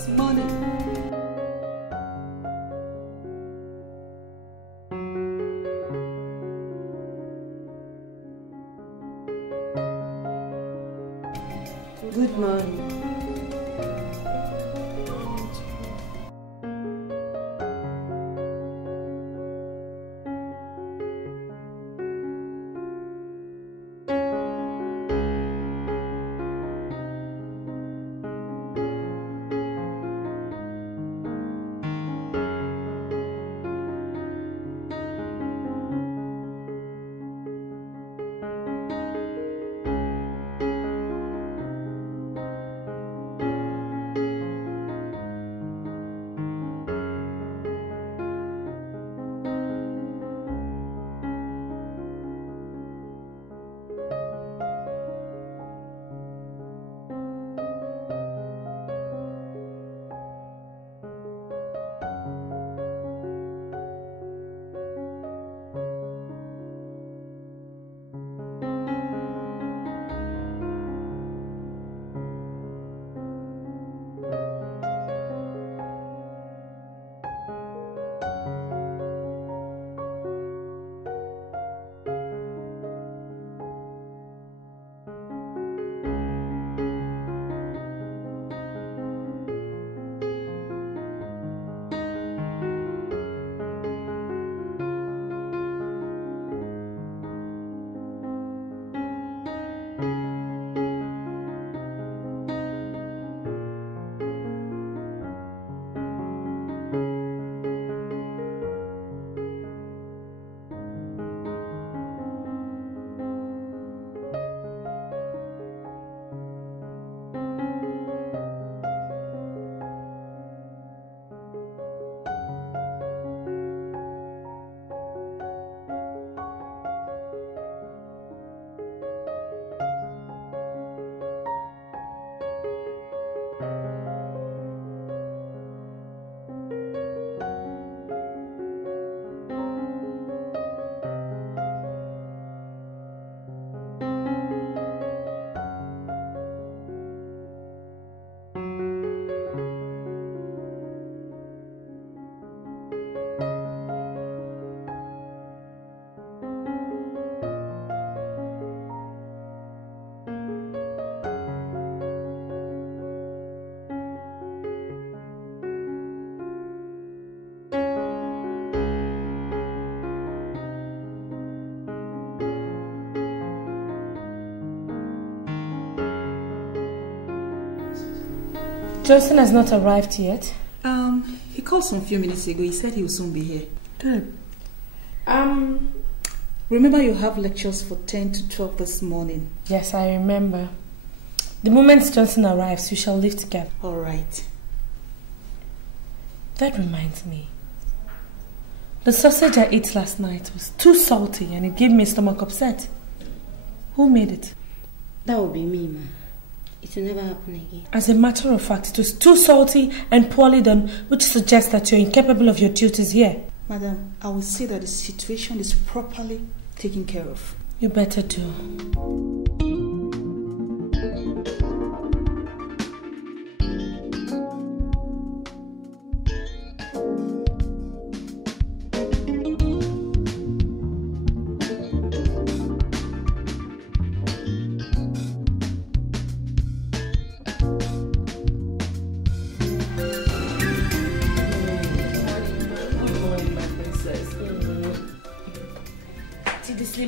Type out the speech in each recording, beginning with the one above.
this money. Good morning. Justus has not arrived yet. He called some few minutes ago. He said he will soon be here. Good. Remember you have lectures for 10 to 12 this morning. Yes, I remember. The moment Justus arrives, we shall leave together. All right. That reminds me. The sausage I ate last night was too salty and it gave me stomach upset. Who made it? That would be me, ma. It will never happen again. As a matter of fact, it was too salty and poorly done, which suggests that you're incapable of your duties here. Madam, I will say that the situation is properly taken care of. You better do.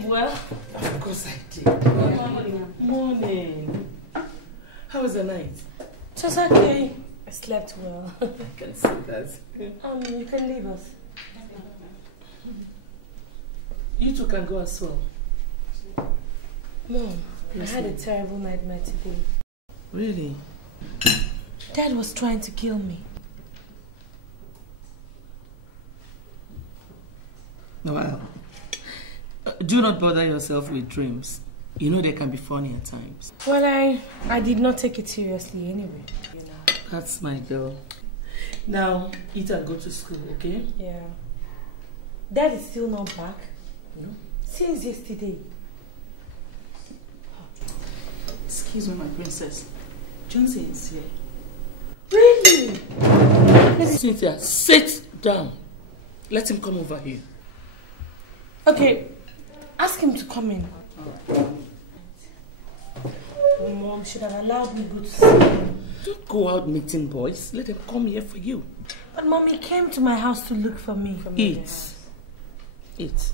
Well, of course I did. Morning. Morning. How was the night? It was okay. I slept well. I can see that. You can leave us. You two can go as well. Mom, I had a terrible nightmare today. Really? Dad was trying to kill me. Well, do not bother yourself with dreams. You know they can be funny at times. Well, I did not take it seriously anyway. You know. That's my girl. Now, eat and go to school, okay? Yeah. Dad is still not back. No. Since yesterday. Excuse me, my princess. Johnson is here. Really? Cynthia, sit down. Let him come over here. Okay, ask him to come in. Mom should have allowed me to go to see him. Don't go out meeting boys. Let him come here for you. But Mom, he came to my house to look for me. Eat. Eat.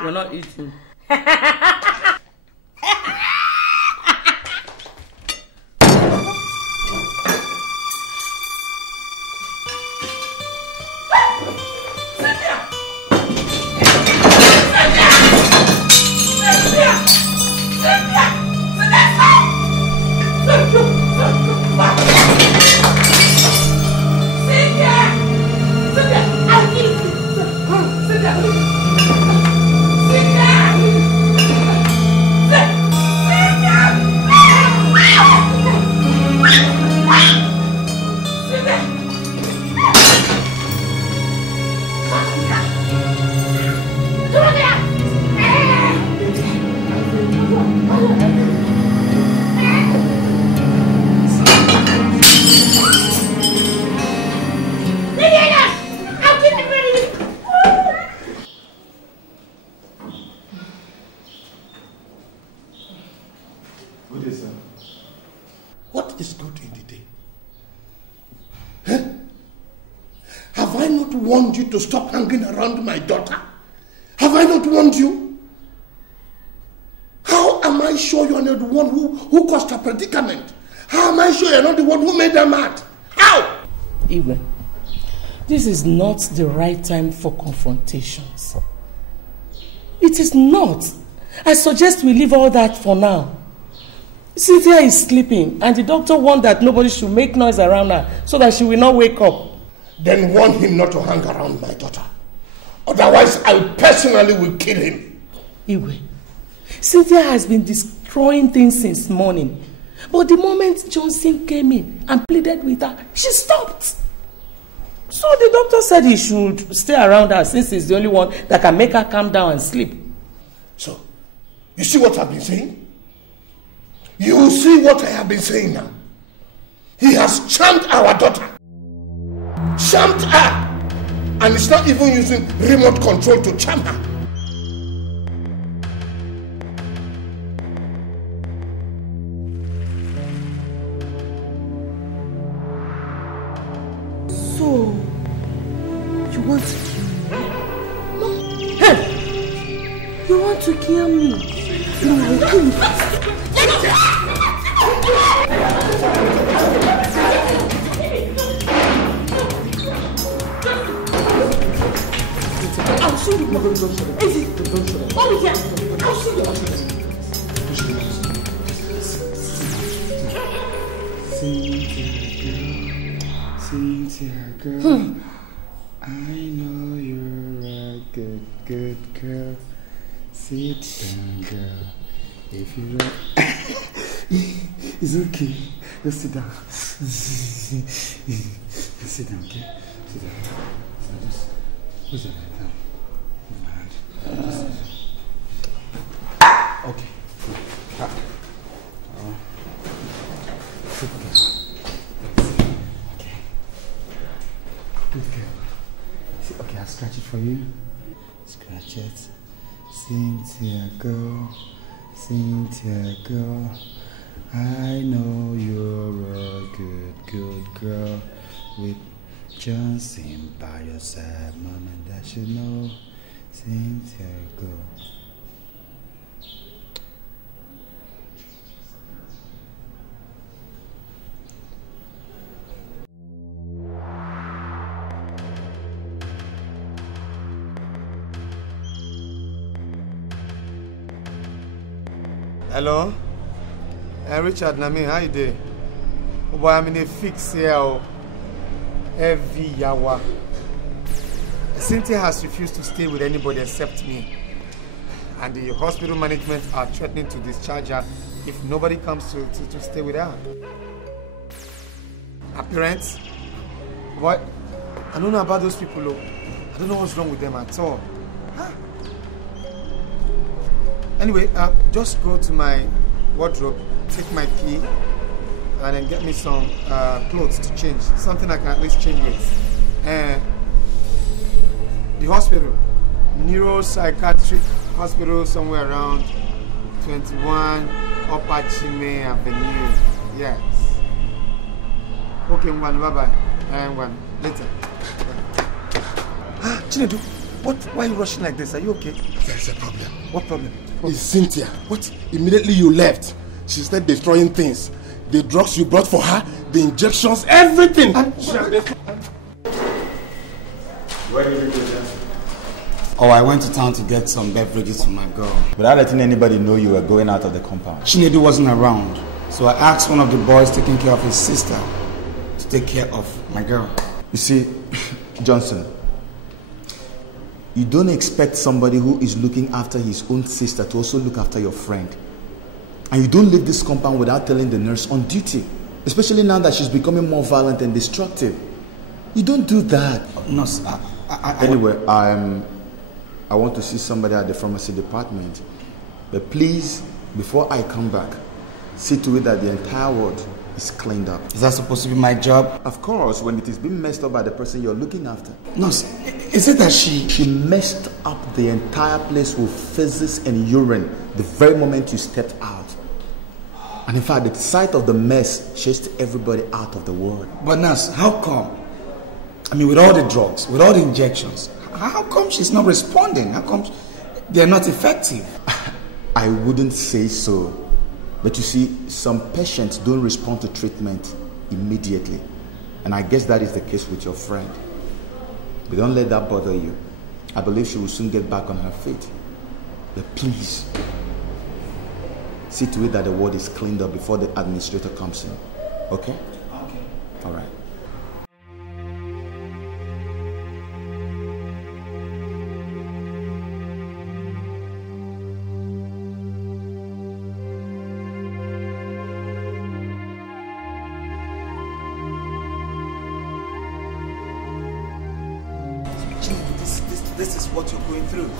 You're not eating. To stop hanging around my daughter? Have I not warned you? How am I sure you are not the one who caused her predicament? How am I sure you are not the one who made her mad? How? Even, this is not the right time for confrontations. It is not. I suggest we leave all that for now. Cynthia is sleeping and the doctor warned that nobody should make noise around her so that she will not wake up. Then warn him not to hang around my daughter. Otherwise, I personally will kill him. Iwe, Cynthia has been destroying things since morning. But the moment Johnson came in and pleaded with her, she stopped. So the doctor said he should stay around her since he's the only one that can make her calm down and sleep. So, you see what I've been saying? You see what I have been saying now? He has charmed our daughter. Charmed her, and it's not even using remote control to charm her. So, you want to kill me? No. Hey! You want to kill me? No, I will kill you first. I'll show you what. Easy. Oh, yeah. I'll show you. Cynthia girl, I know you're a good girl. Sit down, girl. If you don't... It's okay. Just sit down. Just sit down, okay? Sit down. So just... Who's that right now? Move my hand. Okay. Sit down. Okay. Good girl. Okay, I'll scratch it for you. Scratch it. Cynthia girl, Cynthia girl, I know you're a good girl. With Johnson by your side, mom and dad should know. Cynthia girl. Hello? Richard, Nami, how you doing? Oh boy, I'm in a fix here. Heavy yawa. Cynthia has refused to stay with anybody except me. And the hospital management are threatening to discharge her if nobody comes to stay with her. Her parents? What? I don't know about those people, though. I don't know what's wrong with them at all. Huh? Anyway, just go to my wardrobe, take my key, and then get me some clothes to change. Something I can at least change with. The hospital, neuropsychiatric hospital, somewhere around 21 Upper Chime Avenue. Yes. Okay, one, bye-bye. And one, later. Chinedu, why are you rushing like this? Are you okay? There's a problem. What problem? It's Cynthia. What? Immediately you left, she started destroying things. The drugs you brought for her, the injections, everything. Where did you go, Justus? Oh, I went to town to get some beverages for my girl. Without letting anybody know you were going out of the compound. Chinedu wasn't around, so I asked one of the boys taking care of his sister to take care of my girl. You see, Johnson, you don't expect somebody who is looking after his own sister to also look after your friend. And you don't leave this compound without telling the nurse on duty, especially now that she's becoming more violent and destructive. You don't do that. Nurse, anyway, I want to see somebody at the pharmacy department. But please, before I come back, see to it that the entire ward is cleaned up. Is that supposed to be my job? Of course, when it is being messed up by the person you're looking after. Nurse, is it that she messed up the entire place with feces and urine the very moment you stepped out? And in fact, the sight of the mess chased everybody out of the ward. But nurse, how come? I mean, with all the drugs, with all the injections, how come she's not responding? How come they're not effective? I wouldn't say so. But you see, some patients don't respond to treatment immediately. And I guess that is the case with your friend. But don't let that bother you. I believe she will soon get back on her feet. But please, see to it that the ward is cleaned up before the administrator comes in. Okay? Okay. All right. This is what you're going through.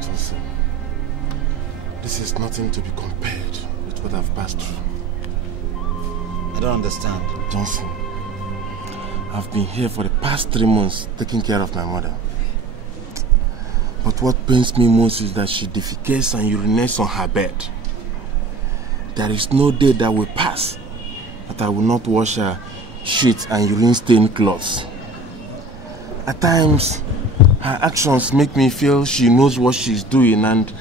Johnson, this is nothing to be compared with what I've passed through. I don't understand. Johnson, I've been here for the past 3 months taking care of my mother. But what pains me most is that she defecates and urinates on her bed. There is no day that will pass that I will not wash her sheets and urine-stained clothes. At times, her actions make me feel she knows what she's doing and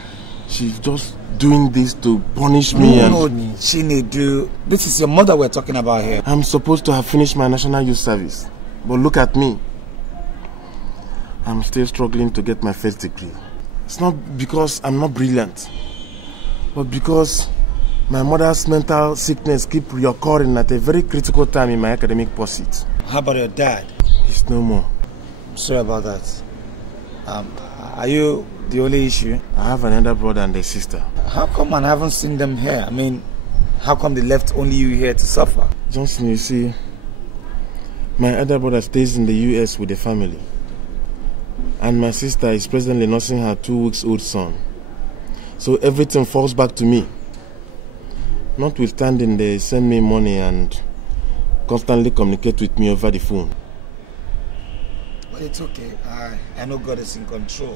she's just doing this to punish me. No, Chinedu, this is your mother we're talking about here. I'm supposed to have finished my national youth service, but look at me. I'm still struggling to get my first degree. It's not because I'm not brilliant, but because my mother's mental sickness keeps reoccurring at a very critical time in my academic pursuit. How about your dad? He's no more. I'm sorry about that. Are you the only issue? I have another brother and a sister. How come I haven't seen them here? I mean, how come they left only you here to suffer? Johnson, you see, my other brother stays in the US with the family. And my sister is presently nursing her 2-week-old son. So everything falls back to me. Notwithstanding, they send me money and constantly communicate with me over the phone. But it's okay. I know God is in control.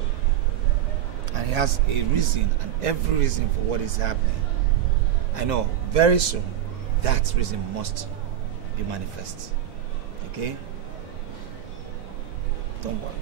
And He has a reason and every reason for what is happening. I know very soon that reason must be manifest. Okay? Don't worry.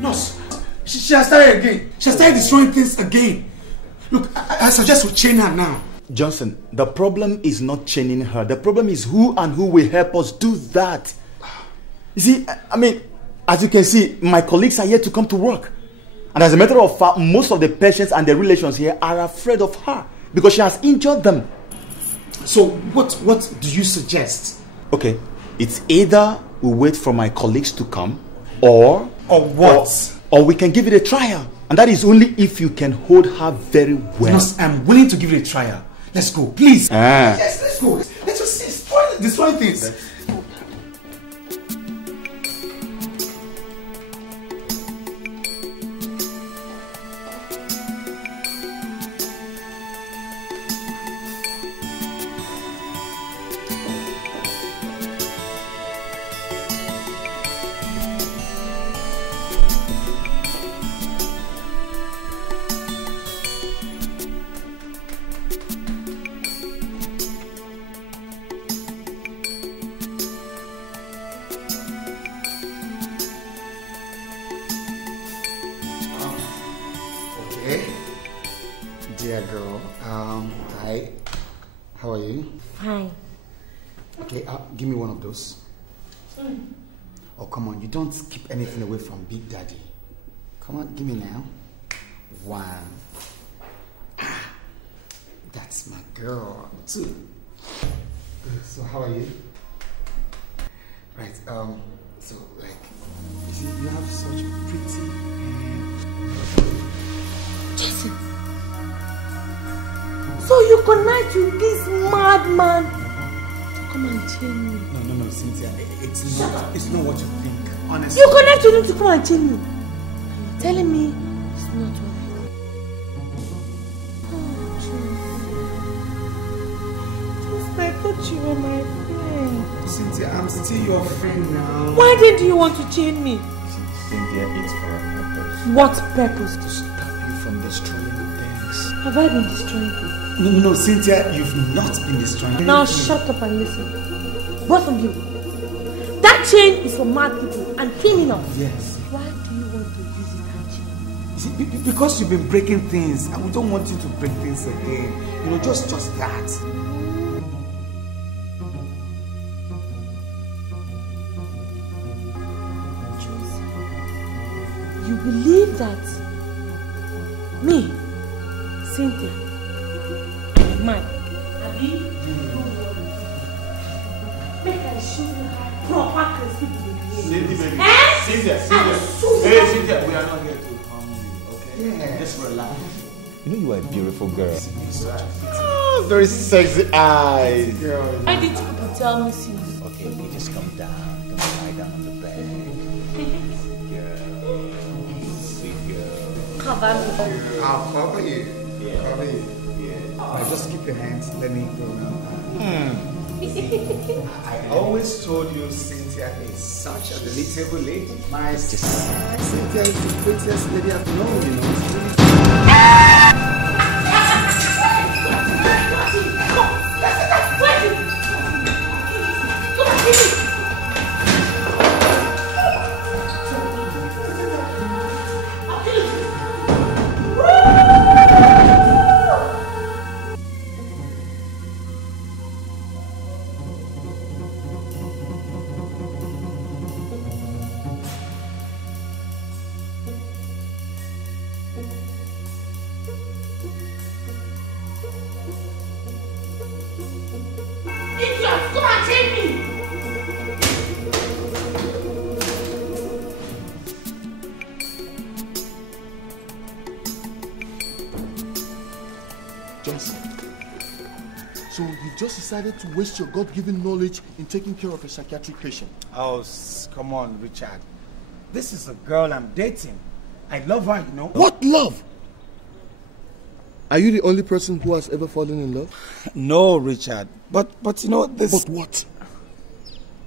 Nurse, she has started again. She has started destroying things again. Look, I suggest we chain her now. Johnson, the problem is not chaining her. The problem is who and who will help us do that. You see, I mean, as you can see, my colleagues are here to come to work. And as a matter of fact, most of the patients and their relations here are afraid of her because she has injured them. So what do you suggest? Okay, it's either we wait for my colleagues to come or what? Or we can give it a trial. And that is only if you can hold her very well. Yes, I'm willing to give it a trial. Let's go, please. Yes, let's go. Let's just destroy things. Dear girl, hi. How are you? Fine. Okay, give me one of those. Oh, come on, you don't keep anything away from Big Daddy. Come on, give me now. One. That's my girl. Two. So how are you? Right, so like, you see, you have such pretty hair. Jason. So you connect with this madman to come and chain me? No, Cynthia. It's not what you think. Honestly. You connect with him to come and chain me? You're telling me it's not what I think. Oh, just I thought you were my friend. Cynthia, I'm still your friend now. Why didn't you want to chain me? Cynthia, it's for a purpose. What purpose? To stop you from destroying things. Have I been destroying things? No, Cynthia, you've not been destroying. Now shut up and listen. Both of you. That chain is for mad people and criminals. Yes. Why do you want to use it and chain? See, because you've been breaking things, and we don't want you to break things again. You know, just that. You believe that me, Cynthia, man, Abi, make I show you how proper Christian Cynthia, baby. Cynthia. Hey, Cynthia, we are not here to harm you, okay? Yeah. Just relax. You know you are a beautiful girl. Oh, very sexy eyes. Why did people tell me since? Okay, you just come down. Come lie down on the bed. Sweet girl. Cover me. I'll cover you. Yeah. Cover you. Yeah. Now just keep your hands. Let me go now. I always told you Cynthia is such a delectable lady. My Cynthia is the prettiest lady I've known, you know. So you just decided to waste your God-given knowledge in taking care of a psychiatric patient? Oh, come on, Richard. This is a girl I'm dating. I love her, you know. What love? Are you the only person who has ever fallen in love? No, Richard. But you know this. But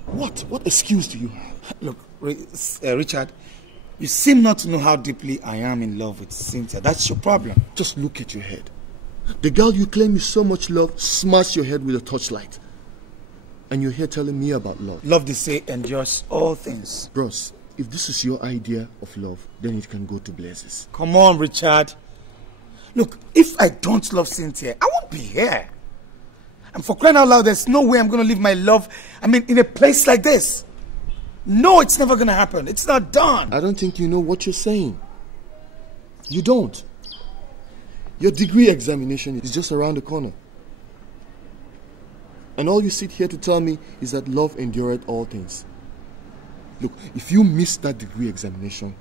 what? What excuse do you have? Look, Richard, you seem not to know how deeply I am in love with Cynthia. That's your problem. Just look at your head. The girl you claim you so much love smashed your head with a torchlight. And you're here telling me about love. Love, they say, endures all things. Bros, if this is your idea of love, then it can go to blazes. Come on, Richard. Look, if I don't love Cynthia, I won't be here. And for crying out loud, there's no way I'm going to leave my love, in a place like this. No, it's never gonna happen. It's not done. I don't think you know what you're saying. You don't. Your degree examination is just around the corner. And all you sit here to tell me is that love endureth all things. Look, if you miss that degree examination,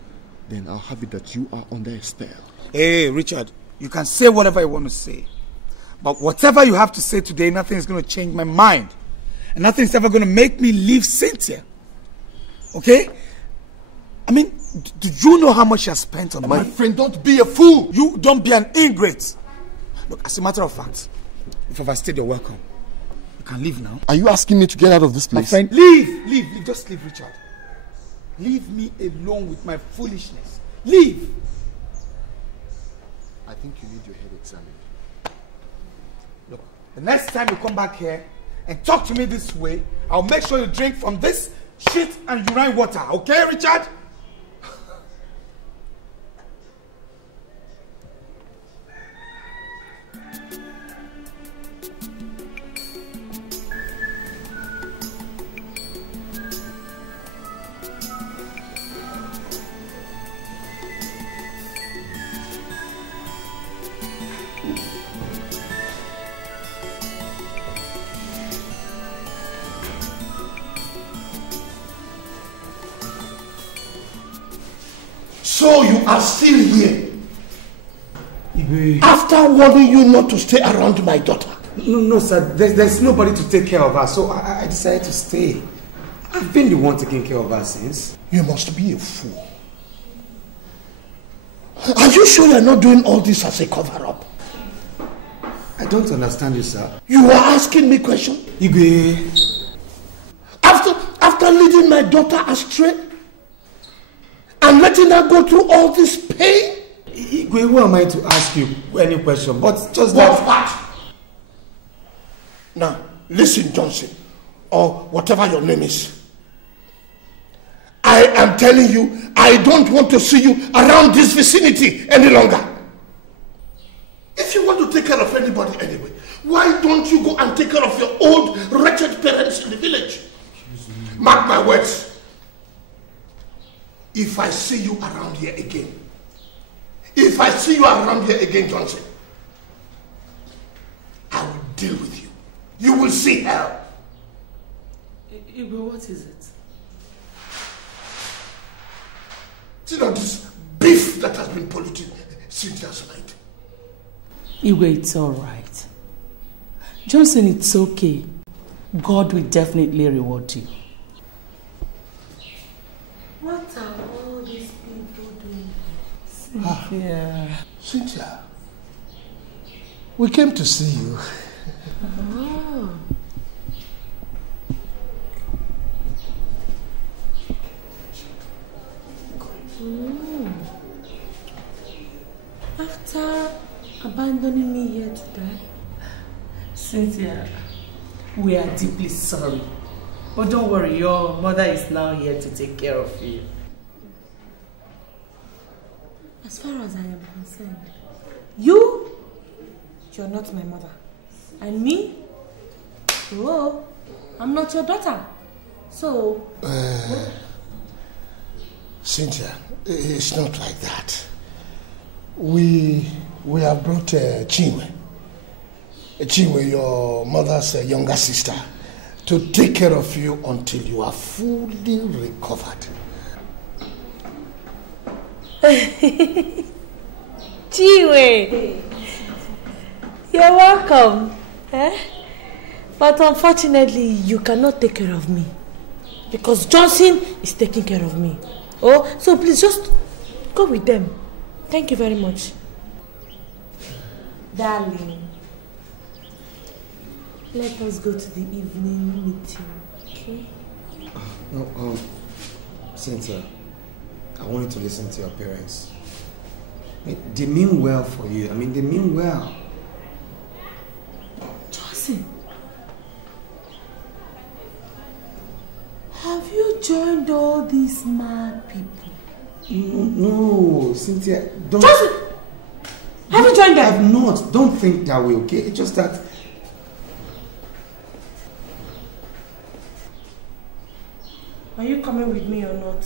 then I'll have it that you are under a spell. Hey, Richard, you can say whatever you want to say. But whatever you have to say today, nothing is going to change my mind. And nothing is ever going to make me leave Cynthia. Okay? I mean, do you know how much she has spent on my friend, don't be a fool. You don't be an ingrate. Look, as a matter of fact, if I've stayed, you're welcome. You can leave now. Are you asking me to get out of this place? My friend, leave. Just leave, Richard. Leave me alone with my foolishness. Leave. I think you need your head examined. Look, the next time you come back here and talk to me this way, I'll make sure you drink from this shit and urine water. Okay, Richard? So you are still here? After warning you not to stay around my daughter? No, sir. There's nobody to take care of her, so I decided to stay. I've been the one taking care of her since. You must be a fool. Are you sure you're not doing all this as a cover-up? I don't understand you, sir. You are asking me questions? Igwe. After leading my daughter astray? And letting her go through all this pain? Igwe, who am I to ask you any question? But just that... What? Now, listen, Johnson, or whatever your name is. I am telling you, I don't want to see you around this vicinity any longer. If you want to take care of anybody anyway, why don't you go and take care of your old, wretched parents in the village? Mark my words. If I see you around here again, Johnson, I will deal with you. You will see hell. Igwe, what is it? You know this beef that has been polluted since last night. Igwe, it's all right. Johnson, it's okay. God will definitely reward you. What are all these people doing? Cynthia. Cynthia, we came to see you. Oh. After abandoning me here to die? Cynthia, we are deeply sorry. But don't worry, your mother is now here to take care of you. As far as I am concerned, you're not my mother. And me? Oh, I'm not your daughter. So... Cynthia, it's not like that. We have brought Chinwe, your mother's younger sister, to take care of you until you are fully recovered. Chinwe, you're welcome. But unfortunately, you cannot take care of me. Because Johnson is taking care of me. Oh, so please just go with them. Thank you very much. Darling, let us go to the evening meeting, okay? No, Cynthia, I want you to listen to your parents. They mean well for you. I mean, they mean well. Johnson, have you joined all these mad people? No, Cynthia, don't... Johnson! Have you joined them? I have not. Don't think that way, okay? It's just that... Are you coming with me or not?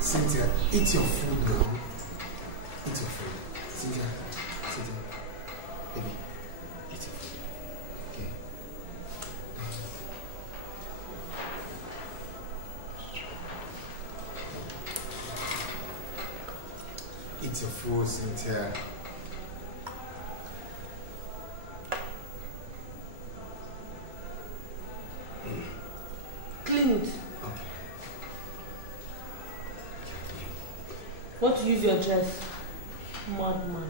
Cynthia, eat your food now. Eat your food. Cynthia, baby, eat your food. Okay. Eat your food, Cynthia. Clean it. Want to use your dress? Madman.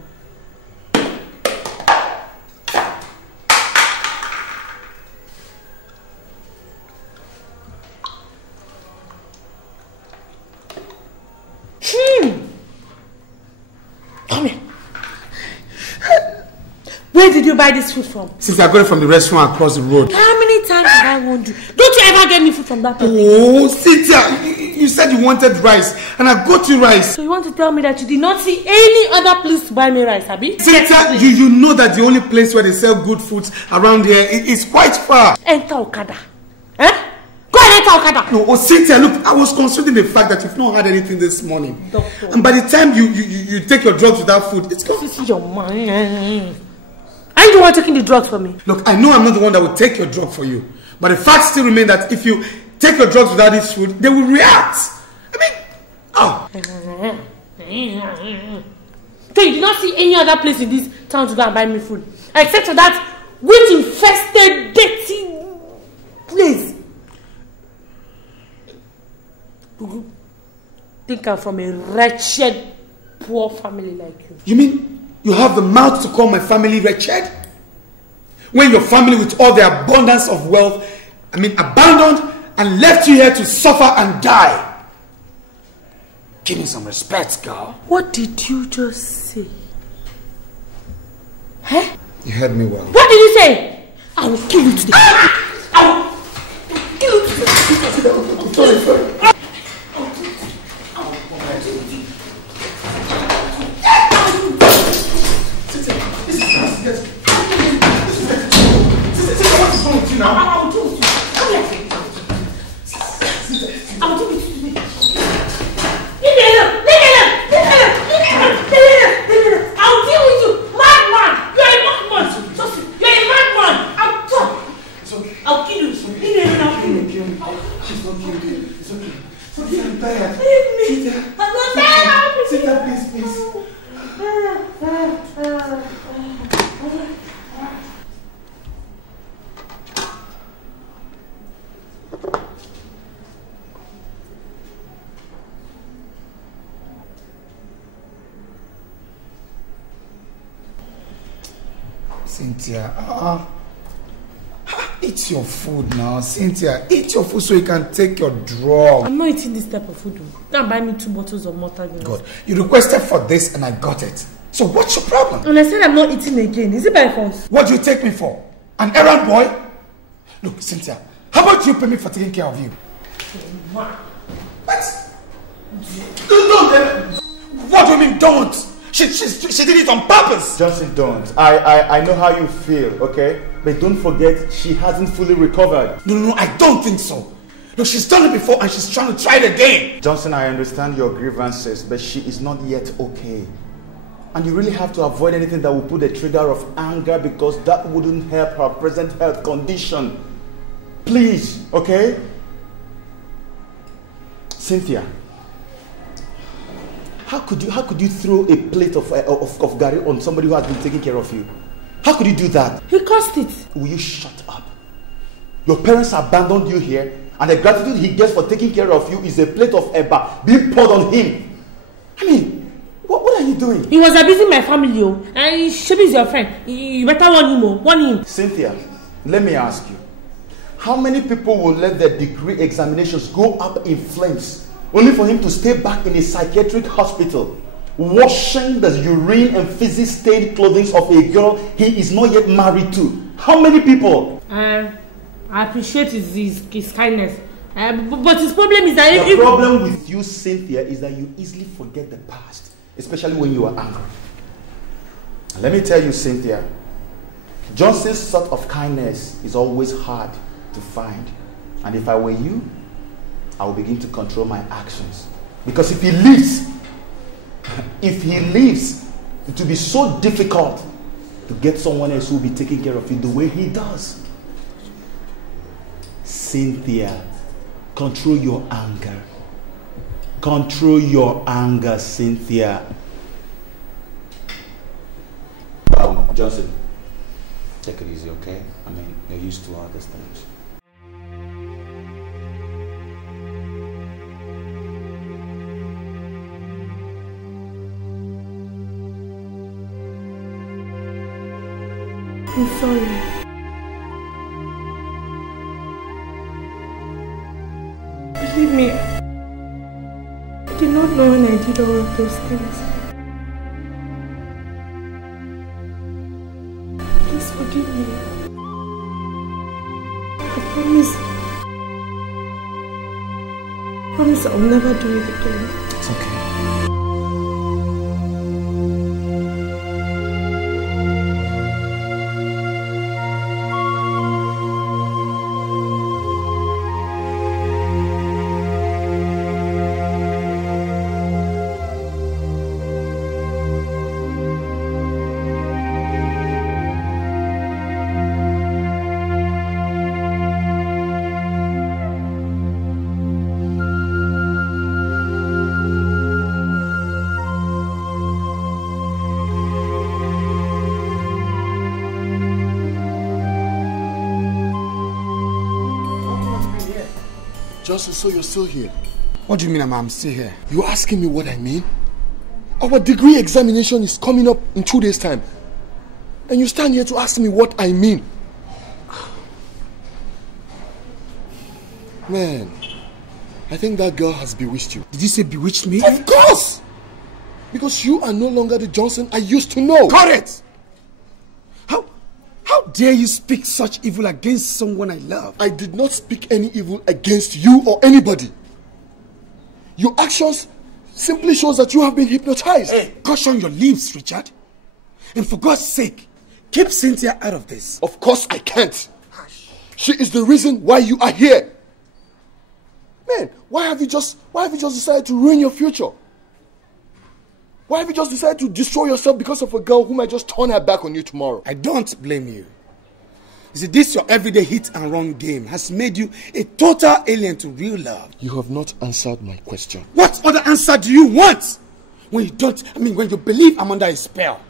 Come here. Where did you buy this food from? Since I got it from the restaurant across the road. How many times did I warn you? Don't you ever get me food from that place? Oh, Cynthia, you said you wanted rice, and I got you rice. So you want to tell me that you did not see any other place to buy me rice, Abi? Cynthia, you know that the only place where they sell good foods around here is quite far. Enter Okada. Eh? Go and enter Okada. No, oh, Cynthia, look, I was considering the fact that you've not had anything this morning. Doctor. And by the time you take your drugs without food, it's gone. This is your mind. Are you the one taking the drugs for me? Look, I know I'm not the one that will take your drug for you. But the fact still remains that if you take your drugs without this food, they will react. I mean, oh. So you did not see any other place in this town to go and buy me food? Except for that witch-infested, dirty place. Think I'm from a wretched, poor family like you. You mean you have the mouth to call my family wretched? When your family with all the abundance of wealth, abandoned and left you here to suffer and die. Give me some respect, girl. What did you just say? Huh? You heard me well. What did you say? I will kill you today. I will kill you today. I'm sorry. I will do it. I will do it. Leave me alone. I will deal with you. Madman. You are a madman. Justus, you are a madman. I'm tough. It's okay. I'll kill you. Leave me alone. I'll kill you. She's not killing you. It's okay. It's okay. I'm tired. Leave me. I'm not tired. Sit down, please. Cynthia, eat your food now. Cynthia, eat your food so you can take your drug. I'm not eating this type of food. Can buy me 2 bottles of water. God, you requested for this and I got it. So what's your problem? And I said I'm not eating again. Is it by force? What do you take me for? An errand boy? Look, Cynthia, how about you pay me for taking care of you? What? What do you mean don't? She did it on purpose. Justin, don't. I know how you feel, okay? But don't forget, she hasn't fully recovered. No, I don't think so. No, she's done it before and she's trying to try it again. Johnson, I understand your grievances, but she is not yet okay. And you really have to avoid anything that will put a trigger of anger because that wouldn't help her present health condition. Please, okay? Cynthia. How could you throw a plate of gari on somebody who has been taking care of you? How could you do that? He caused it. Will you shut up? Your parents abandoned you here, and the gratitude he gets for taking care of you is a plate of eba being poured on him. I mean, what are you doing? He was abusing my family, and Shebi is your friend. You better warn him. Cynthia, let me ask you. How many people will let their degree examinations go up in flames only for him to stay back in a psychiatric hospital, washing the urine and feces-stained clothing of a girl he is not yet married to. How many people? I appreciate his kindness. But his problem is that... The problem with you, Cynthia, is that you easily forget the past, especially when you are angry. Let me tell you, Cynthia, Johnson's sort of kindness is always hard to find. And if I were you, I will begin to control my actions. Because if he leaves, it will be so difficult to get someone else who will be taking care of you the way he does. Cynthia, control your anger. Control your anger, Cynthia. Johnson, take it easy, okay? I mean, you're used to all these things. I'm sorry. Believe me, I did not know when I did all of those things. Please forgive me. I promise I'll never do it again. It's okay. Justus, so you're still here? What do you mean I'm still here? You're asking me what I mean? Our degree examination is coming up in 2 days' time. And you stand here to ask me what I mean. Man, I think that girl has bewitched you. Did you say bewitched me? Of course! Because you are no longer the Johnson I used to know. Correct! How dare you speak such evil against someone I love? I did not speak any evil against you or anybody. Your actions simply shows that you have been hypnotized. Hey, caution your lips, Richard. And for God's sake, keep Cynthia out of this. Of course I can't. She is the reason why you are here. Man, why have you just decided to ruin your future? Why have you just decided to destroy yourself because of a girl who might just turn her back on you tomorrow? I don't blame you. You see, this your everyday hit and run game has made you a total alien to real love. You have not answered my question. What other answer do you want? When you believe I'm under a spell.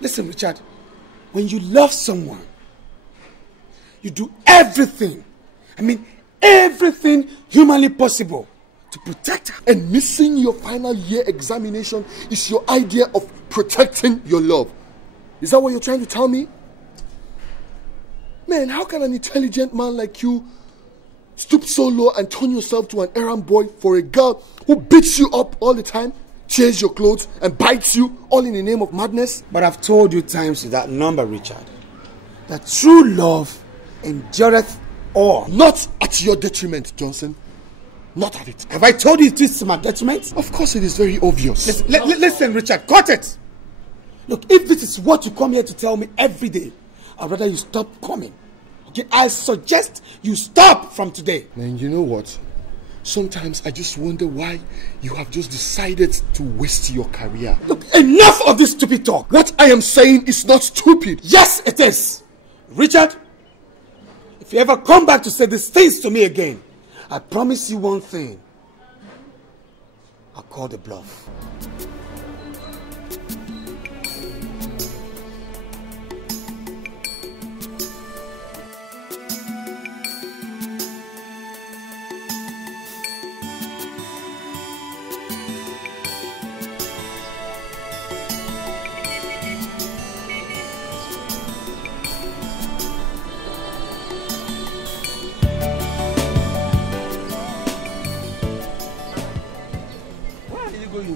Listen, Richard, when you love someone, you do everything, everything humanly possible to protect her. And missing your final year examination is your idea of protecting your love. Is that what you're trying to tell me? Man, how can an intelligent man like you stoop so low and turn yourself to an errand boy for a girl who beats you up all the time, tears your clothes and bites you all in the name of madness? But I've told you times with that number, Richard, that true love endureth all. Not at your detriment, Johnson. Not at it. Have I told you it is to my detriment? Of course it is very obvious. Listen, Richard, cut it. Look, if this is what you come here to tell me every day, I'd rather you stop coming. Okay, I suggest you stop from today. Man, you know what? Sometimes I just wonder why you have just decided to waste your career. Look, enough of this stupid talk. What I am saying is not stupid. Yes, it is. Richard, if you ever come back to say these things to me again, I promise you one thing. I'll call the bluff.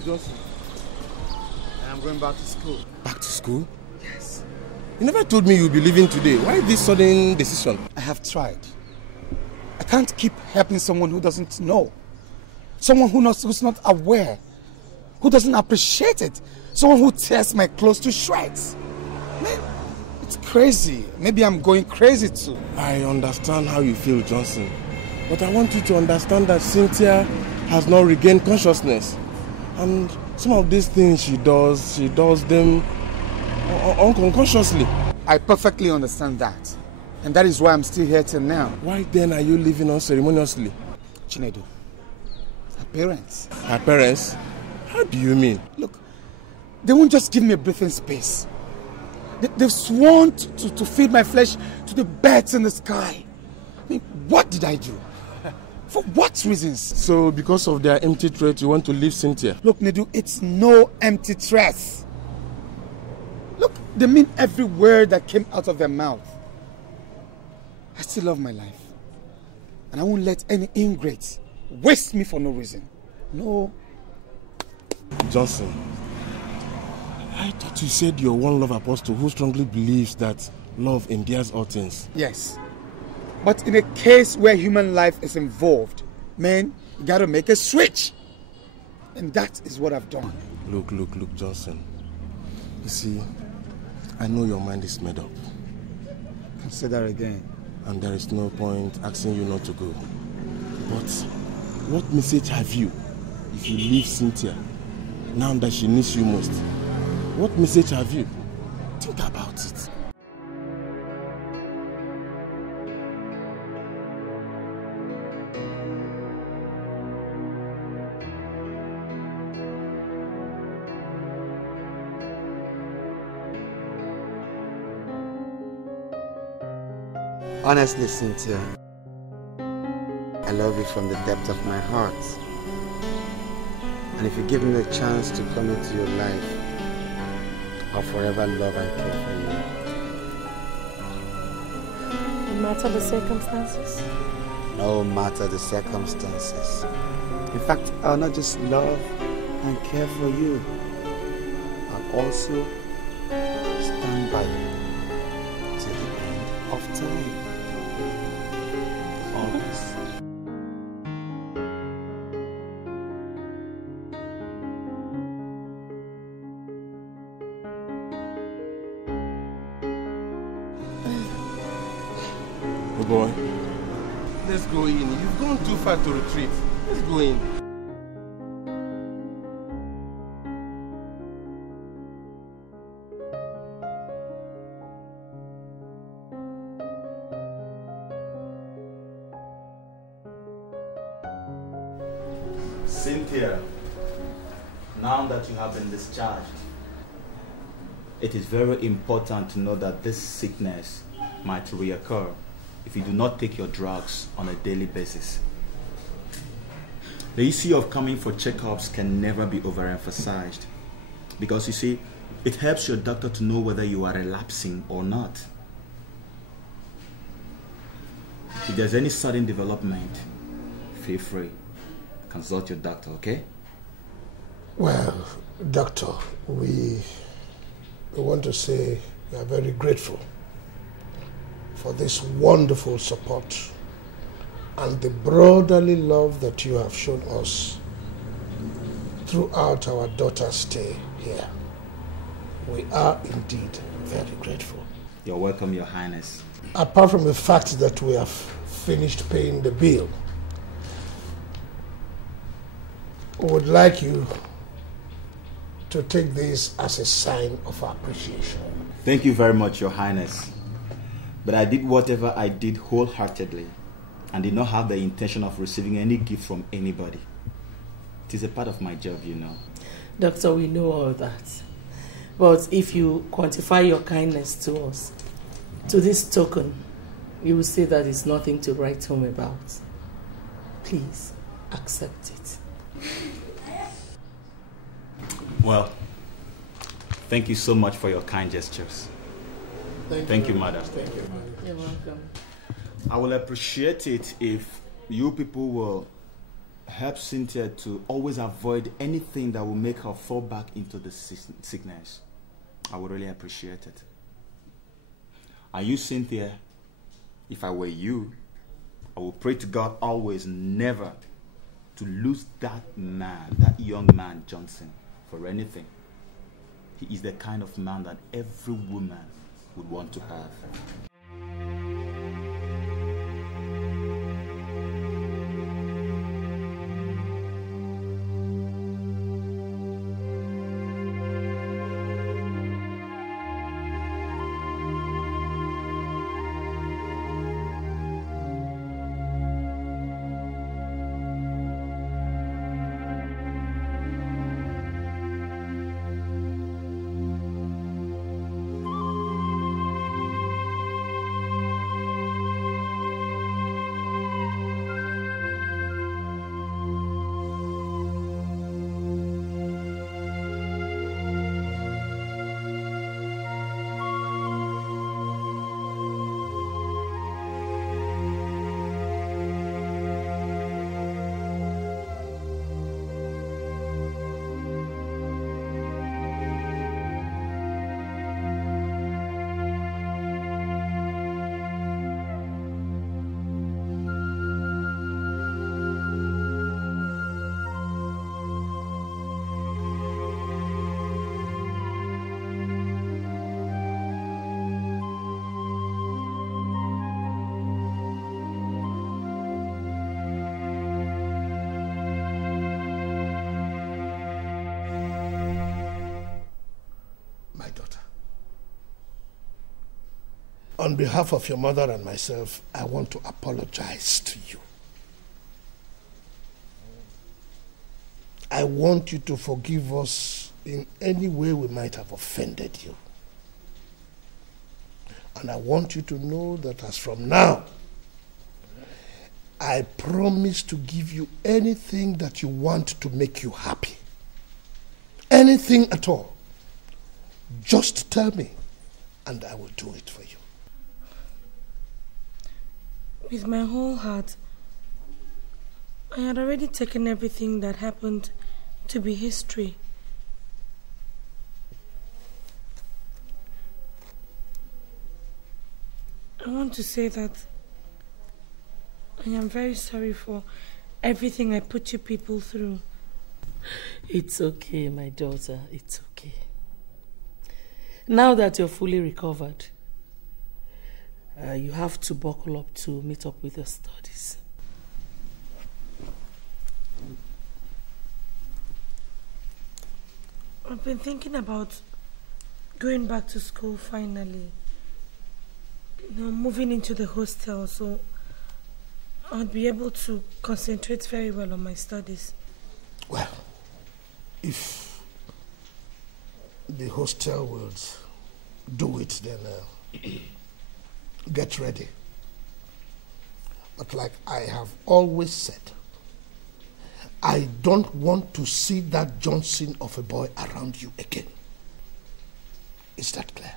Justus. I'm going back to school. Back to school? Yes. You never told me you'd be leaving today. Why this sudden decision? I have tried. I can't keep helping someone who doesn't know. Someone who's not aware. Who doesn't appreciate it. Someone who tears my clothes to shreds. Man, it's crazy. Maybe I'm going crazy too. I understand how you feel, Johnson. But I want you to understand that Cynthia has not regained consciousness. And some of these things she does them unconsciously. I perfectly understand that. And that is why I'm still here till now. Why then are you leaving unceremoniously? Chinedu, her parents. Her parents? How do you mean? Look, they won't just give me a breathing space. They've sworn to feed my flesh to the birds in the sky. I mean, what did I do? For what reasons? So because of their empty threat, you want to leave Cynthia? Look, Nedu, it's no empty threat. Look, they mean every word that came out of their mouth. I still love my life. And I won't let any ingrate waste me for no reason. No. Johnson, I thought you said you're one love apostle who strongly believes that love endears all things. Yes. But in a case where human life is involved, man, you gotta make a switch. And that is what I've done. Look, Johnson. You see, I know your mind is made up. Consider again. And there is no point asking you not to go. But what message have you if you leave Cynthia now that she needs you most? What message have you? Think about it. Honestly, Cynthia, I love you from the depth of my heart. And if you give me the chance to come into your life, I'll forever love and care for you. No matter the circumstances? No matter the circumstances. In fact, I'll not just love and care for you, I'll also stand by you till the end of time. Always. Oh boy, let's go in. You've gone too far to retreat. Let's go in. Cynthia, now that you have been discharged, it is very important to know that this sickness might reoccur if you do not take your drugs on a daily basis. The issue of coming for checkups can never be overemphasized, because you see, it helps your doctor to know whether you are relapsing or not. If there's any sudden development, feel free. Consult your doctor, okay? Well, doctor, we want to say we are very grateful for this wonderful support and the brotherly love that you have shown us throughout our daughter's stay here. We are indeed very grateful. You're welcome, Your Highness. Apart from the fact that we have finished paying the bill, we would like you to take this as a sign of appreciation. Thank you very much, Your Highness. But I did whatever I did wholeheartedly and did not have the intention of receiving any gift from anybody. It is a part of my job, you know. Doctor, we know all that. But if you quantify your kindness to us, to this token, you will say that it's nothing to write home about. Please, accept it. Well, thank you so much for your kind gestures. Thank you, madam. Thank you. You're welcome. I will appreciate it if you people will help Cynthia to always avoid anything that will make her fall back into the sickness, I would really appreciate it. And you, Cynthia, if I were you, I would pray to God always never to lose that man, that young man, Johnson, for anything. He is the kind of man that every woman would want to have. On behalf of your mother and myself, I want to apologize to you. I want you to forgive us in any way we might have offended you. And I want you to know that as from now, I promise to give you anything that you want to make you happy. Anything at all. Just tell me, and I will do it for you. With my whole heart, I had already taken everything that happened to be history. I want to say that I am very sorry for everything I put you people through. It's okay, my daughter. It's okay. Now that you're fully recovered, you have to buckle up to meet up with your studies. I've been thinking about going back to school finally. You know, moving into the hostel, so I'll be able to concentrate very well on my studies. Well, if the hostel will do it, then get ready. But like I have always said, I don't want to see that Johnson of a boy around you again. Is that clear?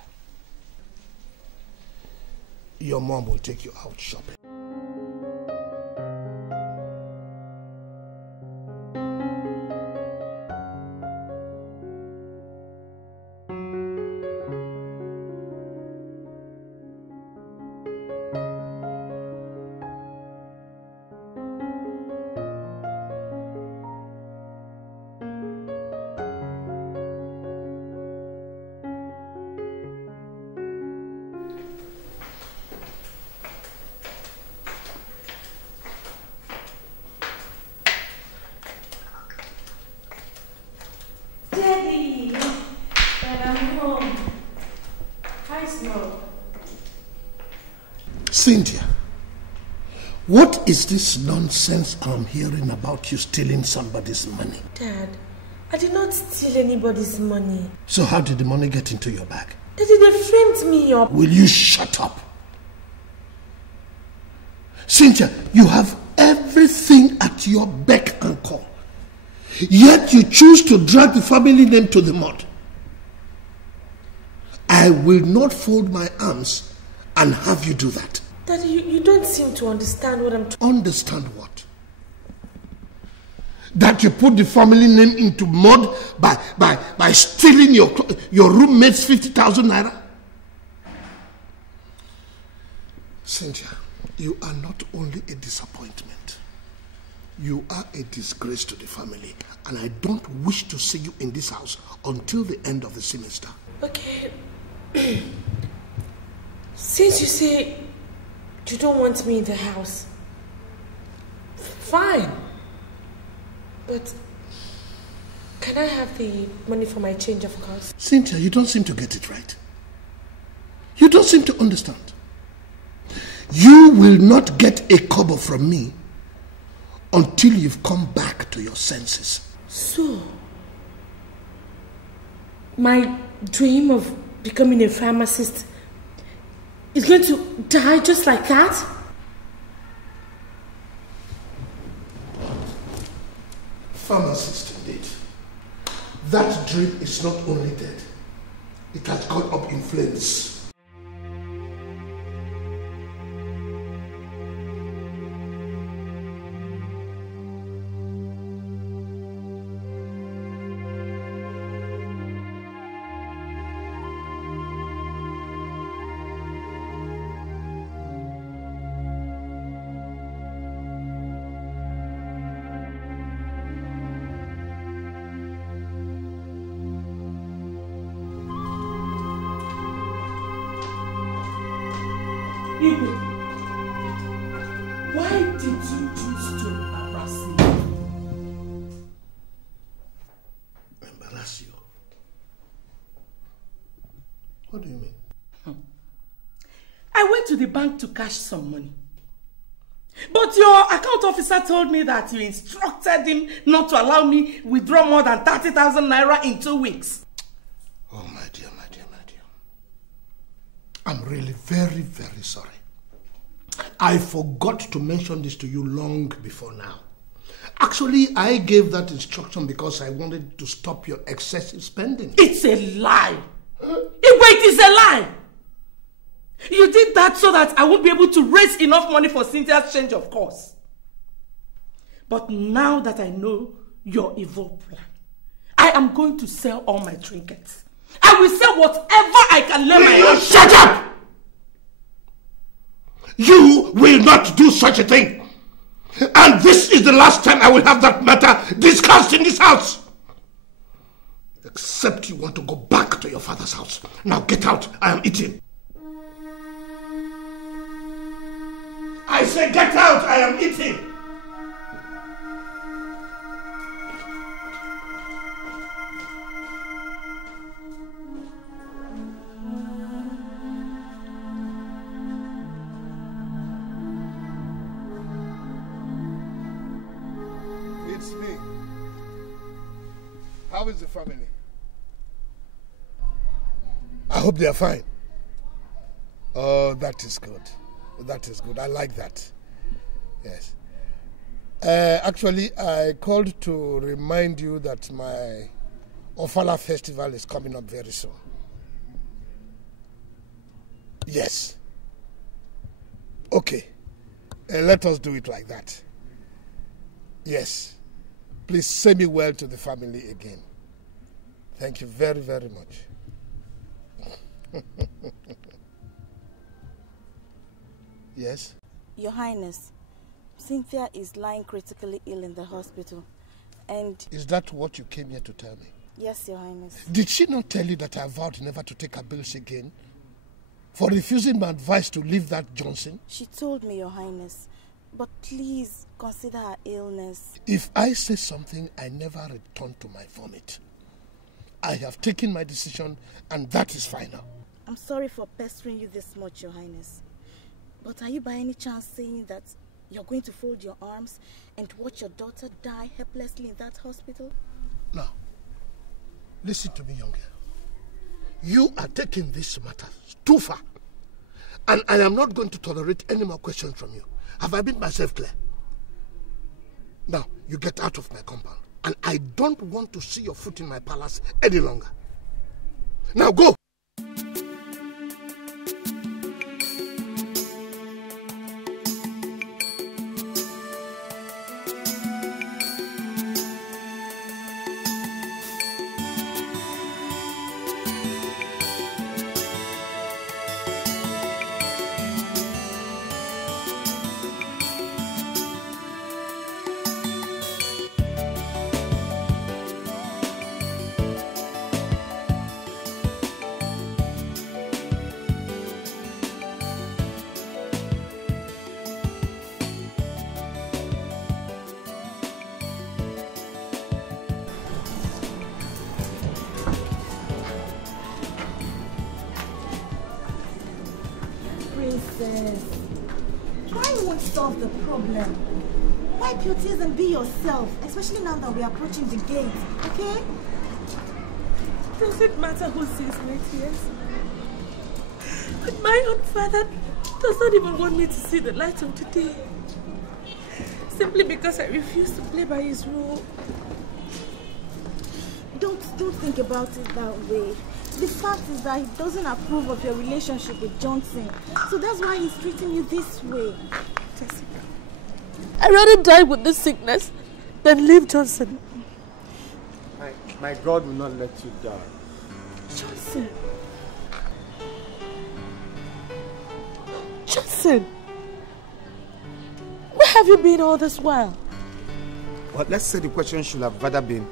Your mom will take you out shopping. Cynthia, what is this nonsense I'm hearing about you stealing somebody's money? Dad, I did not steal anybody's money. So how did the money get into your bag? Daddy, they framed me up. Will you shut up? Cynthia, you have everything at your beck and call. Yet you choose to drag the family name to the mud. I will not fold my arms and have you do that. Daddy, you don't seem to understand what I'm trying. Understand what? That you put the family name into mud by stealing your roommate's 50,000 naira? Cynthia, you are not only a disappointment. You are a disgrace to the family. And I don't wish to see you in this house until the end of the semester. Okay. Since you say you don't want me in the house, fine. But can I have the money for my change of cars? Cynthia, you don't seem to get it right. You don't seem to understand. You will not get a kobo from me until you've come back to your senses. So, my dream of becoming a pharmacist is going to die just like that? Pharmacist indeed. That dream is not only dead, it has gone up in flames. Why did you choose to embarrass me? Embarrass you? What do you mean? I went to the bank to cash some money. But your account officer told me that you instructed him not to allow me withdraw more than 30,000 naira in 2 weeks. Oh, my dear, my dear, my dear. I'm really very, very sorry. I forgot to mention this to you long before now. Actually, I gave that instruction because I wanted to stop your excessive spending. It's a lie. It is a lie. You did that so that I won't be able to raise enough money for Cynthia's change of course. But now that I know your evil plan, I am going to sell all my trinkets. I will sell whatever I can lay my hands. Shut up! You will not do such a thing. And this is the last time I will have that matter discussed in this house. Except you want to go back to your father's house. Now get out. I am eating. I say get out. I am eating. It's me. How is the family? I hope they are fine. Oh, that is good. That is good. I like that. Yes. Actually, I called to remind you that my Ofala festival is coming up very soon. Yes. Okay. Let us do it like that. Yes. Please say me well to the family again. Thank you very, very much. Yes? Your Highness, Cynthia is lying critically ill in the hospital. And... Is that what you came here to tell me? Yes, Your Highness. Did she not tell you that I vowed never to take her bills again? For refusing my advice to leave that Johnson? She told me, Your Highness. But please consider her illness. If I say something, I never return to my vomit. I have taken my decision and that is final. I'm sorry for pestering you this much, Your Highness. But are you by any chance saying that you're going to fold your arms and watch your daughter die helplessly in that hospital? No. Listen to me, young girl. You are taking this matter too far. And I am not going to tolerate any more questions from you. Have I made myself clear? Now, you get out of my compound. And I don't want to see your foot in my palace any longer. Now go! Princess, crying won't solve the problem. Wipe your tears and be yourself, especially now that we're approaching the gate, okay? Does it matter who sees my tears? But my own father does not even want me to see the light of the day. Simply because I refuse to play by his rule. Don't think about it that way. The fact is that he doesn't approve of your relationship with Johnson. So that's why he's treating you this way. Jessica, I'd rather die with this sickness than leave Johnson. My God will not let you die. Johnson. Johnson. Where have you been all this while? Well, let's say the question should have rather been,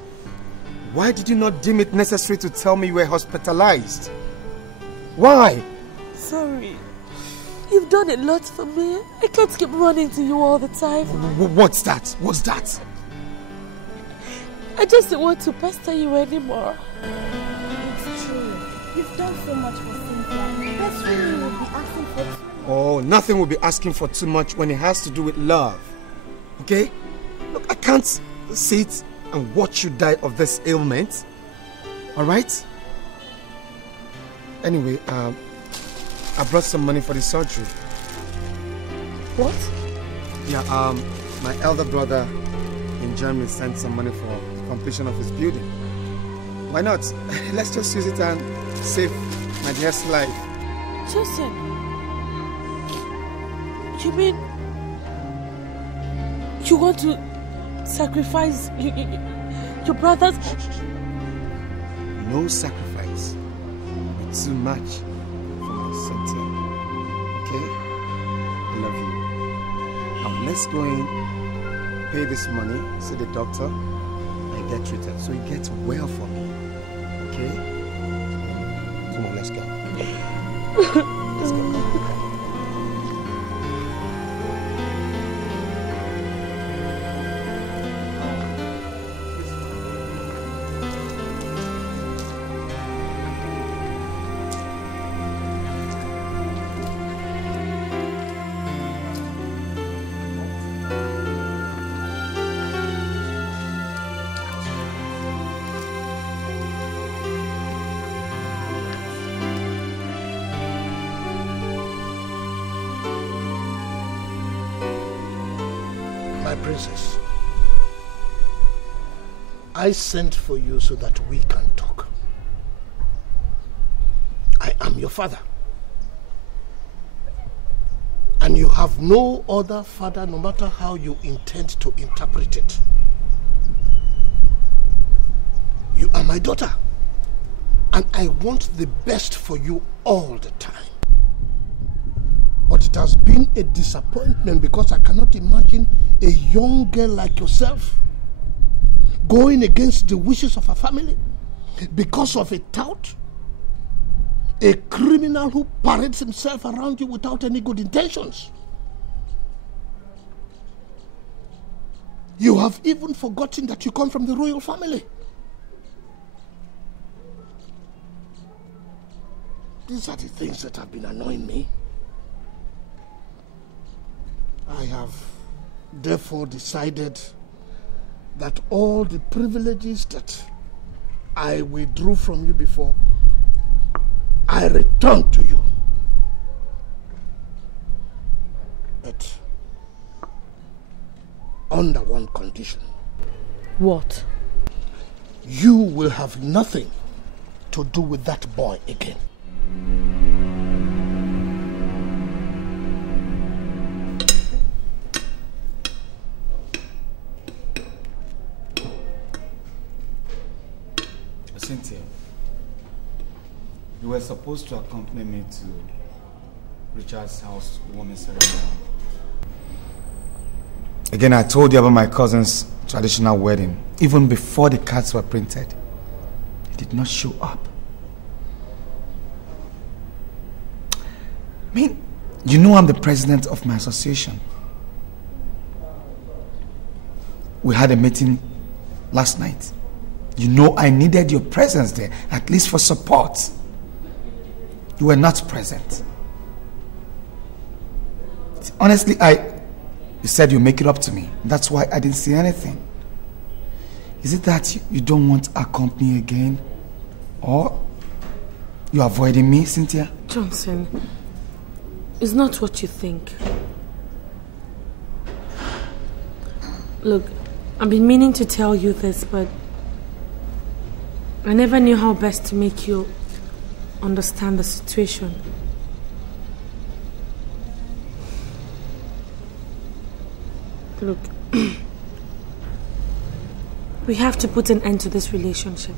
why did you not deem it necessary to tell me you were hospitalized? Why? Sorry. You've done a lot for me. I can't keep running to you all the time. What's that? What's that? I just don't want to pester you anymore. It's true. You've done so much for Cynthia. Best friend will be asking for too much. Oh, nothing will be asking for too much when it has to do with love. Okay? Look, I can't sit and watch you die of this ailment. Alright? Anyway, I brought some money for the surgery. What? Yeah, my elder brother in Germany sent some money for completion of his building. Why not? Let's just use it and save my dear's life. Joseph, you mean you want to sacrifice your brothers? No sacrifice. It's too much for my Cynthia. Okay? I love you. Now let's go and pay this money, see the doctor, and get treated so it gets well for me. Okay? Come on, let's go. Let's go. Princess, I sent for you so that we can talk. I am your father. And you have no other father, no matter how you intend to interpret it. You are my daughter. And I want the best for you all the time. But it has been a disappointment because I cannot imagine a young girl like yourself going against the wishes of her family because of a tout, a criminal who parades himself around you without any good intentions. You have even forgotten that you come from the royal family. These are the things that have been annoying me. I have therefore decided that all the privileges that I withdrew from you before, I return to you. But under one condition. What? You will have nothing to do with that boy again. Cynthia, you were supposed to accompany me to Richard's house warming ceremony. Again, I told you about my cousin's traditional wedding. Even before the cards were printed, he did not show up. I mean, you know I'm the president of my association. We had a meeting last night. You know I needed your presence there, at least for support. You were not present. right. Honestly, you said you'd make it up to me. That's why I didn't say anything. Is it that you don't want our company again? Or you're avoiding me, Cynthia? Johnson, it's not what you think. Look, I've been meaning to tell you this, but I never knew how best to make you understand the situation. Look, we have to put an end to this relationship.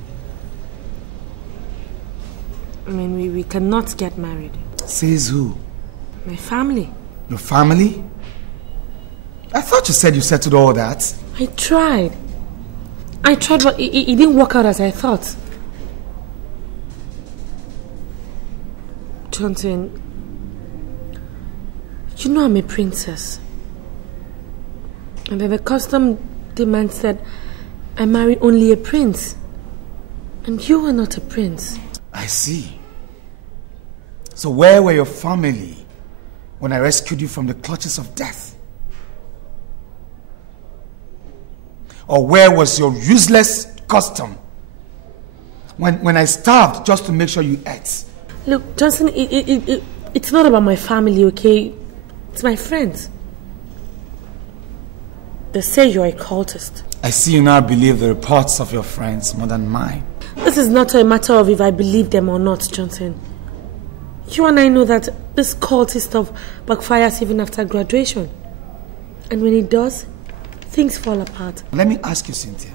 I mean, we cannot get married. Says who? My family. Your family? I thought you said you settled all that. I tried, but it didn't work out as I thought. Johnson, you know I'm a princess. And then the custom demands that I marry only a prince. And you are not a prince. I see. So where were your family when I rescued you from the clutches of death? Or where was your useless custom when I starved just to make sure you ate? Look, Johnson, it's not about my family, okay? It's my friends. They say you're a cultist. I see you now believe the reports of your friends more than mine. This is not a matter of if I believe them or not, Johnson. You and I know that this cultist stuff backfires even after graduation. And when it does, things fall apart. Let me ask you, Cynthia.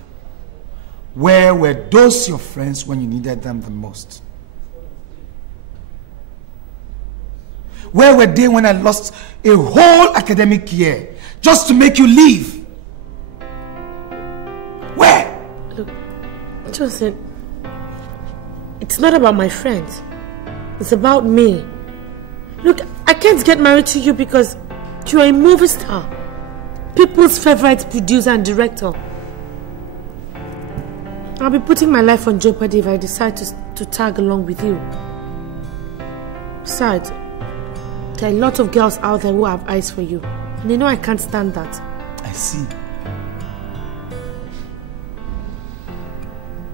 Where were those your friends when you needed them the most? Where were they when I lost a whole academic year just to make you leave? Where? Look, Johnson, it's not about my friends. It's about me. Look, I can't get married to you because you're a movie star. People's favorite producer and director. I'll be putting my life on jeopardy if I decide to tag along with you. Besides, there are a lot of girls out there who have eyes for you. And they know I can't stand that. I see.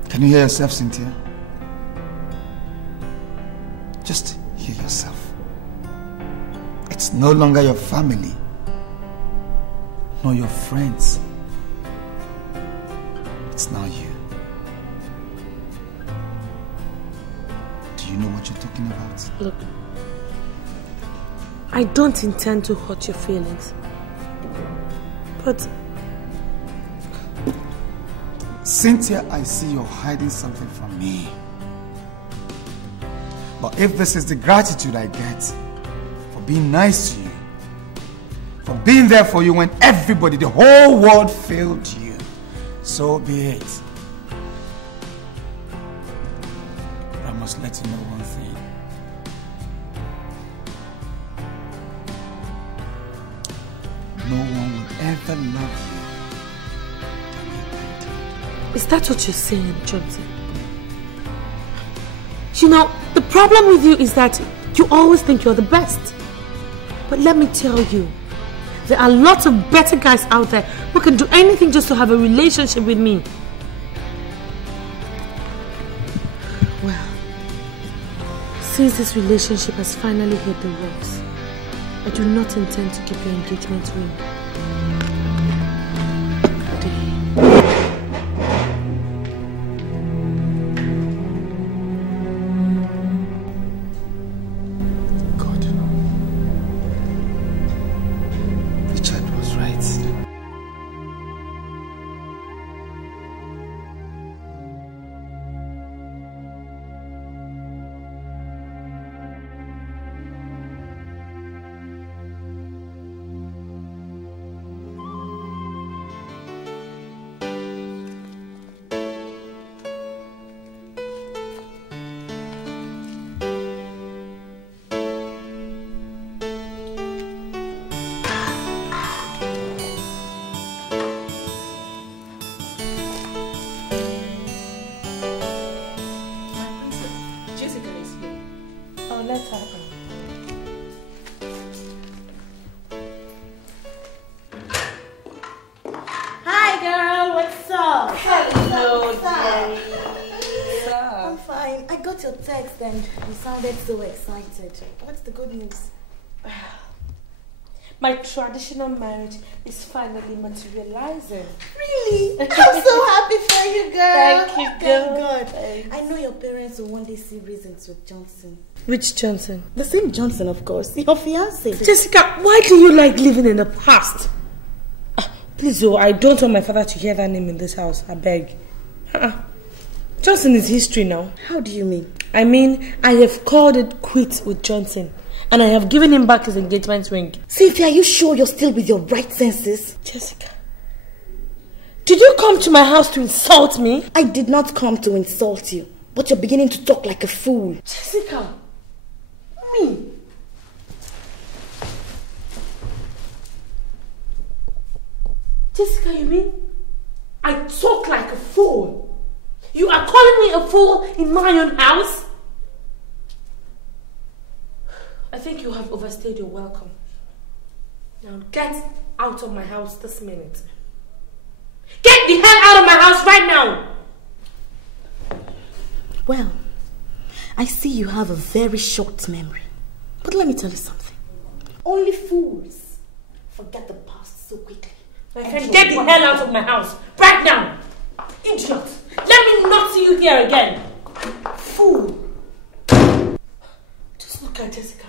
Can you hear yourself, Cynthia? Just hear yourself. It's no longer your family, nor your friends. It's now you. Do you know what you're talking about? Look, I don't intend to hurt your feelings. But Cynthia, I see you're hiding something from me. But if this is the gratitude I get for being nice to you, for being there for you when everybody, the whole world failed you, so be it. But I must let you know one thing. No one will ever love you. Is that what you're saying, Johnson? You know, the problem with you is that you always think you're the best. But let me tell you, there are lots of better guys out there who can do anything just to have a relationship with me. Well, since this relationship has finally hit the rocks, I do not intend to keep your engagement ring. Hello, dearie. I'm fine. I got your text and you sounded so excited. What's the good news? My traditional marriage is finally materializing. Really? I'm so happy for you, girl. Thank you, girl. Thank God. I know your parents will one day see reasons with Johnson. Which Johnson? The same Johnson, of course. Your fiancé. Jessica, why do you like living in the past? Please, oh, I don't want my father to hear that name in this house. I beg. Johnson is history now. How do you mean? I mean, I have called it quits with Johnson. And I have given him back his engagement ring. Cynthia, are you sure you're still with your right senses? Jessica, did you come to my house to insult me? I did not come to insult you. But you're beginning to talk like a fool. Jessica, me? Jessica, you mean I talk like a fool? You are calling me a fool in my own house? I think you have overstayed your welcome. Now get out of my house this minute. Get the hell out of my house right now! Well, I see you have a very short memory. But let me tell you something. Only fools forget the past so quickly. My friend, get the hell out of my house right now! Idiot! Let me not see you here again! Fool! Just look at Jessica.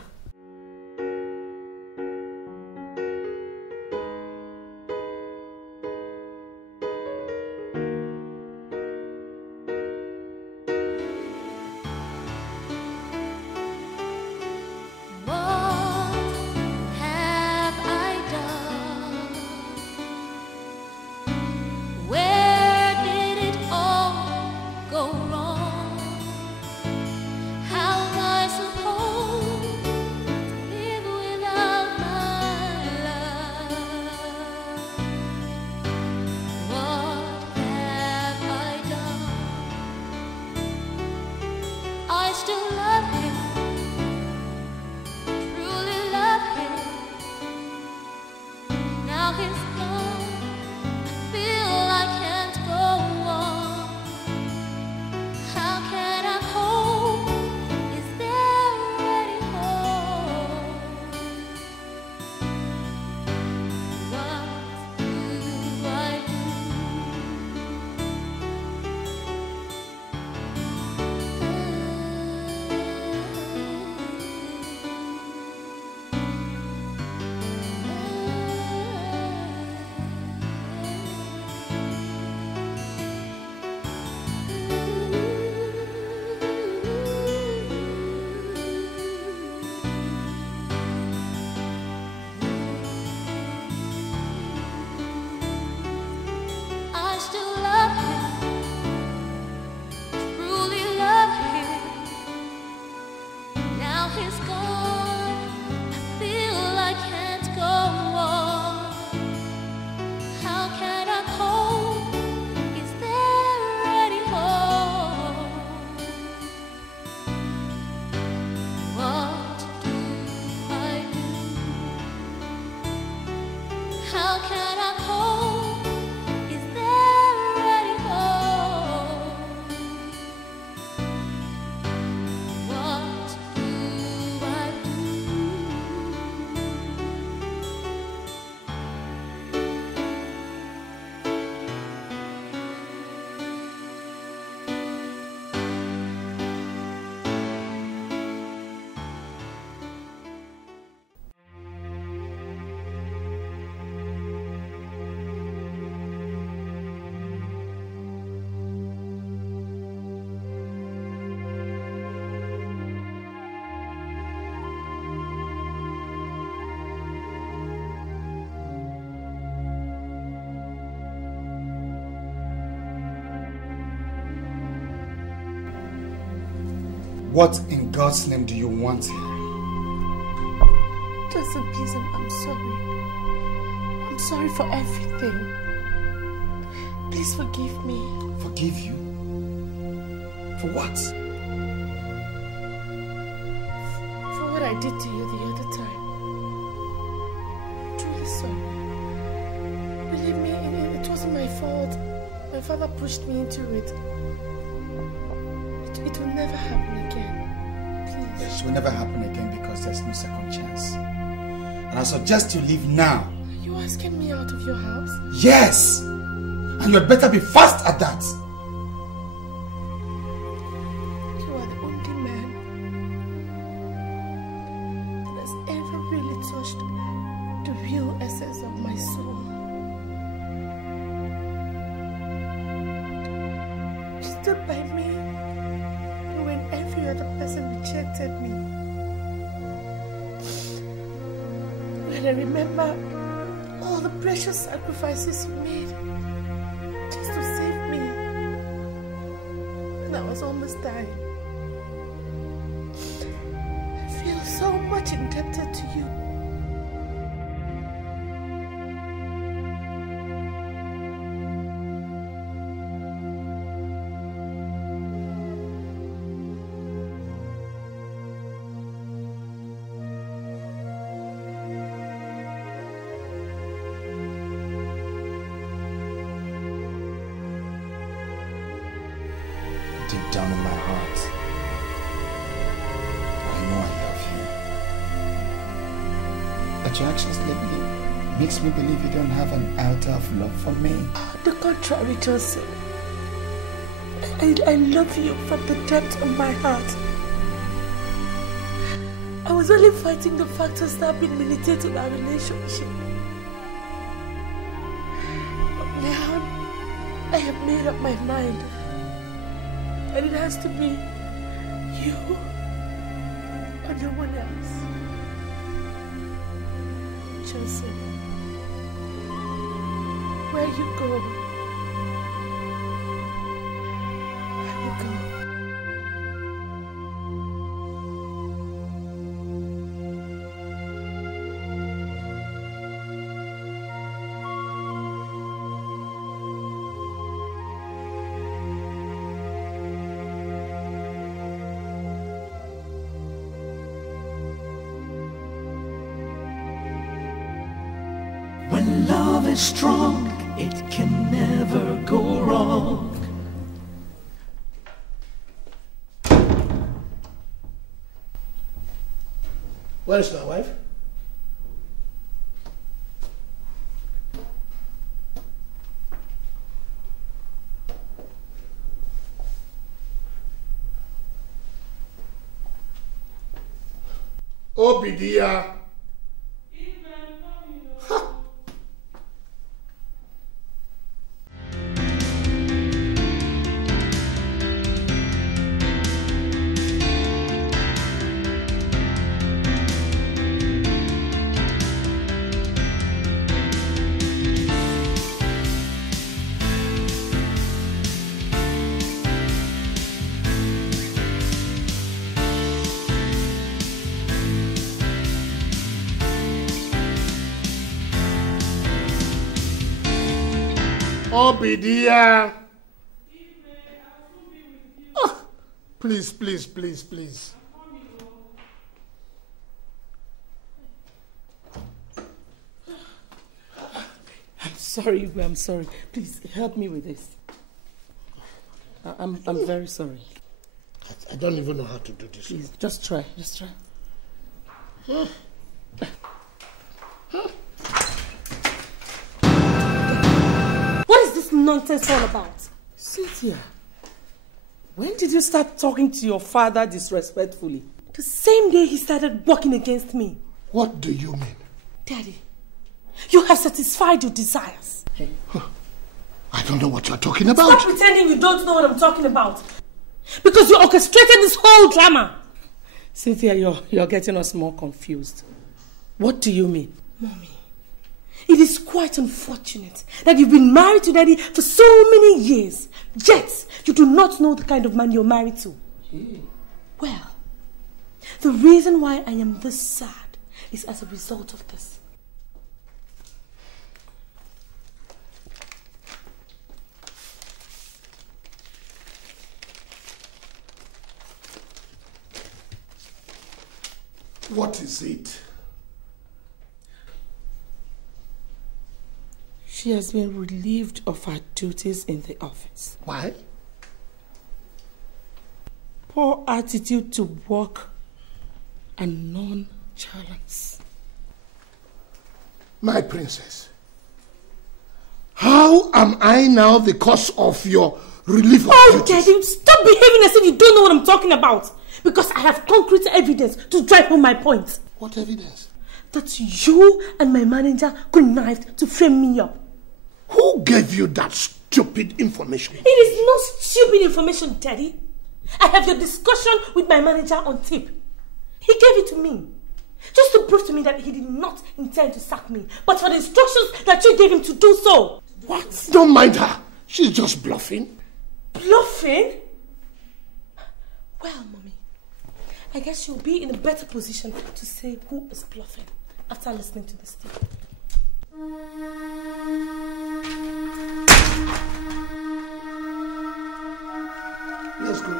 What in God's name do you want here? Justin, please, I'm sorry. I'm sorry for everything. Please forgive me. Forgive you? For what? For what I did to you the other time. I'm truly sorry. Believe me, it wasn't my fault. My father pushed me into it. It will never happen again. Please. It will never happen again because there's no second chance. And I suggest you leave now. Are you asking me out of your house? Yes! And you had better be fast at that. You are the only man that has ever really touched the real essence of my soul. You stood by me when every other person rejected me. And I remember all the precious sacrifices you made just to save me. And I was almost dying. I feel so much indebted to you. Deep down in my heart, I know I love you. But your actions lately makes me believe you don't have an iota of love for me. The contrary, Justus. I love you from the depth of my heart. I was only fighting the factors that have been militating our relationship. But now, I have made up my mind. And it has to be you or no one else. Justus, where you go, I will go. When love is strong, it can never go wrong. Where is my wife? Obidia. Obidia. Oh, please, please, please, please. I'm sorry, Igwe, I'm sorry. Please help me with this. I'm very sorry. I don't even know how to do this. Please, just try, just try. What is this nonsense all about? Cynthia, when did you start talking to your father disrespectfully? The same day he started working against me. What do you mean? Daddy, you have satisfied your desires. I don't know what you're talking about. Stop pretending you don't know what I'm talking about. Because you orchestrated this whole drama. Cynthia, you're getting us more confused. What do you mean? Mommy, it is quite unfortunate that you've been married to Daddy for so many years, yet you do not know the kind of man you're married to. Well, the reason why I am this sad is as a result of this. What is it? She has been relieved of her duties in the office. Why? Poor attitude to work and nonchalance. My princess, how am I now the cause of your relief of duties? Daddy, stop behaving as if you don't know what I'm talking about. Because I have concrete evidence to drive home my point. What evidence? That you and my manager connived to frame me up. Who gave you that stupid information? It is not stupid information, Daddy. I have your discussion with my manager on tape. He gave it to me. Just to prove to me that he did not intend to sack me, but for the instructions that you gave him to do so. What? Don't mind her. She's just bluffing. Bluffing? Well, Mommy, I guess you'll be in a better position to say who is bluffing after listening to this tape. Let's go.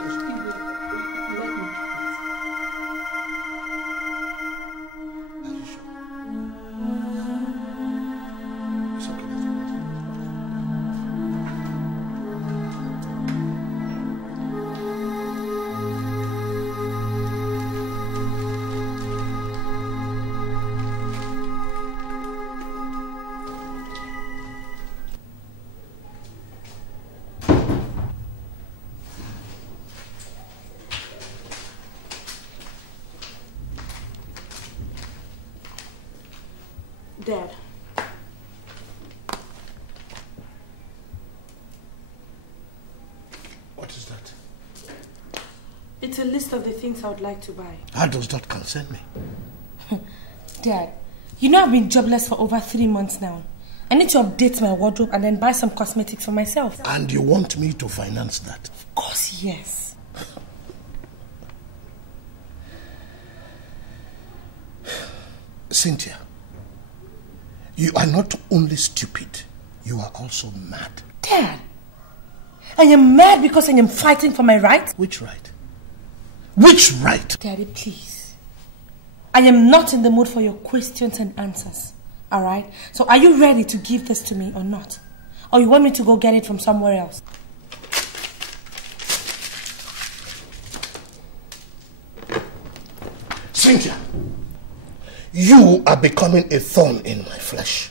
Dad. What is that? It's a list of the things I would like to buy. That does not concern me. Dad, you know I've been jobless for over 3 months now. I need to update my wardrobe and then buy some cosmetics for myself. And you want me to finance that? Of course, yes. Cynthia, you are not only stupid, you are also mad. Dad, I am mad because I am fighting for my right. Which right? Which right? Daddy, please. I am not in the mood for your questions and answers. Alright? So are you ready to give this to me or not? Or you want me to go get it from somewhere else? Cynthia, you are becoming a thorn in my flesh.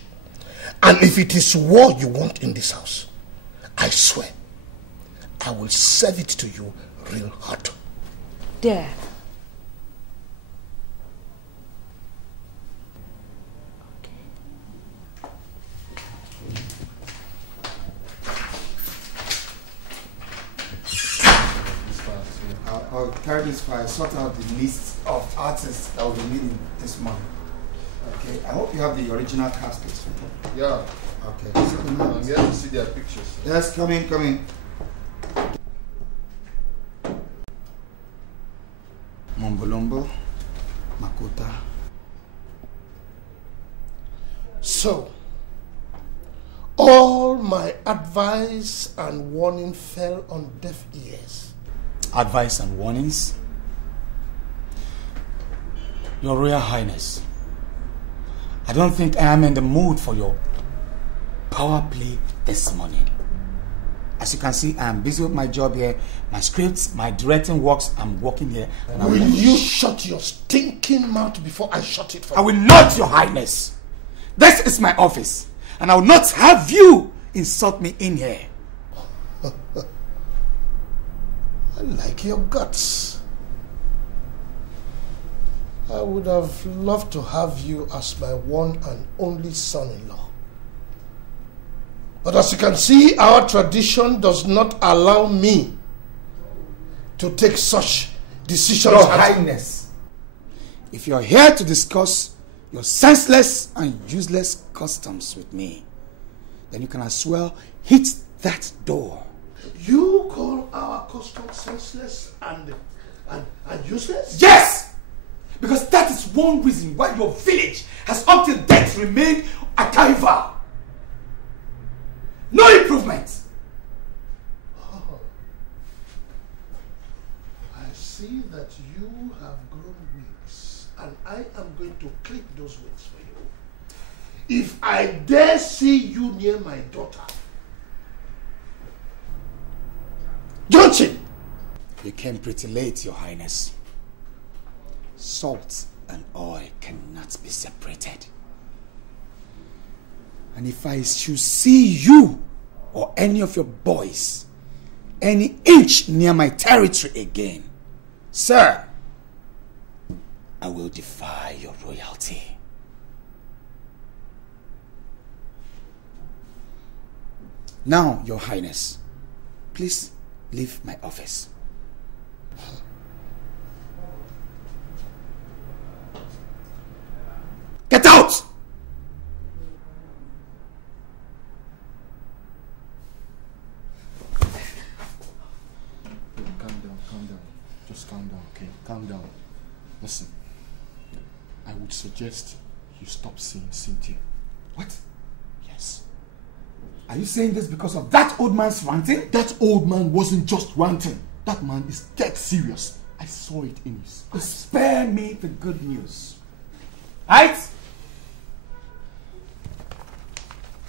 And if it is war you want in this house, I swear, I will serve it to you real hot. Dad. I'll carry this file, sort out the list of artists that will be meeting this month. Okay, I hope you have the original caskets. Yeah. Okay. I'm here to see their pictures. Yes, come in. Mombolombo, Makota. So, all my advice and warning fell on deaf ears. Advice and warnings? Your Royal Highness, I don't think I am in the mood for your power play this morning. As you can see, I am busy with my job here, my scripts, my directing works. I'm working here. And Will you shut your stinking mouth before I shut it for you? I will not, Your Highness. This is my office, and I will not have you insult me in here. I like your guts. I would have loved to have you as my one and only son-in-law. But as you can see, our tradition does not allow me to take such decisions. Your Highness, if you're here to discuss your senseless and useless customs with me, then you can as well hit that door. You call our customs senseless and useless? Yes! Because that is one reason why your village has up till date remained a carnival. No improvement. Oh. I see that you have grown wings, and I am going to clip those wings for you. if I dare see you near my daughter. Johnson! You came pretty late, Your Highness. Salt and oil cannot be separated. And if I should see you or any of your boys any inch near my territory again, sir, I will defy your royalty. Now, Your Highness, please leave my office. Get out! Calm down. Just calm down, okay? Calm down. Listen, I would suggest you stop seeing Cynthia. What? Yes. Are you saying this because of that old man's ranting? That old man wasn't just ranting. That man is dead serious. I saw it in his eyes. Spare me the good news. Right?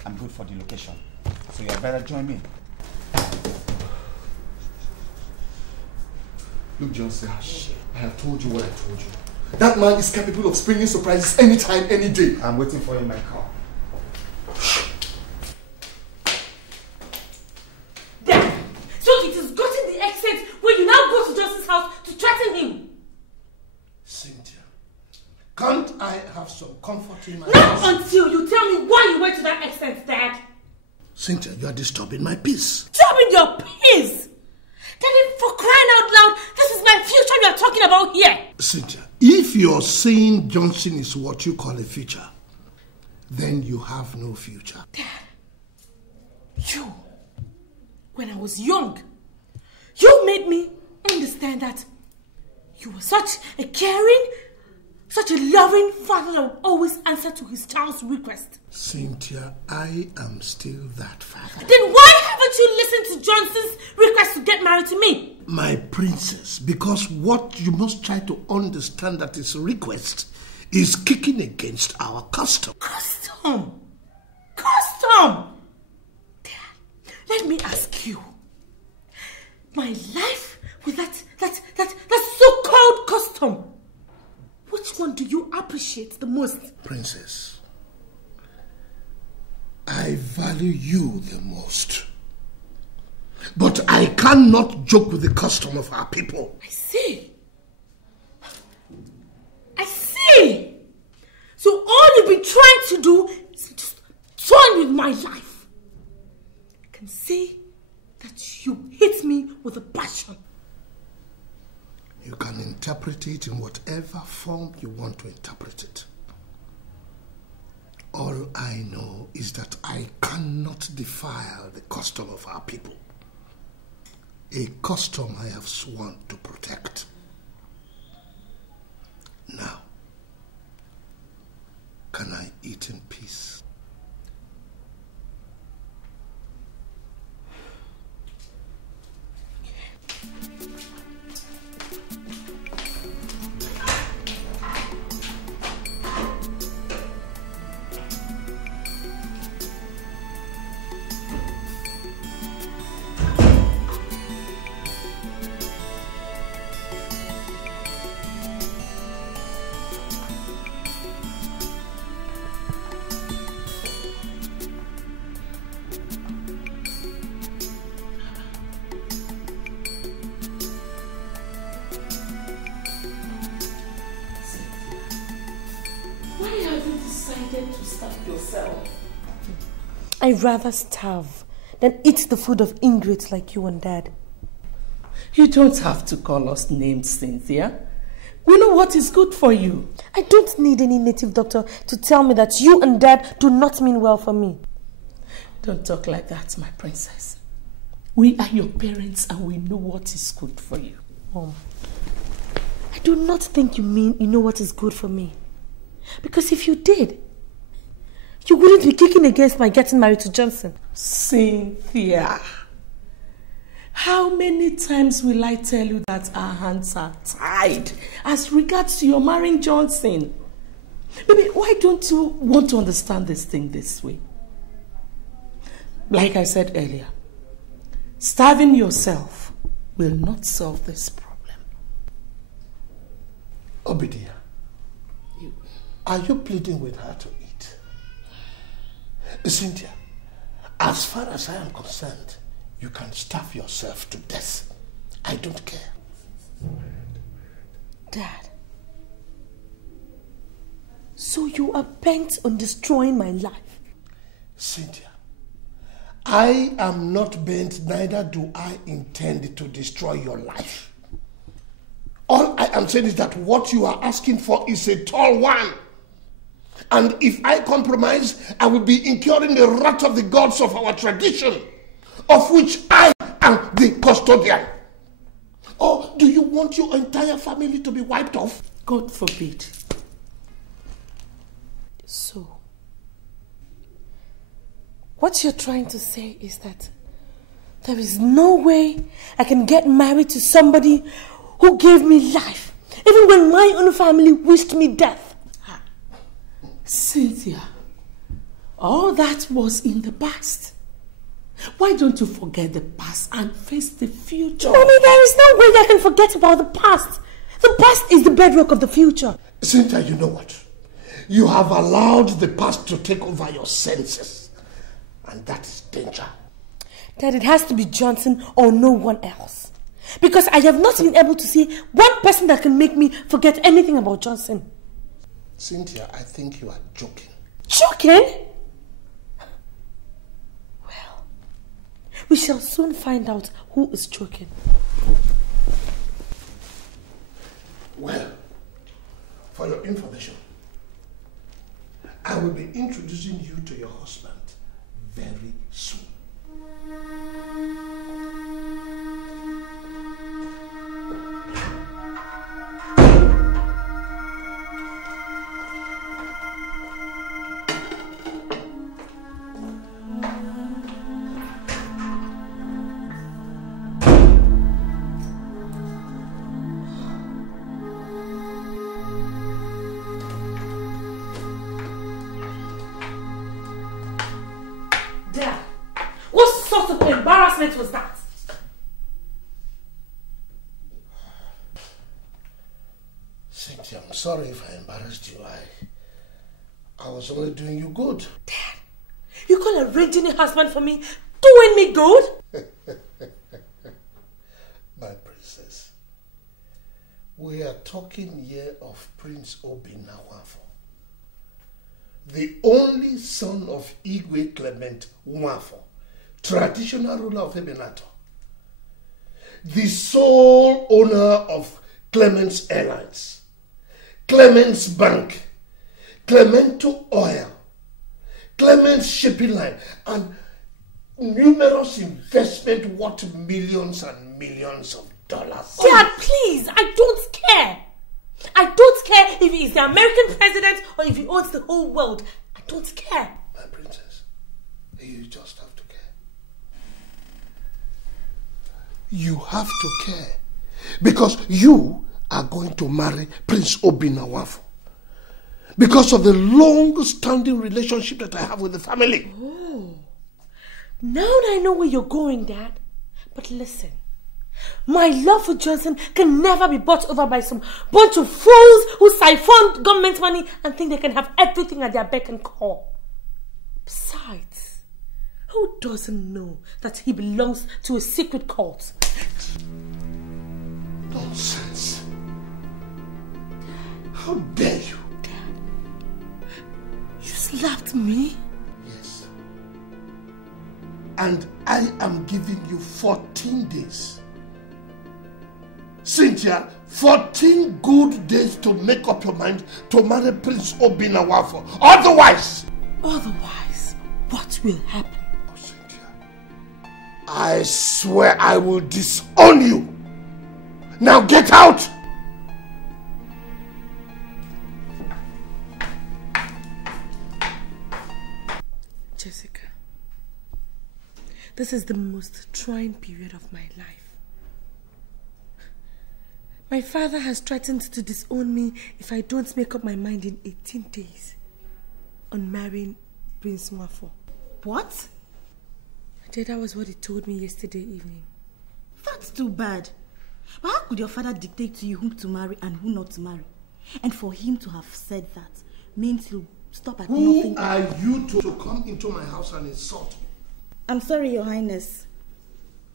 I'm good for the location, so you better join me. Look, Johnson, I have told you what I told you. That man is capable of springing surprises anytime, any day. I'm waiting for you in my car. Dad, so it has gotten the extent where you now go to Justus' house to threaten him. Cynthia, can't I have some comfort in my Not house? until you tell me why you went to that extent, Dad. Cynthia, you are disturbing my peace. Disturbing your peace? Daddy, for crying out loud, this is my future you are talking about here. Cynthia, if you're saying Johnson is what you call a future, then you have no future. Dad, you, when I was young, you made me understand that you were such a caring, such a loving father that would always answer to his child's request. Cynthia, I am still that father. Then why haven't you listened to Johnson's request to get married to me? My princess, because what you must try to understand that his request is kicking against our custom. Custom? Custom? Dad, let me ask you. My life with that so-called custom, which one do you appreciate the most? Princess, I value you the most. But I cannot joke with the custom of our people. I see. I see. So all you've been trying to do is just toy with my life. I can see that you hit me with a passion. You can interpret it in whatever form you want to interpret it. All I know is that I cannot defile the custom of our people. A custom I have sworn to protect. Now, can I eat in peace? I'd rather starve than eat the food of ingrates like you and Dad. You don't have to call us names, Cynthia. We know what is good for you. I don't need any native doctor to tell me that you and Dad do not mean well for me. Don't talk like that, my princess. We are your parents and we know what is good for you. Mom, I do not think you mean you know what is good for me. Because if you did, you wouldn't be kicking against my getting married to Johnson. Cynthia, how many times will I tell you that our hands are tied as regards to your marrying Johnson? Baby, why don't you want to understand this thing this way? Like I said earlier, starving yourself will not solve this problem. Obidia, are you pleading with her to eat? Cynthia, as far as I am concerned, you can starve yourself to death. I don't care. Dad, so you are bent on destroying my life? Cynthia, I am not bent, neither do I intend to destroy your life. All I am saying is that what you are asking for is a tall one. And if I compromise, I will be incurring the wrath of the gods of our tradition, of which I am the custodian. Or do you want your entire family to be wiped off? God forbid. So, what you're trying to say is that there is no way I can get married to somebody who gave me life, even when my own family wished me death. Cynthia, all that was in the past. Why don't you forget the past and face the future? Mommy, there is no way I can forget about the past. The past is the bedrock of the future. Cynthia, you know what? You have allowed the past to take over your senses. And that is danger. Dad, it has to be Johnson or no one else. Because I have not been able to see one person that can make me forget anything about Johnson. Cynthia, I think you are joking. Joking? Well, we shall soon find out who is joking. Well, for your information, I will be introducing you to your husband very soon. Was that? Cynthia, I'm sorry if I embarrassed you. I was only doing you good. Dad, you call arranging a husband for me doing me good? My princess, we are talking here of Prince Obinawafo, the only son of Igwe Clement Nwafo, traditional ruler of Ebenator, the sole owner of Clement's Airlines, Clement's Bank, Clemento Oil, Clement's Shipping Line, and numerous investments worth millions and millions of dollars. Dad, please, I don't care. I don't care if he's the American president or if he owns the whole world. I don't care. My princess, you just have to care. You have to care because you are going to marry Prince Obinawafo because of the long-standing relationship that I have with the family. Oh, now I know where you're going, Dad. But listen, my love for Johnson can never be bought over by some bunch of fools who siphon government money and think they can have everything at their beck and call. Besides, who doesn't know that he belongs to a secret cult? Nonsense. How dare you? Dad, you slapped me? Yes. And I am giving you 14 days. Cynthia, 14 good days to make up your mind to marry Prince Obinawafo. Otherwise, what will happen? Oh, Cynthia, I swear I will disown you. Now get out! Jessica, this is the most trying period of my life. My father has threatened to disown me if I don't make up my mind in 18 days on marrying Prince Nwafo. What? That was what he told me yesterday evening. That's too bad. But how could your father dictate to you whom to marry and who not to marry? And for him to have said that means he'll stop at nothing. Who are you to come into my house and insult me? I'm sorry, Your Highness.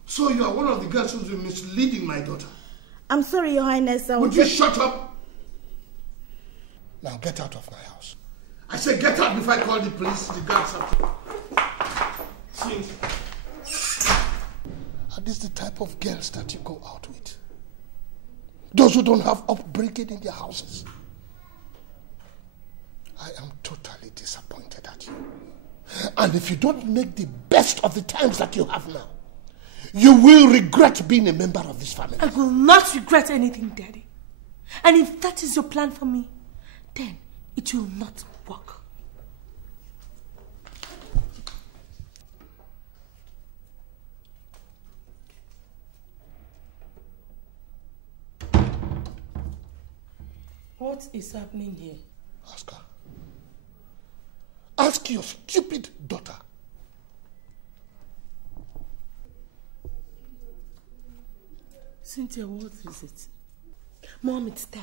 So you are one of the girls who's been misleading my daughter? I'm sorry, Your Highness. Would you shut up? Now get out of my house. I said get out before I call the police, the guards up. See? Are these the type of girls that you go out with? Those who don't have upbringing in their houses. I am totally disappointed at you. And if you don't make the best of the times that you have now, you will regret being a member of this family. I will not regret anything, Daddy. And if that is your plan for me, then it will not work. What is happening here? Ask her. Ask your stupid daughter. Cynthia, what is it? Mom, it's Dad.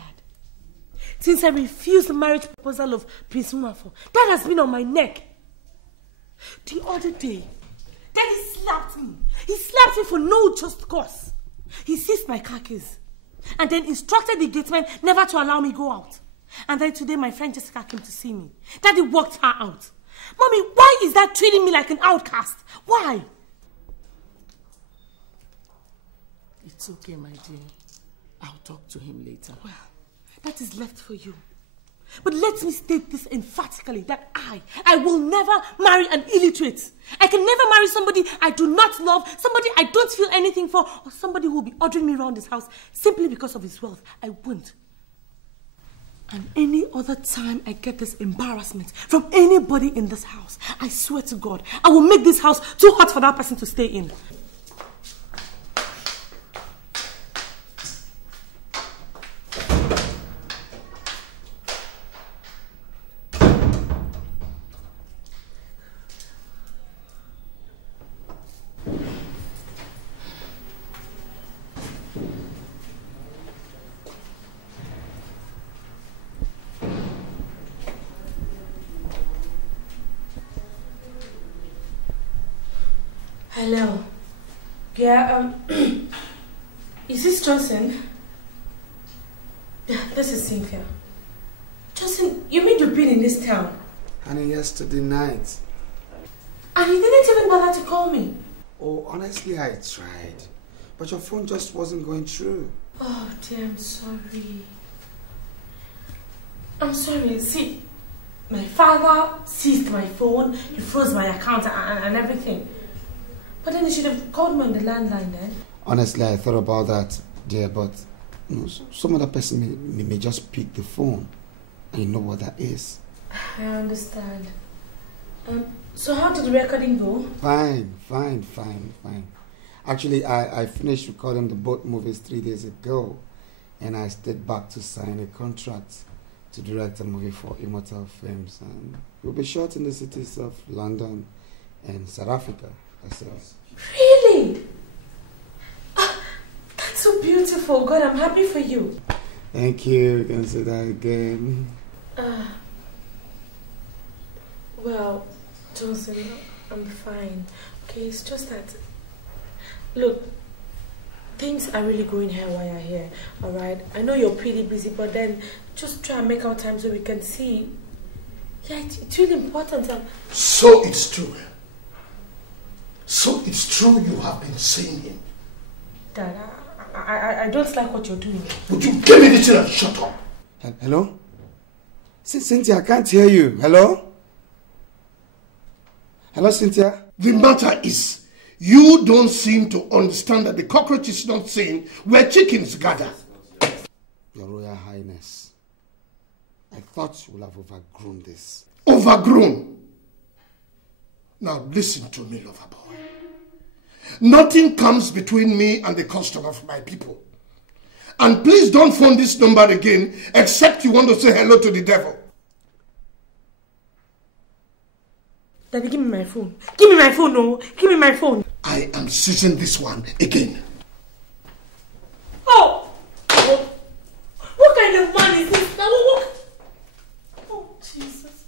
Since I refused the marriage proposal of Prince Nwafo, Dad has been on my neck. The other day, Daddy slapped me. He slapped me for no just cause. He seized my car keys and then instructed the gateman never to allow me go out. And then today my friend Jessica came to see me. Daddy walked her out. Mommy, why is that treating me like an outcast? Why? It's okay, my dear. I'll talk to him later. Well, that is left for you. But let me state this emphatically, that I will never marry an illiterate. I can never marry somebody I do not love, somebody I don't feel anything for, or somebody who will be ordering me around this house simply because of his wealth. I won't. And any other time I get this embarrassment from anybody in this house, I swear to God, I will make this house too hot for that person to stay in. Hello. Yeah, is this Johnson? Yeah, this is Cynthia. Johnson, you mean you've been in this town? Honey, yesterday night. And you didn't even bother to call me? Oh, honestly, I tried. But your phone just wasn't going through. Oh, dear, I'm sorry. I'm sorry. See, my father seized my phone, he froze my account and everything. But then he should have called me on the landline then. Honestly, I thought about that, dear, but you know, some other person may just pick the phone. And you know what that is. I understand. So how did the recording go? Fine. Actually, I finished recording the both movies 3 days ago. And I stayed back to sign a contract to direct a movie for Immortal Films. And we'll be shot in the cities of London and South Africa. Really? That's so beautiful. God, I'm happy for you. Thank you. You can say that again. Well, Johnson, I'm fine. Okay, it's just that... Look, things are really going haywire while you're here, alright? I know you're pretty busy, but then just try and make our time so we can see. Yeah, it's really important. So it's true. So it's true you have been saying it. Dad, I don't like what you're doing. Would you give me this and shut up? Hello? Cynthia, I can't hear you. Hello? Hello, Cynthia? The matter is, you don't seem to understand that the cockroach is not seen where chickens gather. Your Royal Highness, I thought you would have overgrown this. Overgrown? Now listen to me, lover boy. Nothing comes between me and the custom of my people. And please don't phone this number again except you want to say hello to the devil. Daddy, give me my phone. Give me my phone, no. Give me my phone. I am seizing this one again. Oh! What kind of man is this? Oh, Jesus.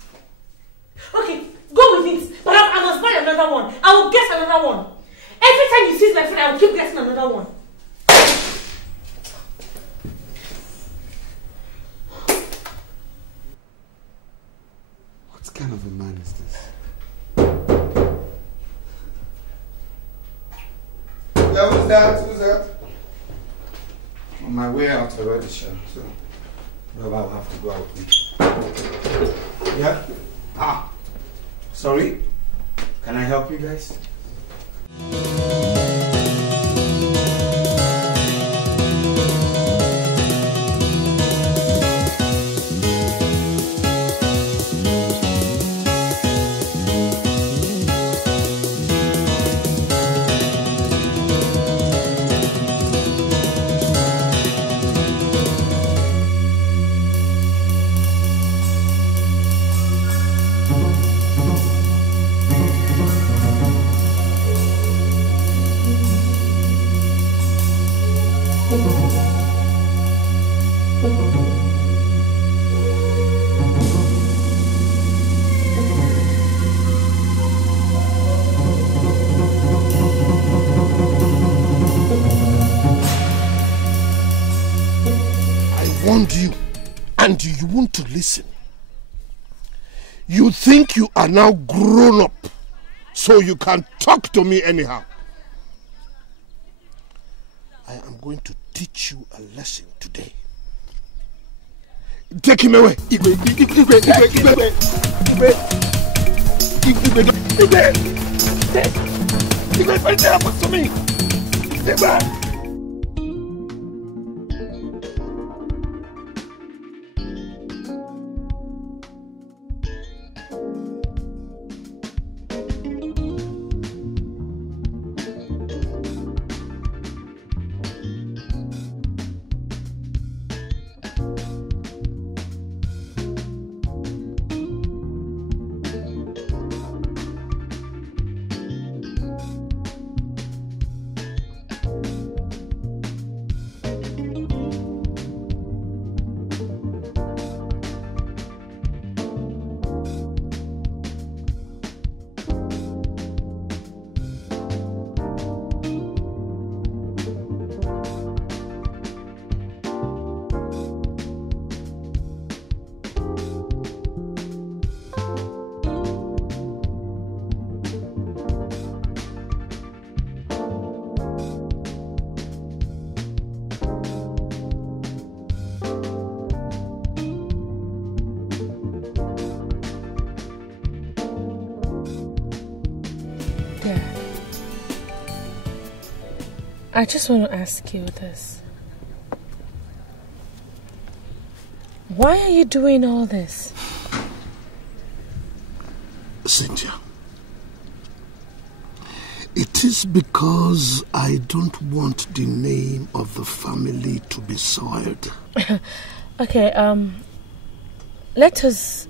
Okay, go with it. But I must buy another one. I will get another one. Every time you seize my phone, I will keep getting another one. What kind of a man is this? Yeah, who's that? Who's that? On my way out already, sure. So, well, I'll have to go out with. Yeah? Ah, sorry. Can I help you guys? You, and you want to listen. You think you are now grown up, so you can talk to me anyhow. I am going to teach you a lesson today. Take him away. I just want to ask you this. Why are you doing all this? Cynthia, it is because I don't want the name of the family to be soiled. Okay, let us,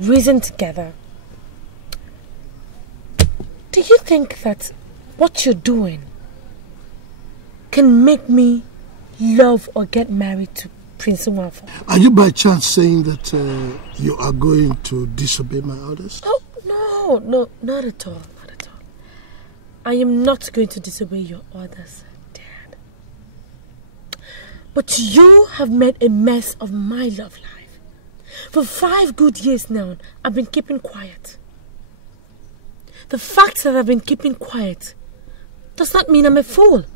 reason together. Do you think that what you're doing can make me love or get married to Prince Nwafor? Are you by chance saying that you are going to disobey my orders? Oh, no, not at all, not at all. I am not going to disobey your orders, Dad. But you have made a mess of my love life. For 5 good years now, I've been keeping quiet. The fact that I've been keeping quiet does not mean I'm a fool.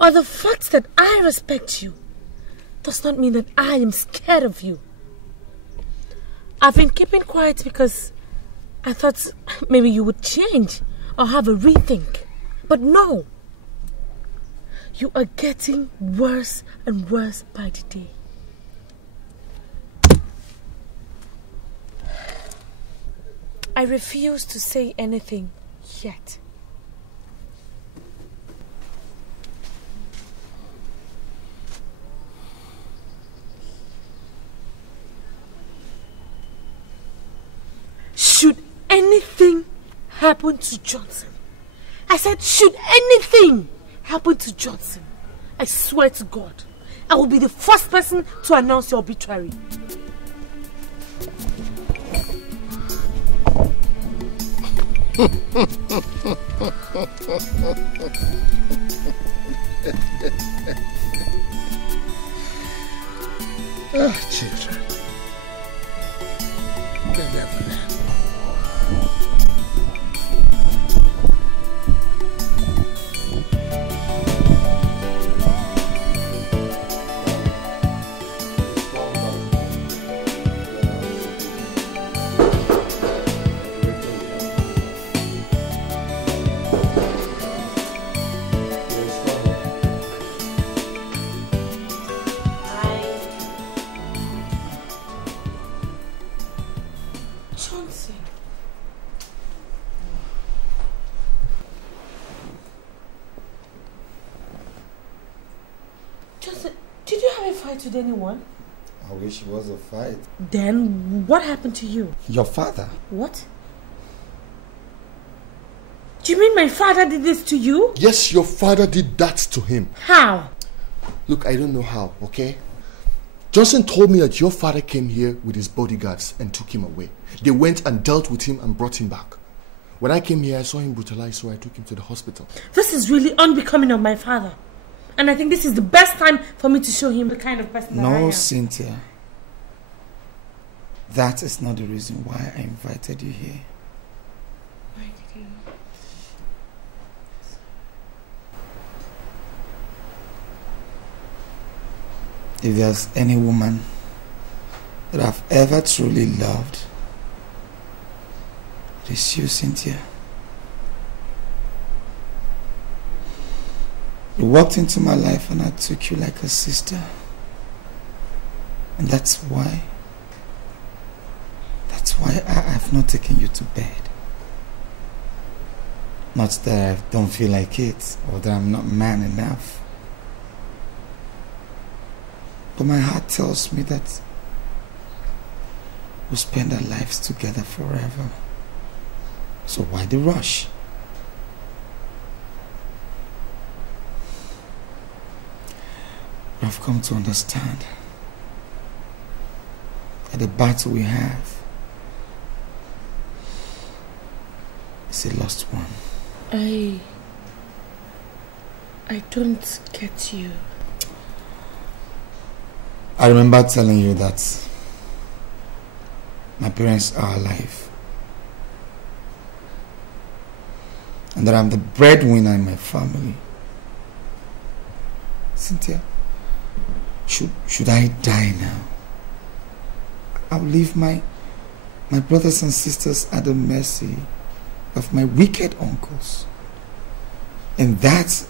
Or the fact that I respect you does not mean that I am scared of you. I've been keeping quiet because I thought maybe you would change or have a rethink. But no. You are getting worse and worse by the day. I refuse to say anything yet. happen to Johnson, I said, should anything happen to Johnson, I swear to God, I will be the first person to announce your obituary. Ah, children. They'll never learn. With anyone? I wish it was a fight. Then what happened to you? Your father. What? Do you mean my father did this to you? Yes, your father did that to him. How? Look, I don't know how, okay? Johnson told me that your father came here with his bodyguards and took him away. They went and dealt with him and brought him back. When I came here, I saw him brutalized, so I took him to the hospital. This is really unbecoming of my father. And I think this is the best time for me to show him the kind of person that I am. No, Cynthia. That is not the reason why I invited you here. Why did you? If there's any woman that I've ever truly loved, it is you, Cynthia. You walked into my life and I took you like a sister. And that's why I have not taken you to bed. Not that I don't feel like it or that I'm not man enough. But my heart tells me that we'll spend our lives together forever. So why the rush? I've come to understand that the battle we have is a lost one. I don't get you. I remember telling you that my parents are alive and that I'm the breadwinner in my family. Cynthia, should I die now? I'll leave my brothers and sisters at the mercy of my wicked uncles. And that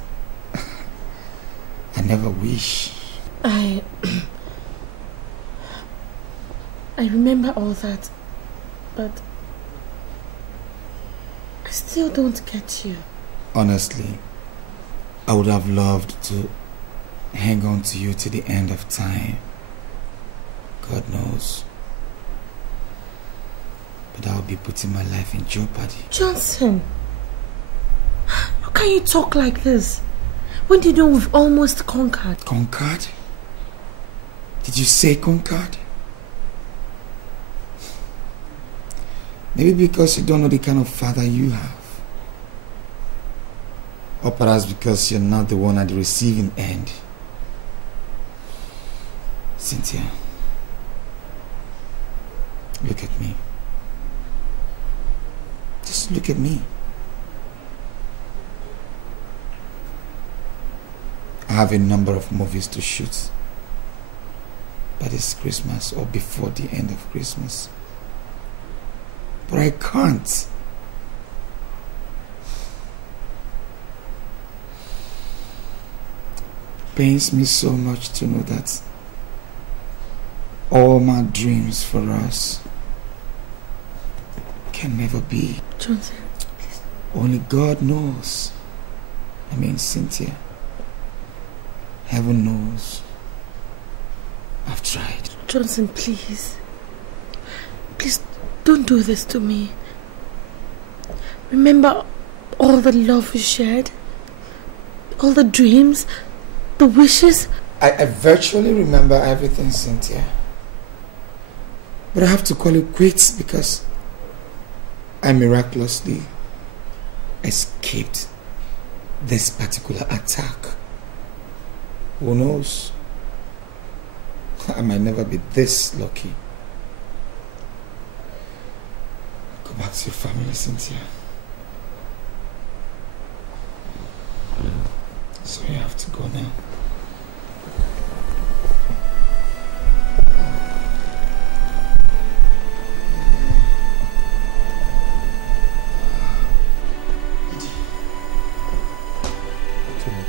I never wish. I remember all that, but I still don't get you. Honestly, I would have loved to hang on to you to the end of time. God knows. But I'll be putting my life in jeopardy. Johnson, how can you talk like this? When do you know we've almost conquered? Conquered? Did you say conquered? Maybe because you don't know the kind of father you have. Or perhaps because you're not the one at the receiving end. Cynthia, look at me. Just look at me. I have a number of movies to shoot by this Christmas or before the end of Christmas. But I can't. It pains me so much to know that all my dreams for us can never be. Johnson, only God knows. I mean, Cynthia, heaven knows. I've tried. Johnson, please. Please don't do this to me. Remember all the love we shared? All the dreams? The wishes? I virtually remember everything, Cynthia. But I have to call it quits because I miraculously escaped this particular attack. Who knows? I might never be this lucky. Go back to your family, Cynthia. So you have to go now.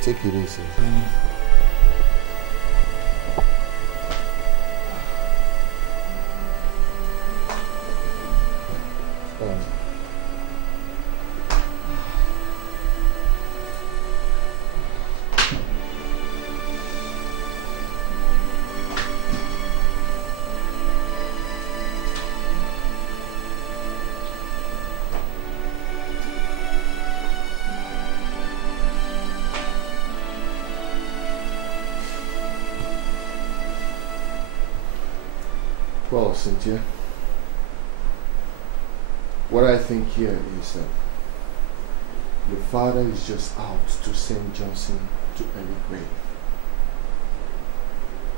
Take it easy. Well, Cynthia, what I think here is that your father is just out to send Johnson to any grave.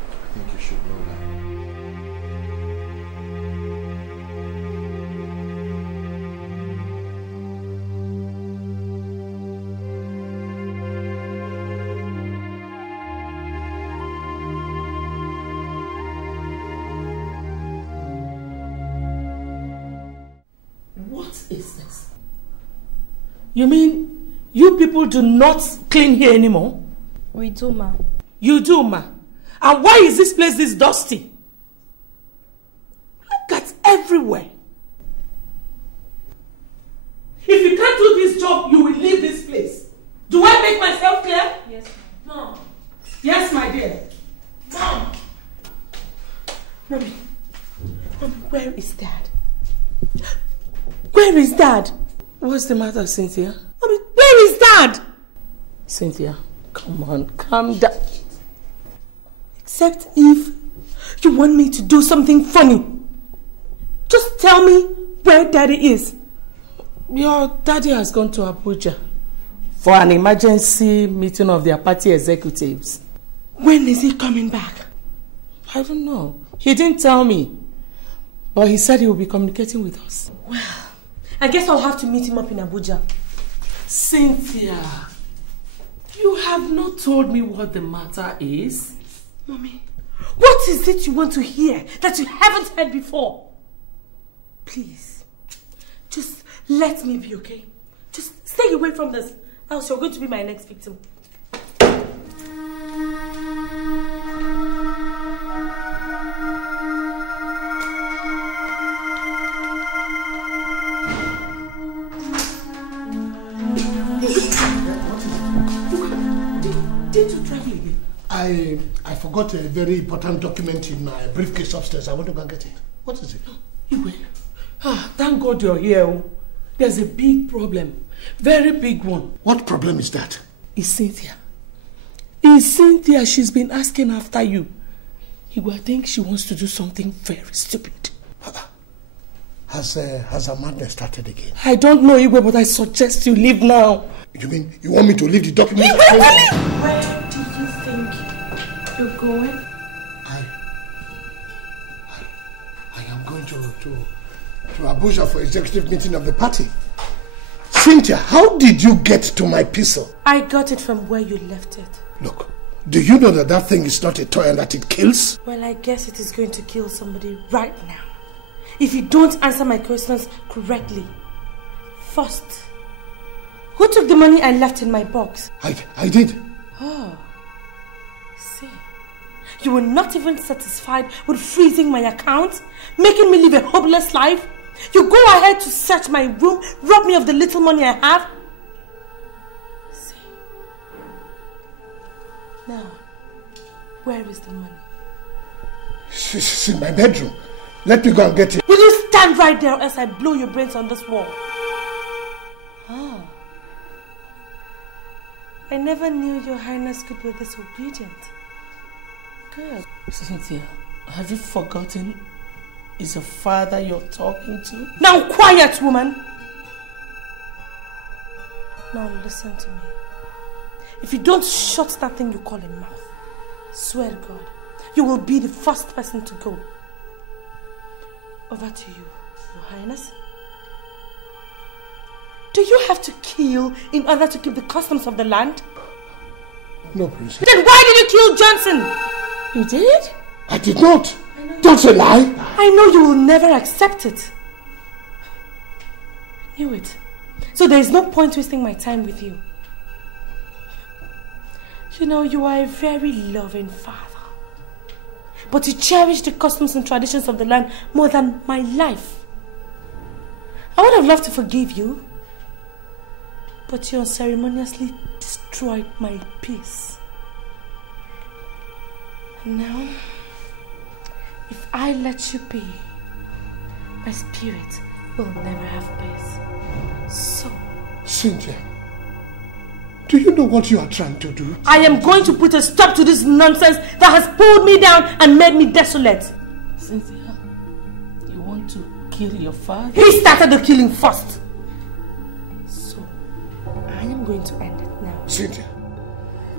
I think you should know that. You mean you people do not clean here anymore? We do, ma. You do, ma. And why is this place this dusty? Look at everywhere. If you can't do this job, you will leave this place. Do I make myself clear? Yes, Mom. Yes, my dear. Mom. Mommy, where is Dad? Where is Dad? What's the matter, Cynthia? Mommy, where is Dad? Cynthia, come on, calm down. Except if you want me to do something funny. Just tell me where Daddy is. Your daddy has gone to Abuja for an emergency meeting of their party executives. When is he coming back? I don't know. He didn't tell me. But he said he will be communicating with us. Well, I guess I'll have to meet him up in Abuja. Cynthia, you have not told me what the matter is. Mommy, what is it you want to hear that you haven't heard before? Please, just let me be, okay? Just stay away from this, else you're going to be my next victim. I forgot a very important document in my briefcase upstairs. I want to go and get it. What is it? Iwe, thank God you're here. There's a big problem. Very big one. What problem is that? It's Cynthia. It's Cynthia. She's been asking after you. Iwe, I think she wants to do something very stupid. Has her madness started again? I don't know, Iwe, but I suggest you leave now. You mean you want me to leave the document? Iwe, where do you think you're going? I am going to Abuja for executive meeting of the party. Cynthia, how did you get to my pistol? I got it from where you left it. Look, do you know that that thing is not a toy and that it kills? Well, I guess it is going to kill somebody right now. If you don't answer my questions correctly. First, who took the money I left in my box? I did. Oh, see. You were not even satisfied with freezing my account, making me live a hopeless life. You go ahead to search my room, rob me of the little money I have. See. Now, where is the money? It's in my bedroom. Let me go and get it. Will you stand right there as I blow your brains on this wall? never knew your highness could be this obedient. Good. Cynthia, have you forgotten it's your father you're talking to? Now quiet, woman! Now listen to me. If you don't shut that thing you call a mouth, swear to God, you will be the first person to go. Over to you, Your Highness. Do you have to kill in order to keep the customs of the land? No, Princess. Then why did you kill Johnson? You did? I did not. Don't say lie. I know you will never accept it. I knew it. So there is no point wasting my time with you. You know, you are a very loving father. But you cherish the customs and traditions of the land more than my life. I would have loved to forgive you, but you unceremoniously destroyed my peace. And now, if I let you be, my spirit will never have peace. So, Cynthia, do you know what you are trying to do? I am going to put a stop to this nonsense that has pulled me down and made me desolate. Cynthia, you want to kill your father? He started the killing first. So, I am going to end it now. Cynthia,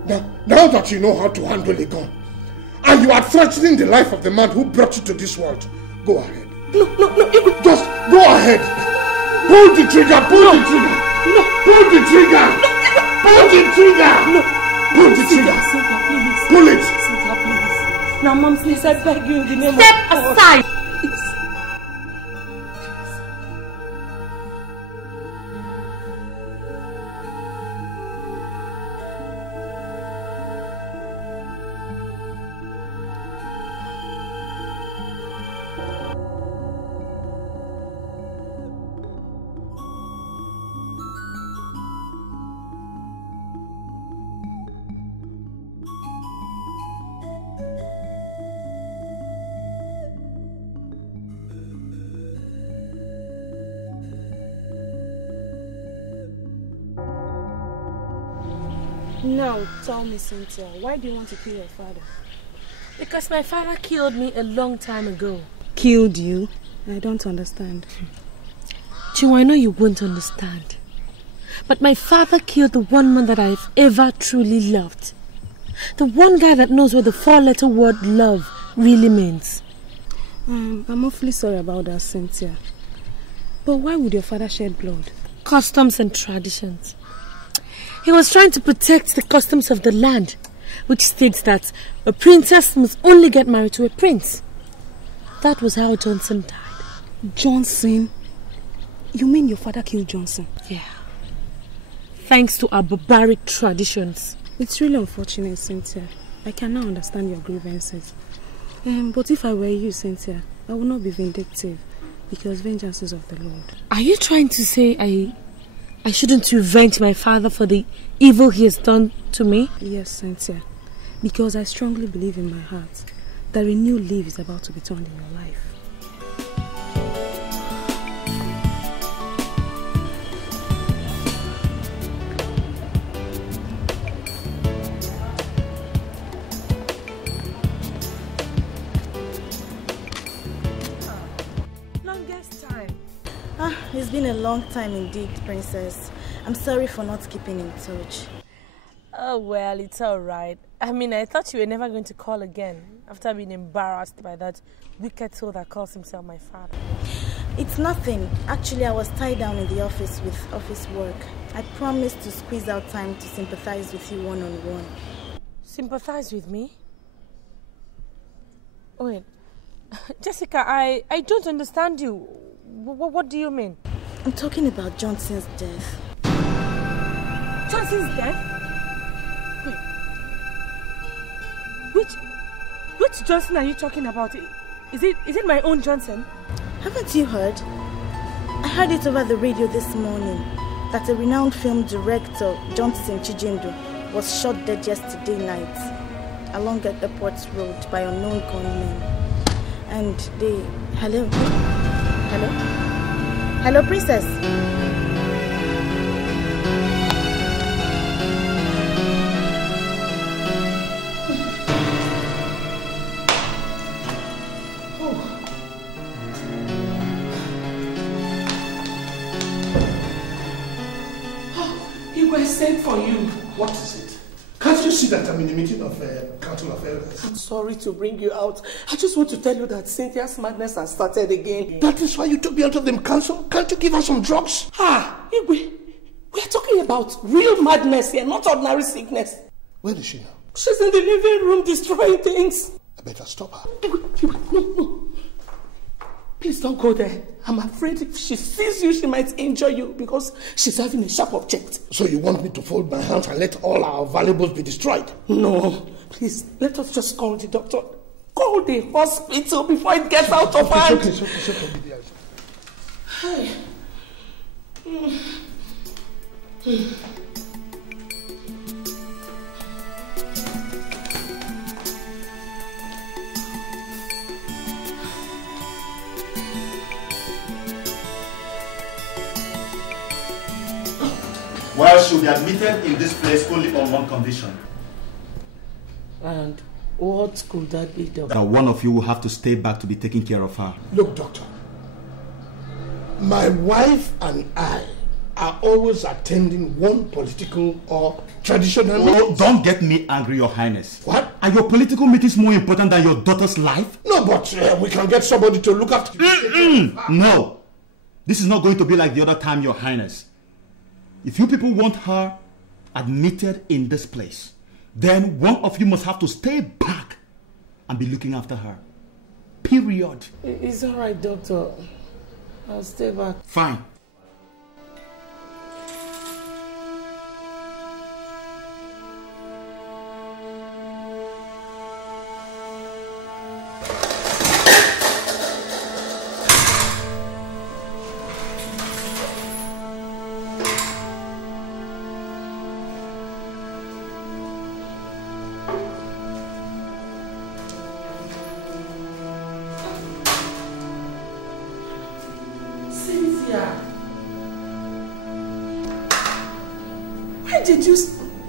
now that you know how to handle a gun, and you are threatening the life of the man who brought you to this world, go ahead. No, just go ahead. Pull the trigger, pull the trigger. No, pull the trigger. Pull the trigger. No, pull the trigger. Cynthia, please. Pull it. Cynthia, please. Now, Mom, please, I beg you in the name of God. Step aside. Now, tell me, Cynthia, why do you want to kill your father? Because my father killed me a long time ago. Killed you? I don't understand. Chiwa, I know you won't understand. But my father killed the one man that I've ever truly loved. The one guy that knows what the four-letter word love really means. I'm awfully sorry about that, Cynthia. But why would your father shed blood? Customs and traditions. He was trying to protect the customs of the land, which states that a princess must only get married to a prince. That was how Johnson died. Johnson? You mean your father killed Johnson? Yeah. Thanks to our barbaric traditions. It's really unfortunate, Cynthia. I cannot understand your grievances. But if I were you, Cynthia, I would not be vindictive, because vengeance is of the Lord. Are you trying to say I shouldn't revenge my father for the evil he has done to me? Yes, Cynthia. Because I strongly believe in my heart that a new leaf is about to be turned in your life. It's been a long time indeed, Princess. I'm sorry for not keeping in touch. Oh, well, it's all right. I mean, I thought you were never going to call again after being embarrassed by that wicked soul that calls himself my father. It's nothing. Actually, I was tied down in the office with office work. I promised to squeeze out time to sympathize with you one-on-one. Sympathize with me? Wait, Jessica, I don't understand you. What do you mean? I'm talking about Johnson's death. Johnson's death? Wait. Which Johnson are you talking about? Is it my own Johnson? Haven't you heard? I heard it over the radio this morning that a renowned film director, Johnson Chijindu, was shot dead yesterday night along the airport road by unknown gunmen. And they... Hello? Hello? Hello, Princess? sent for you. What is it? Can't you see that I'm in the meeting of Council of Elders? I'm sorry to bring you out. I just want to tell you that Cynthia's madness has started again. That is why you took me out of the council? Can't you give her some drugs? Igwe, we are talking about real madness here, not ordinary sickness. Where is she now? She's in the living room destroying things. I better stop her. Igwe, no. Please don't go there. I'm afraid if she sees you, she might injure you because she's having a sharp object. So you want me to fold my hands and let all our valuables be destroyed? No. Please, let us just call the doctor. Call the hospital before it gets out of hand. It's okay. Hi. Well, she'll be admitted in this place only on one condition. And what could that be, doctor? That one of you will have to stay back to be taking care of her. Look, doctor. My wife and I are always attending one political or traditional meeting. Don't get me angry, Your Highness. What? Are your political meetings more important than your daughter's life? No, but we can get somebody to look after... No. This is not going to be like the other time, Your Highness. If you people want her admitted in this place, then one of you must have to stay back and be looking after her. Period. It's all right, doctor. I'll stay back. Fine.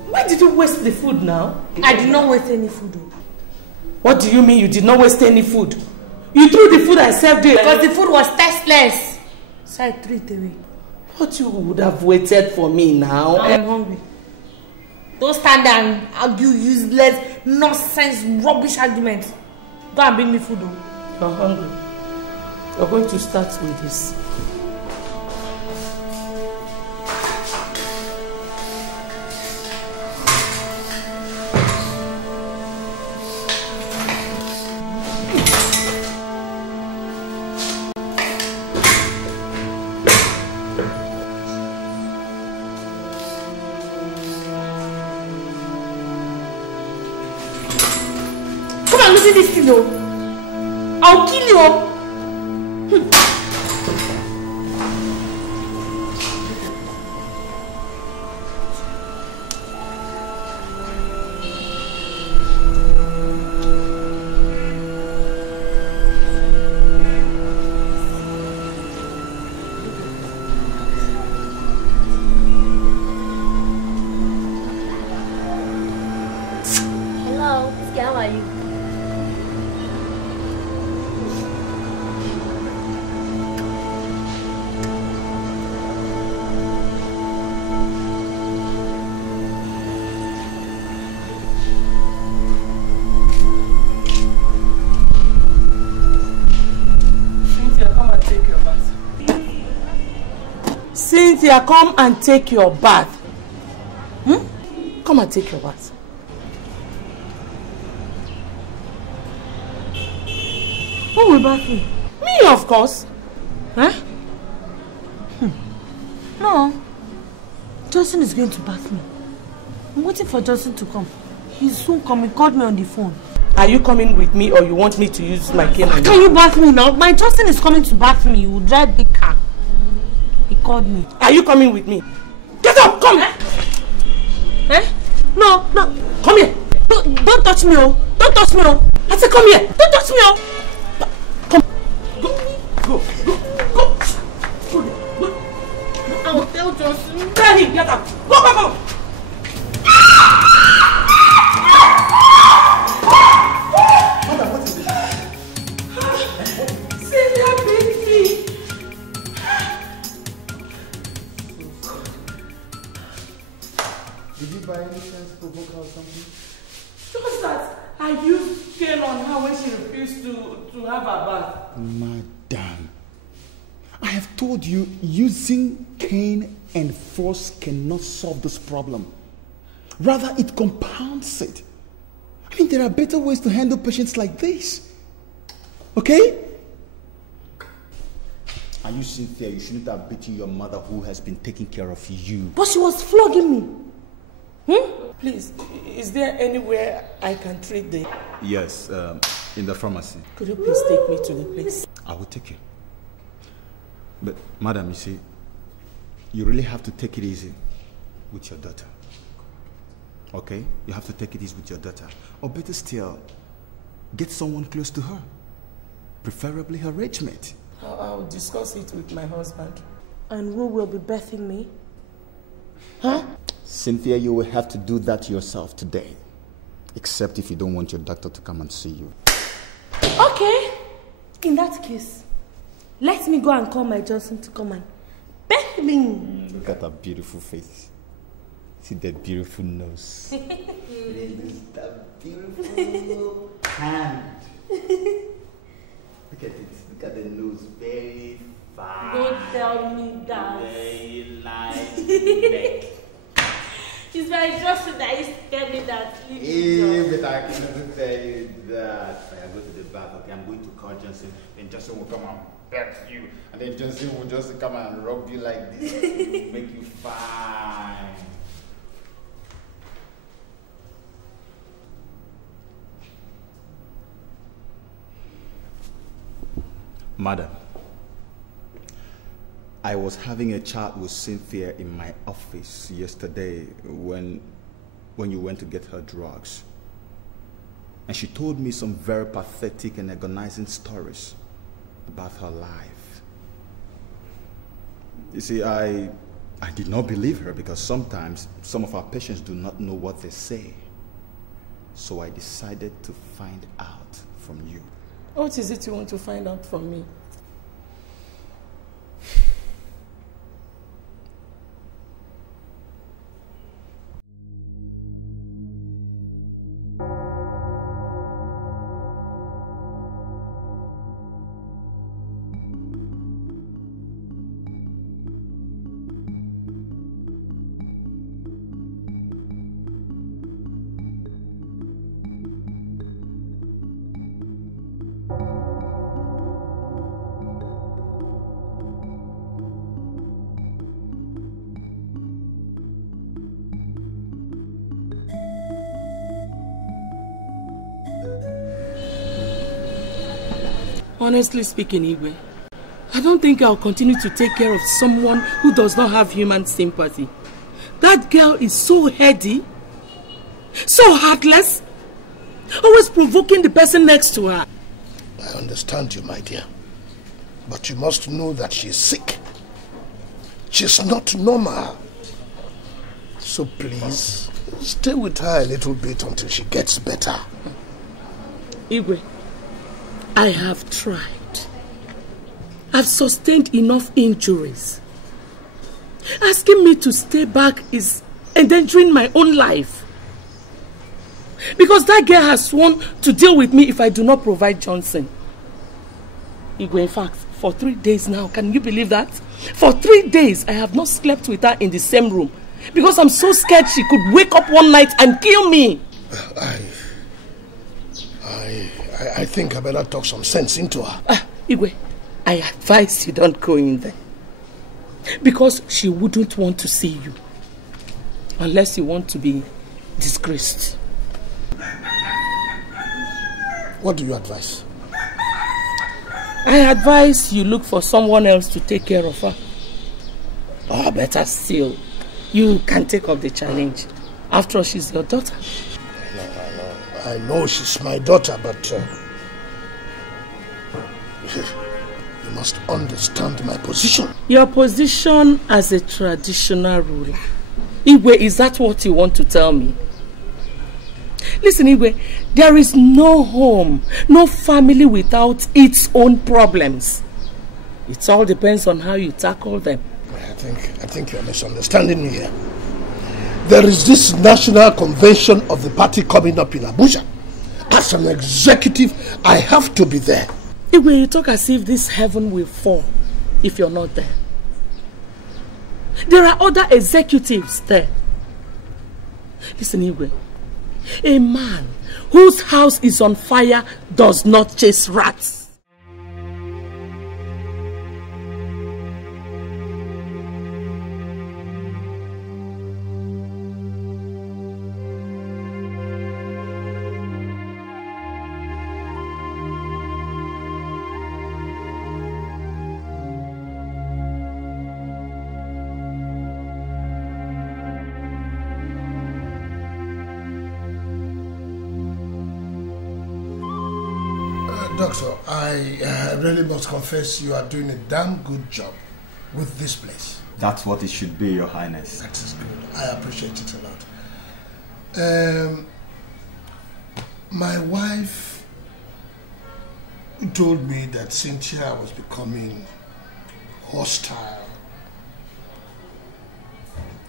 Why did you waste the food now? I did not waste any food. What do you mean you did not waste any food? You threw the food I served you. Because the food was tasteless. So I threw it away. But you would have waited for me now. I am hungry. Don't stand there and argue useless, nonsense, rubbish arguments. Go and bring me food. You're hungry. You're going to start with this. This thing, I'll kill you. Hello, how are you? Cynthia, come and take your bath. Come and take your bath. Who will bath me? Me, of course. Huh? No. Justin is going to bath me. I'm waiting for Justin to come. He's soon coming. He called me on the phone. Are you coming with me or you want me to use my cane? Can you bath me now? My Justin is coming to bath me. He will drive big car. He called me. Are you coming with me? Get up! Come! Eh? No. Come here! Don't touch me, oh! Don't touch me, oh! I said come here! Don't touch me, oh! Come! Go! I will tell Justin. Tell him! Get up! Go! Mother, what is it? Cynthia, baby! her when she refused to have her bath. Madam, I have told you using cane and force cannot solve this problem. Rather, it compounds it. I mean, there are better ways to handle patients like this. Okay? Are you Cynthia? You shouldn't have beaten your mother who has been taking care of you. But she was flogging me. Please, is there anywhere I can treat the... Yes, in the pharmacy. Could you please take me to the place? I will take you. But, madam, you see, you really have to take it easy with your daughter. Okay? You have to take it easy with your daughter. Or better still, get someone close to her. Preferably her age mate. I'll discuss it with my husband. And who will be birthing me? Huh? Cynthia, you will have to do that yourself today. Except if you don't want your doctor to come and see you. Okay. In that case, let me go and call my Johnson to come and birth me. Look at that beautiful face. See that beautiful nose. That beautiful hand. Look at it. Look at the nose. Very fine. Don't tell me that. Very nice neck. She's my Justus that used to tell me that. But I couldn't tell you that. I go to the bath, okay? I'm going to call Johnson, and Johnson will come and pet you, and then Johnson will just come and rub you like this, make you fine. Madam, I was having a chat with Cynthia in my office yesterday when you went to get her drugs. And she told me some very pathetic and agonizing stories about her life. You see, I did not believe her because sometimes some of our patients do not know what they say. So I decided to find out from you. What is it you want to find out from me? Honestly speaking, Igwe, I don't think I'll continue to take care of someone who does not have human sympathy. That girl is so heady, so heartless, always provoking the person next to her. I understand you, my dear. But you must know that she's sick. She's not normal. So please, stay with her a little bit until she gets better. Igwe, I have tried. I've sustained enough injuries. Asking me to stay back is endangering my own life. Because that girl has sworn to deal with me if I do not provide Johnson. Igwe, in fact, for 3 days now, can you believe that? For 3 days, I have not slept with her in the same room. Because I'm so scared she could wake up one night and kill me. I think I better talk some sense into her. Igwe, I advise you don't go in there. Because she wouldn't want to see you. Unless you want to be disgraced. What do you advise? I advise you look for someone else to take care of her. Or better still, you can take up the challenge. After all, she's your daughter. I know she's my daughter, but you must understand my position. Your position as a traditional ruler. Igwe, is that what you want to tell me? Listen, Igwe, there is no home, no family without its own problems. It all depends on how you tackle them. I think you're misunderstanding me here. There is this national convention of the party coming up in Abuja. As As an executive, I have to be there. Igwe, you talk as if this heaven will fall if you're not there. There are other executives there. Listen, Igwe. A man whose house is on fire does not chase rats. Doctor, I really must confess you are doing a damn good job with this place. That's what it should be, Your Highness. That is good. I appreciate it a lot. My wife told me that Cynthia was becoming hostile,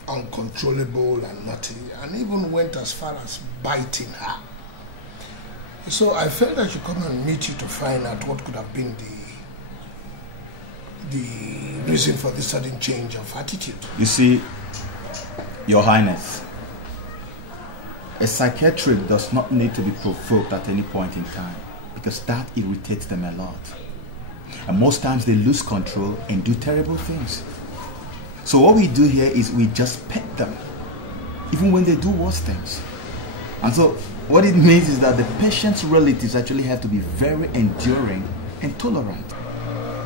uncontrollable and naughty, and even went as far as biting her. So I felt I should come and meet you to find out what could have been the reason for this sudden change of attitude. You see, Your Highness, a psychiatric does not need to be provoked at any point in time because that irritates them a lot. And most times they lose control and do terrible things. So what we do here is we just pet them, even when they do worse things. And so what it means is that the patient's relatives actually have to be very enduring and tolerant.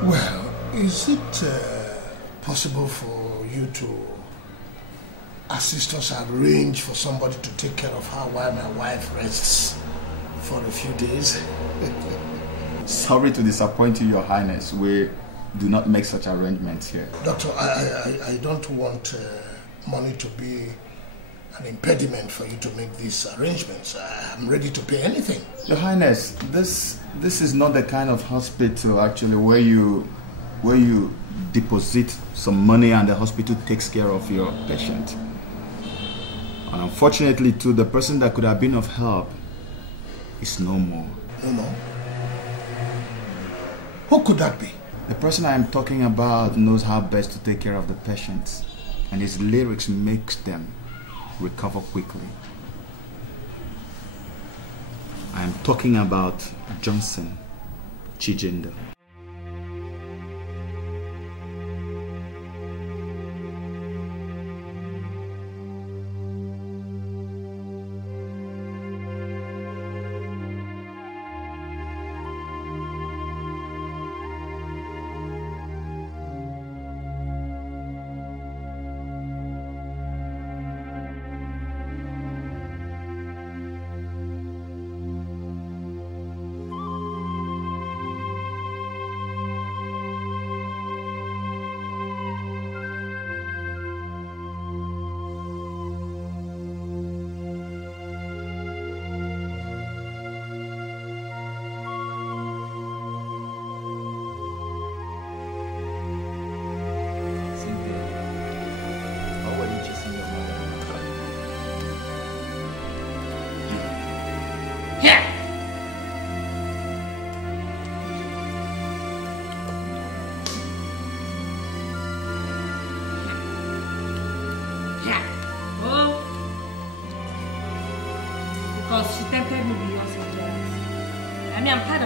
Well, is it possible for you to assist us arrange for somebody to take care of her while my wife rests for a few days? Sorry to disappoint you, Your Highness. We do not make such arrangements here. Doctor, I don't want money to be an impediment for you to make these arrangements. I'm ready to pay anything. Your Highness, this is not the kind of hospital actually where you deposit some money and the hospital takes care of your patient. And unfortunately too, the person that could have been of help is no more. No more? Who could that be? The person I am talking about knows how best to take care of the patients, and his lyrics makes them recover quickly. I am talking about Johnson Chijindu.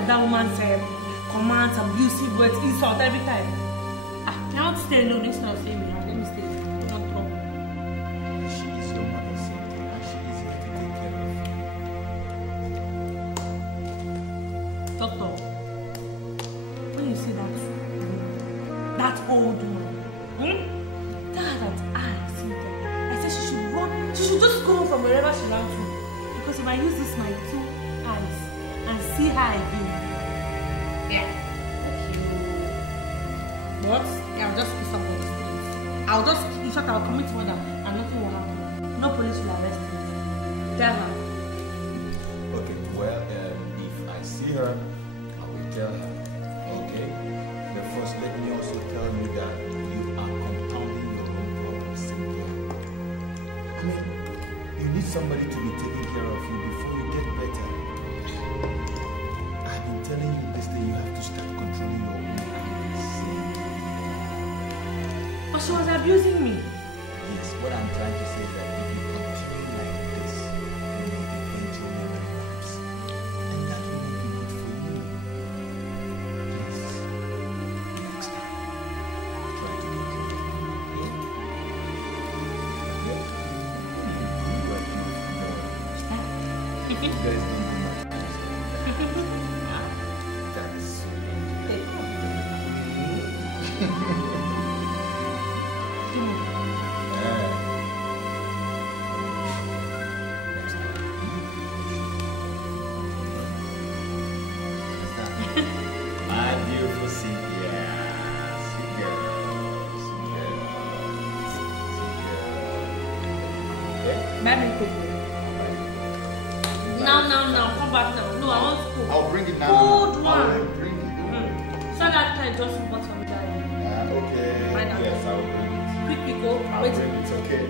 That woman's commands, abusive words, insult every time. I can't stay alone instead of saying, let me stay. Don't trouble. She is your mother, Cynthia, and she is here to take care of you. Doctor, when you say that old woman, that Cynthia, I said she should run, she should just go from wherever she ran to. Because if I use this my 2 eyes and see her again, yeah. What? I'll just piss up on the streets. I'll just, in fact, I'll commit murder and nothing will happen. No police will arrest me. Tell her. Okay, well, if I see her, I will tell her. Okay? But first, let me also tell you that you are compounding your own problems, Cynthia. I mean, you need somebody to be taking care of you before you get better. But she was abusing me. Yes, what I'm trying to say is that if you continue like this, you may eventually never relapse. And that will not be good for you. Please, next time, try to get rid of me, okay? Okay? You are beautiful girl. You guys don't do much. That is sweet. My beautiful Cynthia. Sweet girl. Sweet girl. Sweet girl. Okay? Baby, quickly. Now, come back now. No, I want to cook. I'll bring it now. Cold one. I'll bring it. So that time just bought some darling. Okay. Right now. Yes, I'll bring it. Quick, we go. I'll Wait. bring it, okay?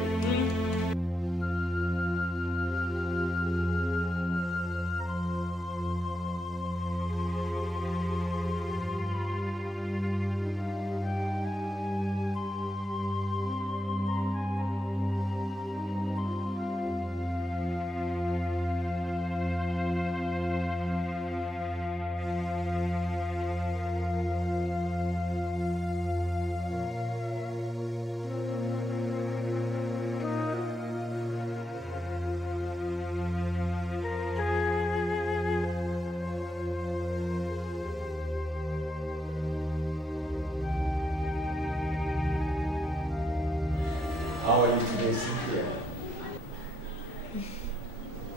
How are you today, Cynthia?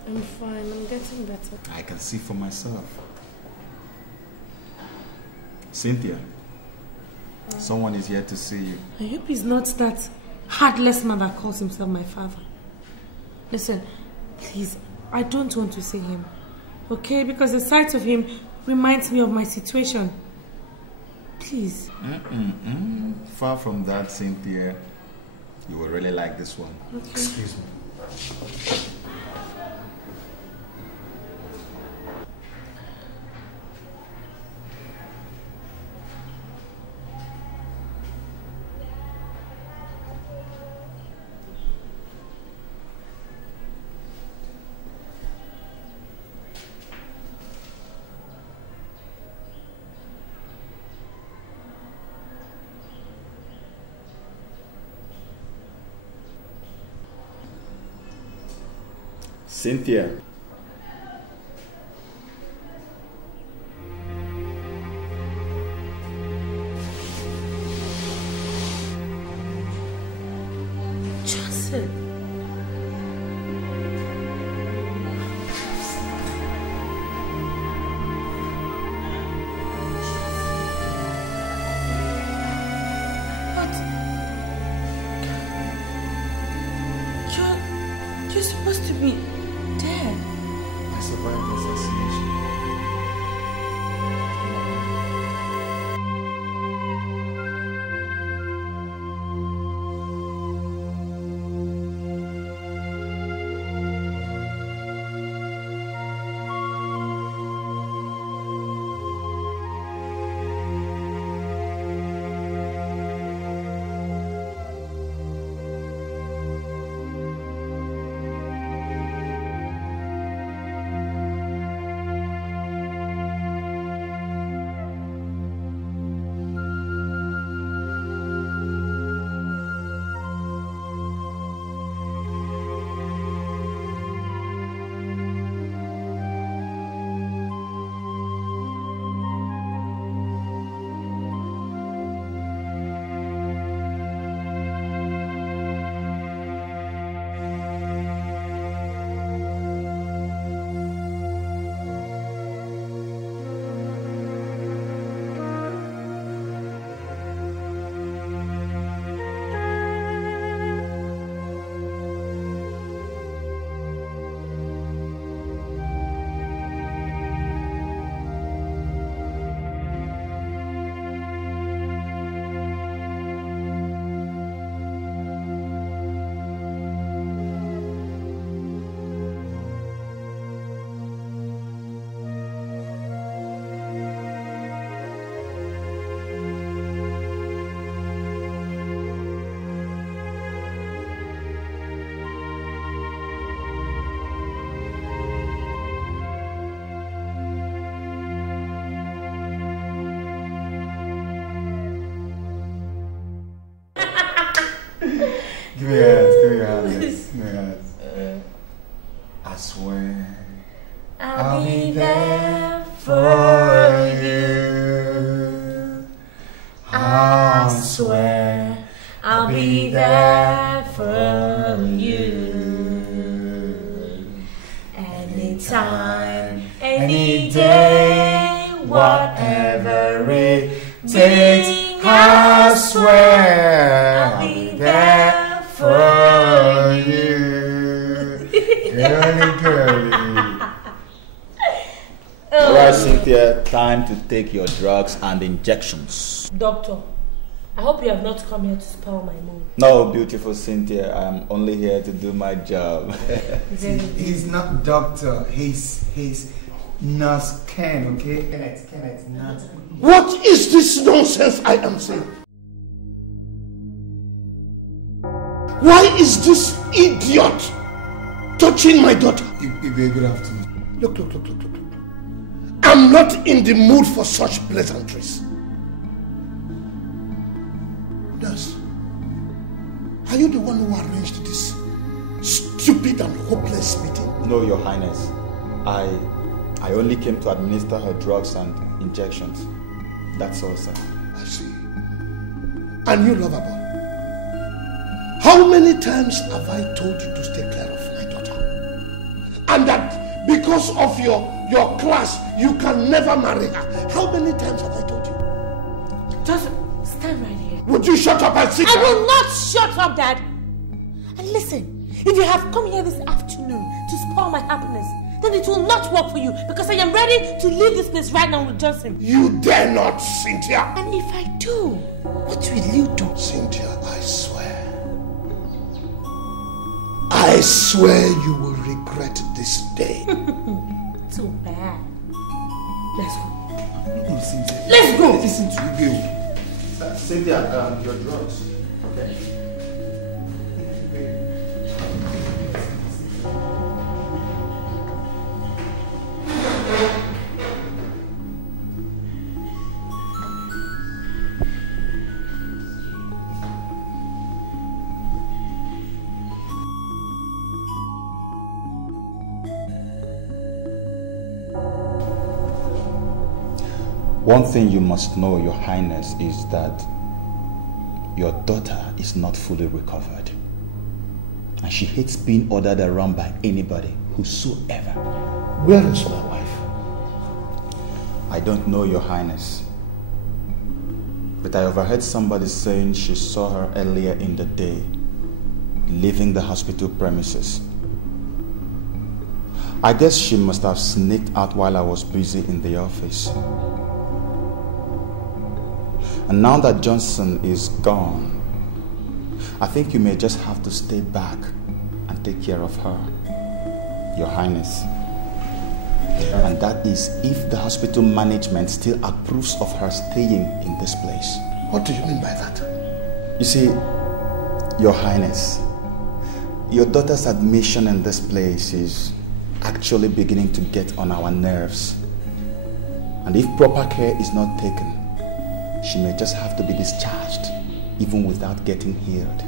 I'm fine. I'm getting better. I can see for myself. Cynthia, someone is here to see you. I hope he's not that heartless man that calls himself my father. Listen, please, I don't want to see him. Okay? Because the sight of him reminds me of my situation. Please. Far from that, Cynthia. You will really like this one. Okay. Excuse me. Cynthia. Justus. You're supposed to be dead. Give me your hands, give me your hands. Give me your hands. I swear I'll be there for you. I swear I'll be there for you. Anytime, any day, whatever it takes, I swear I'll be there for you. Girly. Alright, Cynthia, time to take your drugs and injections. Doctor, I hope you have not come here to spoil my mood. No, beautiful Cynthia, I'm only here to do my job. He's not doctor, he's Nurse Ken, okay? Kenneth, not. What is this nonsense I am saying? Why is this idiot touching my daughter? Good afternoon. Look. I'm not in the mood for such pleasantries. Nurse, are you the one who arranged this stupid and hopeless meeting? No, Your Highness. I only came to administer her drugs and injections. That's all, sir. I see. And you, Loverboy, how many times have I told you to take care of my daughter? And that because of your class, you can never marry her. How many times have I told you? Just stand right here. Would you shut up and sit down? I will not shut up, Dad. And listen, if you have come here this afternoon to spoil my happiness, then it will not work for you because I am ready to leave this place right now with Justin. You dare not, Cynthia. And if I do, what will you do? Cynthia, I swear you will regret this day. Too bad. Let's go. No, Cynthia. Let's go. Listen to you. Cynthia, your drugs. Okay. One thing you must know, Your Highness, is that your daughter is not fully recovered. And she hates being ordered around by anybody, whosoever. Where is my wife? I don't know, Your Highness. But I overheard somebody saying she saw her earlier in the day, leaving the hospital premises. I guess she must have sneaked out while I was busy in the office. And now that Johnson is gone, I think you may just have to stay back and take care of her, Your Highness. And that is if the hospital management still approves of her staying in this place. What do you mean by that? You see, Your Highness, your daughter's admission in this place is actually beginning to get on our nerves. And if proper care is not taken, she may just have to be discharged, even without getting healed.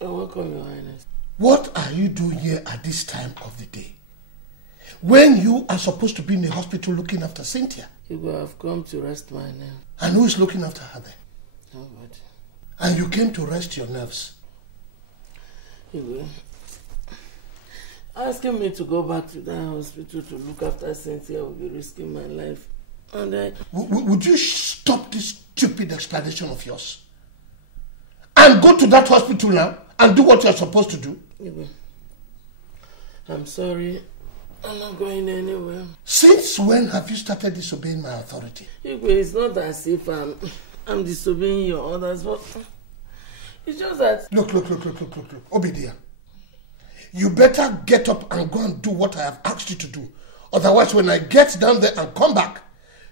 Welcome, Your Highness. What are you doing here at this time of the day? When you are supposed to be in the hospital looking after Cynthia? You will have come to rest my nerves. And who is looking after her then? Nobody. And you came to rest your nerves? You will. Asking me to go back to that hospital to look after Cynthia will be risking my life. And Would you stop this stupid explanation of yours? and go to that hospital now and do what you're supposed to do? I'm sorry. I'm not going anywhere. Since when have you started disobeying my authority? It's not as if I'm disobeying your orders, but it's just that... Look. Obidia. You better get up and go and do what I have asked you to do. Otherwise, when I get down there and come back,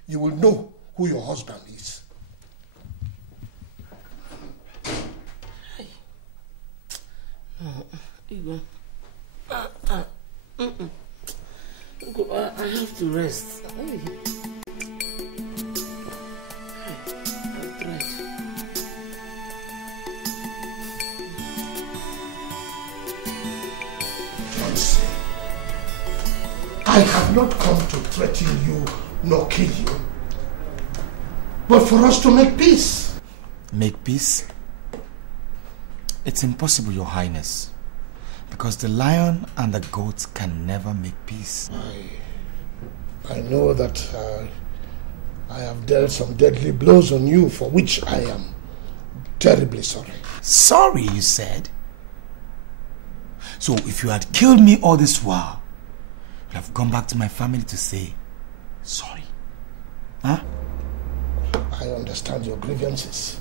you will know who your husband is. I have to rest. I have not come to threaten you nor kill you, but for us to make peace. Make peace? It's impossible, Your Highness, because the lion and the goat can never make peace. I know that I have dealt some deadly blows on you, for which I am terribly sorry. Sorry, you said? So if you had killed me all this while, I'd have gone back to my family to say sorry. Huh? I understand your grievances.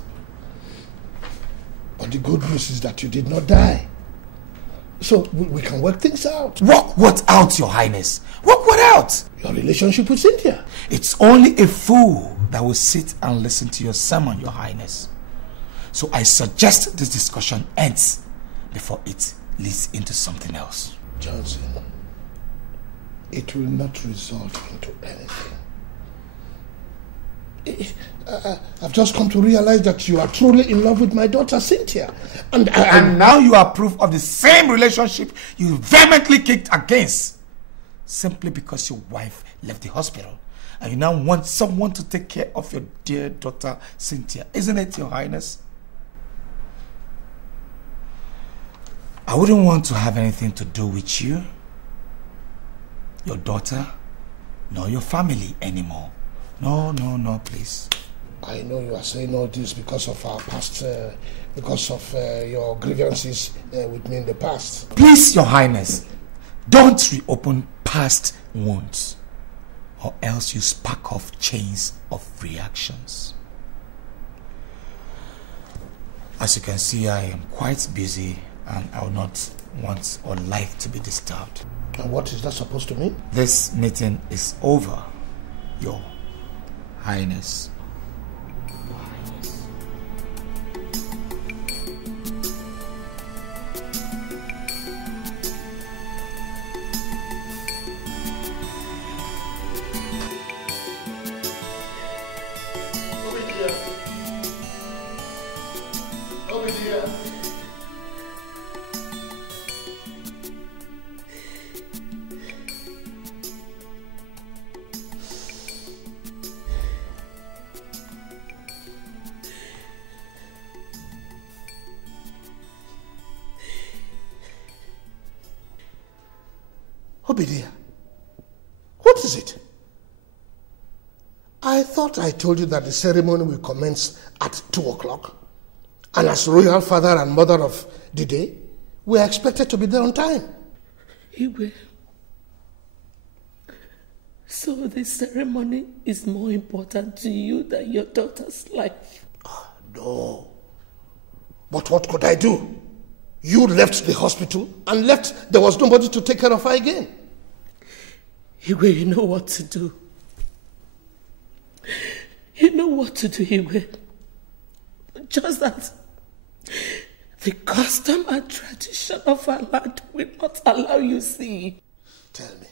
But the good news is that you did not die. So we can work things out. Work what out, Your Highness? Work what out? Your relationship with Cynthia. It's only a fool that will sit and listen to your sermon, Your Highness. So I suggest this discussion ends before it leads into something else. Johnson, it will not result into anything. I've just come to realize that you are truly in love with my daughter Cynthia. And now you are proof of the same relationship you vehemently kicked against. Simply because your wife left the hospital. And you now want someone to take care of your dear daughter Cynthia. Isn't it, Your Highness? I wouldn't want to have anything to do with you, your daughter, nor your family anymore. No, please. I know you are saying all this because of our past, because of your grievances with me in the past. Please, Your Highness, don't reopen past wounds, or else you spark off chains of reactions. As you can see, I am quite busy and I will not want or like to be disturbed. And what is that supposed to mean? This meeting is over, Your Highness. Obidia, what is it? I thought I told you that the ceremony will commence at 2 o'clock. And as royal father and mother of the day, we are expected to be there on time. Igwe, so the ceremony is more important to you than your daughter's life? Oh, no. But what could I do? You left the hospital and left. There was nobody to take care of her again. Igwe, you know what to do. You know what to do, Igwe. Just that the custom and tradition of our land will not allow you see. Tell me,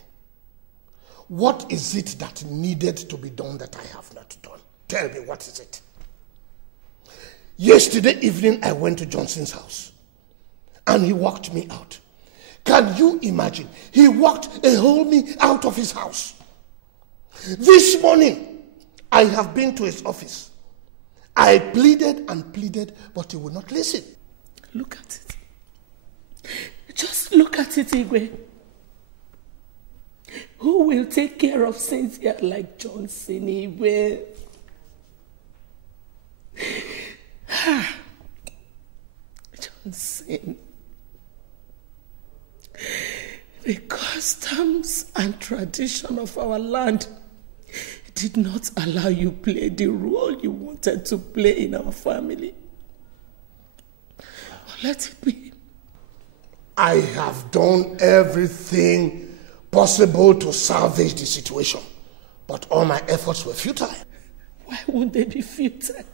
what is it that needed to be done that I have not done? Tell me, what is it? Yesterday evening, I went to Johnson's house and he walked me out. Can you imagine? He walked a whole me out of his house. This morning, I have been to his office. I pleaded and pleaded, but he would not listen. Look at it. Just look at it, Igwe. Who will take care of Cynthia like Johnson, Igwe? sin. The customs and tradition of our land did not allow you to play the role you wanted to play in our family. But let it be. I have done everything possible to salvage the situation, but all my efforts were futile. Why won't they be futile?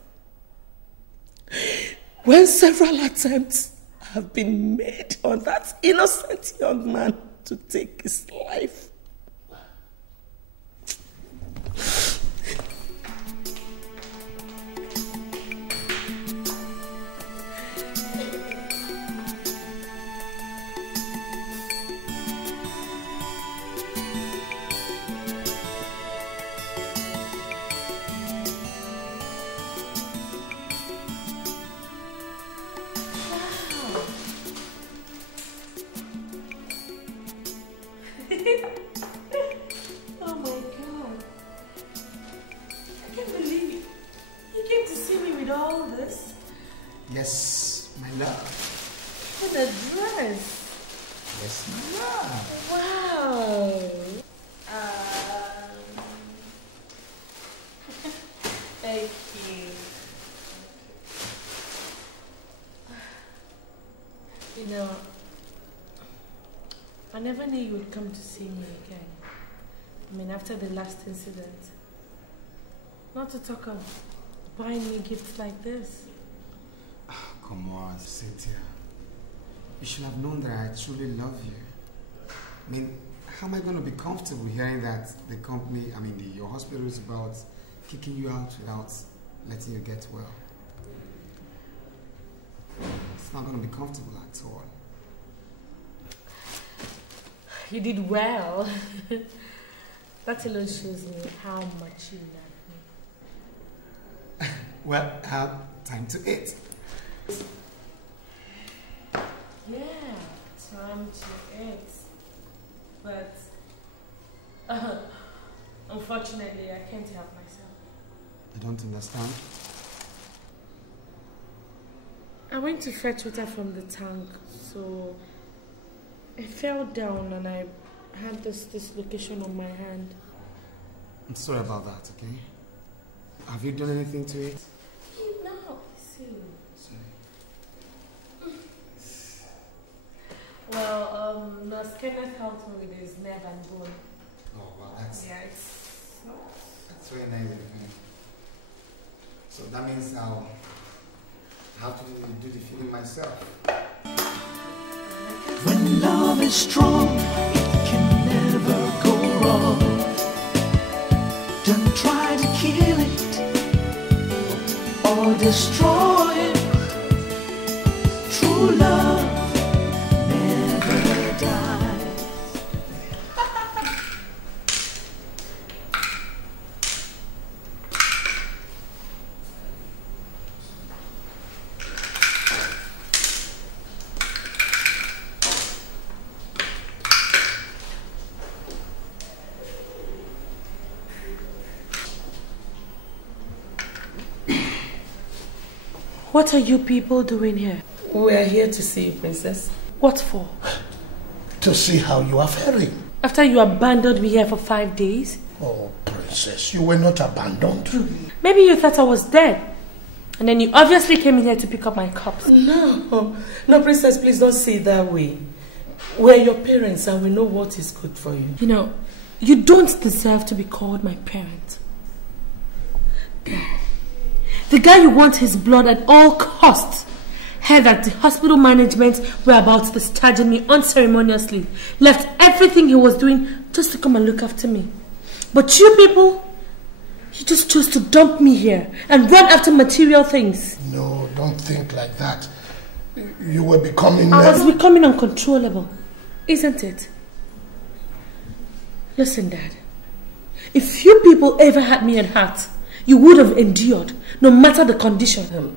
When several attempts have been made on that innocent young man to take his life. Oh my God. I can't believe it. You came to see me with all this? Yes, my love. What a dress. Yes, my love. Wow. Thank you. You know, I never knew you would come to see me again. I mean, after the last incident. Not to talk of buying me gifts like this. Oh, come on, Cynthia. You should have known that I truly love you. I mean, how am I going to be comfortable hearing that the company, your hospital is about kicking you out without letting you get well? It's not going to be comfortable at all. You did well. That alone shows me how much you love me. Well, time to eat. Yeah, time to eat. But unfortunately, I can't help myself. I don't understand. I went to fetch water from the tank, so I fell down and I had this dislocation on my hand. I'm sorry about that, okay? Have you done anything to it? No, soon. Sorry. Well, Nurse Kenneth helped me with his nerve and bone. Oh, wow, that's very nice of you. So that means I'll have to do the feeling myself. When love is strong, it can never go wrong. Don't try to kill it or destroy it. True love never dies. What are you people doing here? We are here to see you, Princess. What for? To see how you are faring. After you abandoned me here for 5 days? Oh, Princess, you were not abandoned. Maybe you thought I was dead. And then you obviously came in here to pick up my cups. No, Princess, please don't say it that way. We're your parents and we know what is good for you. You know, you don't deserve to be called my parent. The guy you want his blood at all costs heard that the hospital management were about to discharge me unceremoniously, left everything he was doing just to come and look after me. But you people, you just chose to dump me here and run after material things. No, don't think like that. You were becoming... I was becoming uncontrollable, isn't it? Listen, Dad. If you people ever had me at heart, you would have endured, no matter the condition.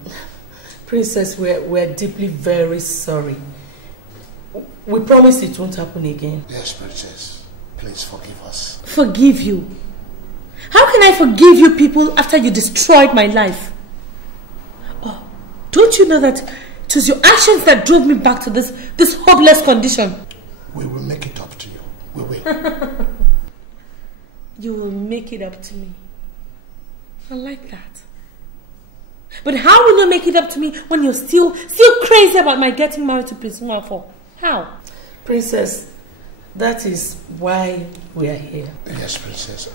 Princess, we're deeply very sorry. We promise it won't happen again. Yes, Princess. Please forgive us. Forgive you? How can I forgive you people after you destroyed my life? Oh, don't you know that It was your actions that drove me back to this hopeless condition. We will make it up to you. We will. You will make it up to me. I like that. But how will you make it up to me when you're still crazy about my getting married to Prince Nwafo? How? Princess, that is why we are here. Yes, Princess.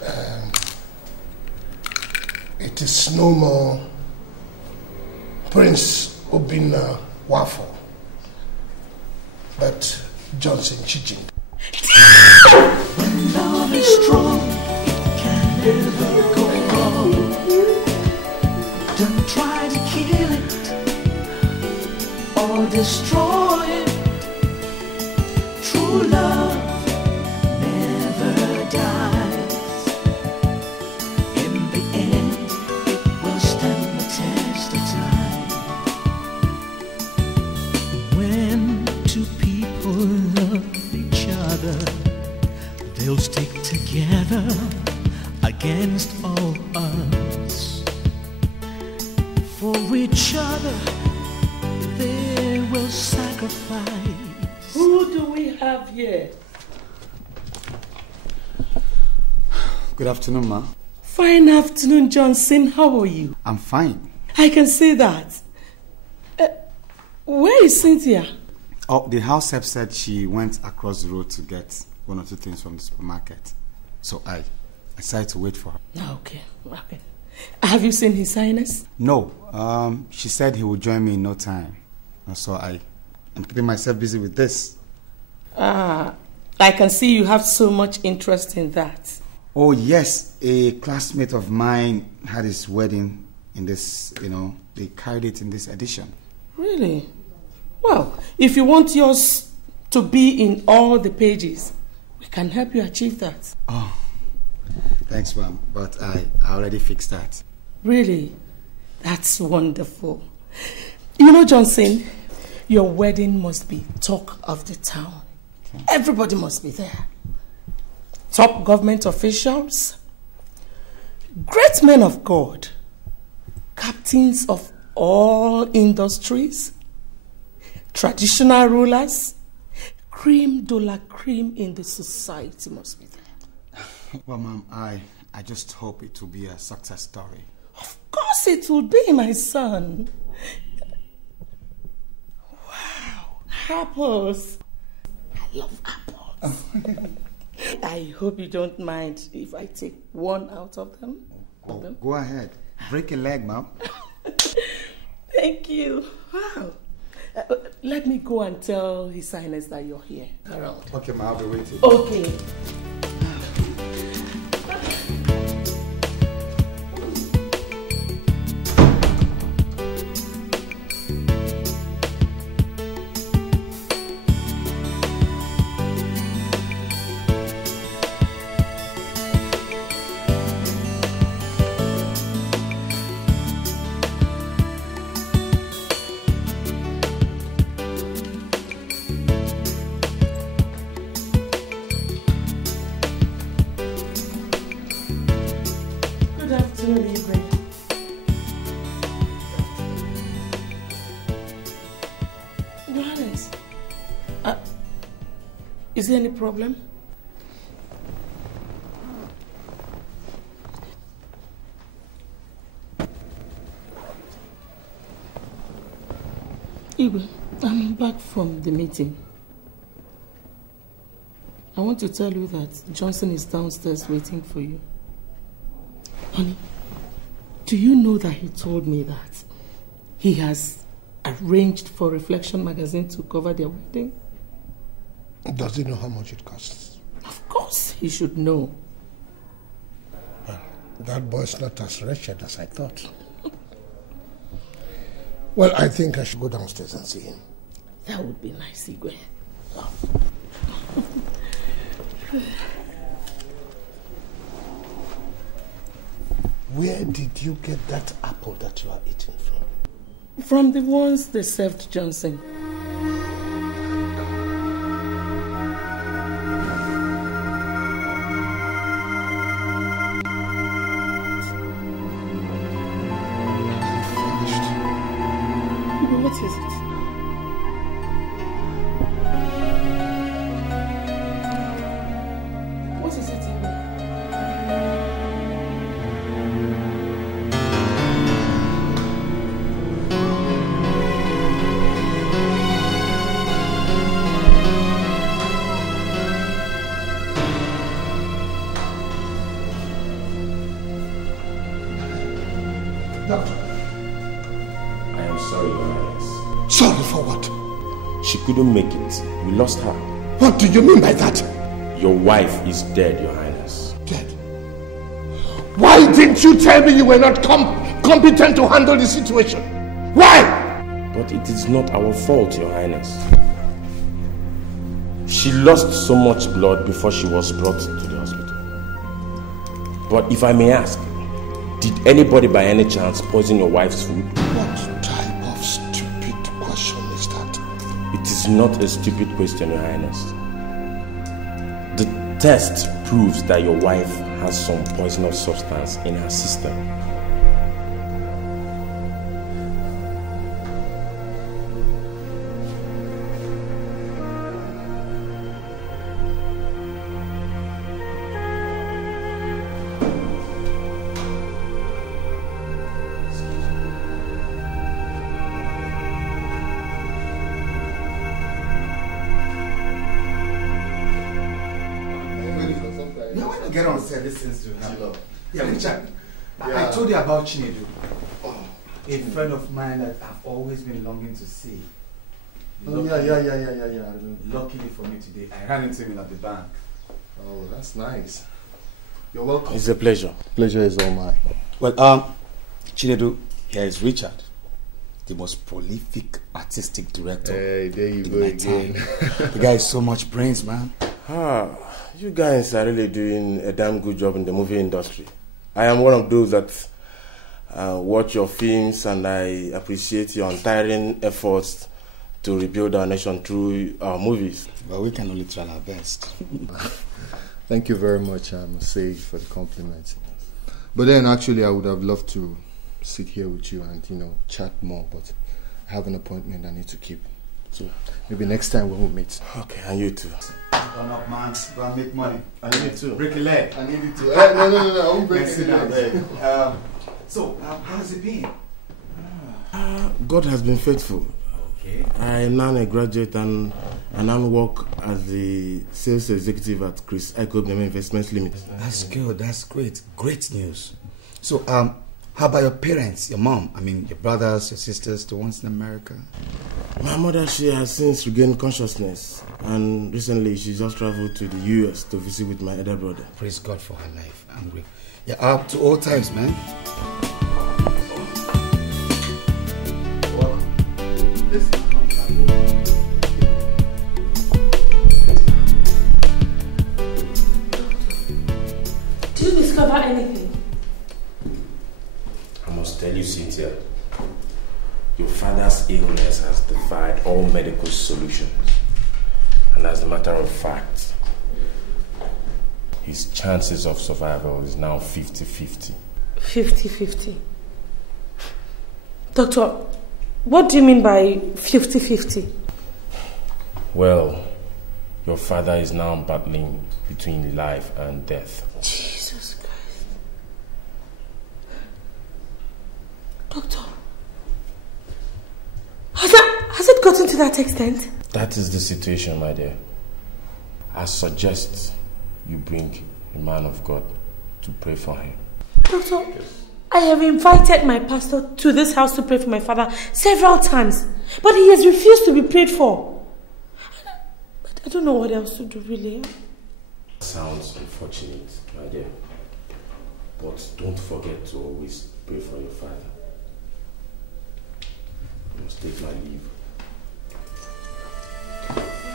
It is no more Prince Obinna Nwafo, but Johnson Chijin. When love is strong, it can never go wrong. Don't try to kill it or destroy it. True love never dies. In the end, it will stand the test of time. When two people love each other, they'll stick together against all odds. For each other, they will sacrifice. Who do we have here? Good afternoon, ma. Fine afternoon, Johnson. How are you? I'm fine. I can say that. Where is Cynthia? Oh, the house help said she went across the road to get one or two things from the supermarket. So I decided to wait for her. Okay. Have you seen His Highness? No. She said he would join me in no time. So I'm keeping myself busy with this. I can see you have so much interest in that. Oh, yes. A classmate of mine had his wedding in this, they carried it in this edition. Really? Well, if you want yours to be in all the pages, we can help you achieve that. Oh, thanks, ma'am. But I already fixed that. Really? That's wonderful. You know, Johnson, your wedding must be talk of the town. Okay. Everybody must be there. Top government officials, great men of God, captains of all industries, traditional rulers, cream de la cream in the society must be there. Well, ma'am, I just hope it will be a success story. Of course it will be, my son. Wow, apples. I love apples. I hope you don't mind if I take one out of them. Oh, go ahead. Break a leg, ma'am. Thank you. Wow. Let me go and tell His Highness that you're here. Around. Okay, ma'am, I'll be waiting. Okay. Is there any problem? Igwe, I'm back from the meeting. I want to tell you that Johnson is downstairs waiting for you. Honey, do you know that he told me that he has arranged for Reflection magazine to cover their wedding? Does he know how much it costs? Of course he should know. Well, that boy's not as wretched as I thought. Well, I think I should go downstairs and see him. That would be nice, Igwe. Oh. Where did you get that apple that you are eating from? From the ones they served Johnson. What is it? Doctor. I am sorry, Your Highness. Sorry for what? She couldn't make it. We lost her. What do you mean by that? Your wife is dead, Your Highness. Dead? Why didn't you tell me you were not competent to handle the situation? Why? But it is not our fault, Your Highness. She lost so much blood before she was brought to the hospital. But if I may ask, did anybody by any chance poison your wife's food? What type of stupid question is that? It is not a stupid question, Your Highness. The test proves that your wife has some poisonous substance in her system. Get on set, this things to happen. Yeah, Richard, I told you about Chinedu. A friend of mine that I've always been longing to see. Oh, yeah. Luckily for me today, I ran into him at the bank. Oh, that's nice. You're welcome. It's a pleasure. Pleasure is all mine. Well, Chinedu, here is Richard, the most prolific artistic director. Hey, there you go again. The guy has so much brains, man. You guys are really doing a damn good job in the movie industry. I am one of those that watch your films, and I appreciate your untiring efforts to rebuild our nation through our movies. Well, we can only try our best. Thank you very much, I must say, for the compliment. But then, actually, I would have loved to sit here with you and, chat more, but I have an appointment I need to keep. So maybe next time when we meet. Okay, and you too. Turn up, man. Go and make money. I need you too. Break a leg. I need you to. No. I won't break any leg. So, how has it been? God has been faithful. Okay. I am now a graduate and I now work as the sales executive at Chris Icobneme Investments Limited. That's good. That's great. Great news. So, how about your parents, your mom? I mean, your brothers, your sisters, the ones in America? My mother, she has since regained consciousness, and recently she just traveled to the US to visit with my elder brother. Praise God for her life. I'm great. Yeah, up to all times, man. Did you discover anything? I must tell you, Cynthia, your father's illness has defied all medical solutions. And as a matter of fact, his chances of survival is now 50-50. 50-50? Doctor, what do you mean by 50-50? Well, your father is now battling between life and death. Jesus Christ. Doctor, has it gotten to that extent? That is the situation, my dear. I suggest you bring a man of God to pray for him. Doctor, I have invited my pastor to this house to pray for my father several times, but he has refused to be prayed for. But I don't know what else to do, really. Sounds unfortunate, my dear. But don't forget to always pray for your father. I must take my leave.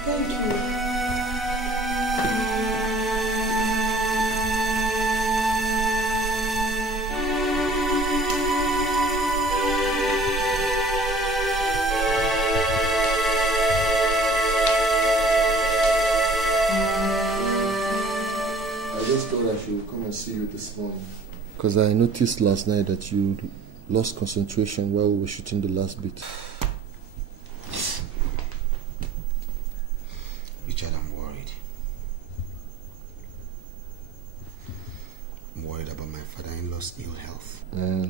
Thank you. I should come and see you this morning, because I noticed last night that you lost concentration while we were shooting the last bit. Richard, I'm worried. I'm worried about my father-in-law's ill health. I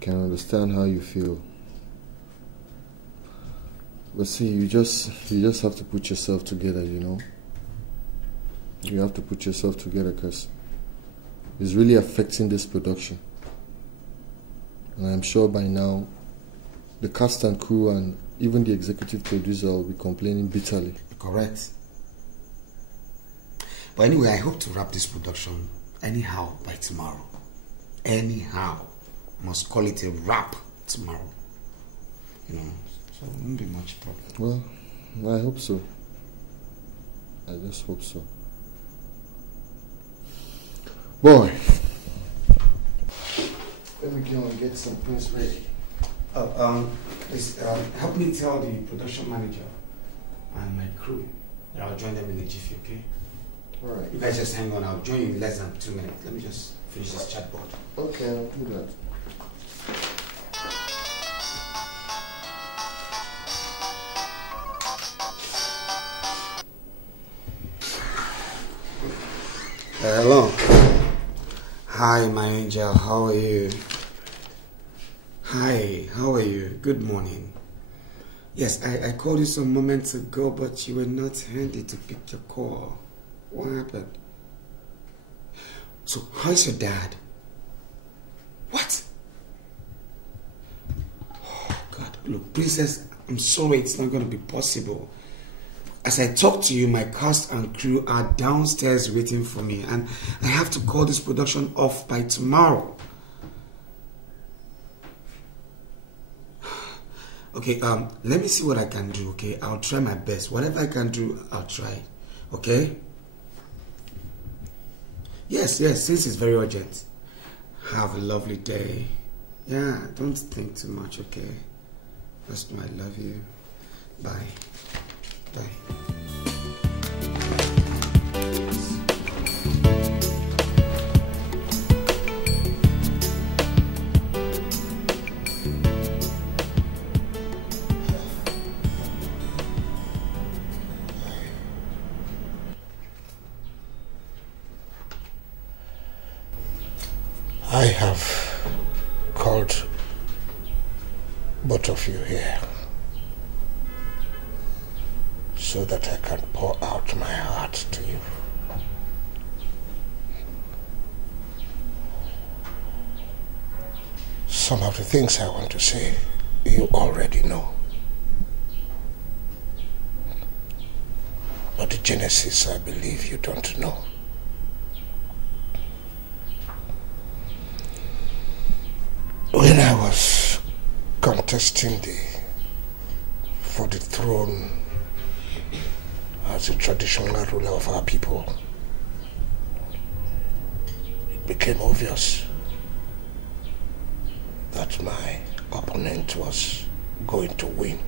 can understand how you feel. But see, you just have to put yourself together, you know. You have to put yourself together, because it's really affecting this production. And I'm sure by now, the cast and crew and even the executive producer will be complaining bitterly. Correct. But anyway, I hope to wrap this production anyhow by tomorrow. Anyhow. I must call it a wrap tomorrow. You know, so it won't be much problem. Well, I hope so. I just hope so. Boy, let me go and get some things ready. Please help me tell the production manager and my crew that I'll join them in the jiffy, okay? Alright. You guys just hang on, I'll join you in less than 2 minutes. Let me just finish this chatbot. Okay, I'll do that. Hello. Hi, my angel. How are you? Hi, how are you? Good morning. Yes, I called you some moments ago, but you were not handy to pick your call. What happened? So, how's your dad? What? Oh, God. Look, Princess, I'm sorry it's not going to be possible. As I talk to you, my cast and crew are downstairs waiting for me, and I have to call this production off by tomorrow. Okay, let me see what I can do, okay? I'll try my best. Whatever I can do, I'll try, okay? Yes, since it's very urgent. Have a lovely day. Yeah, don't think too much, okay? Just know I love you. Bye. Bye. I have called both of you here so that I can pour out my heart to you. Some of the things I want to say, you already know. But the genesis, I believe you don't know. When I was contesting for the throne as a traditional ruler of our people, it became obvious that my opponent was going to win.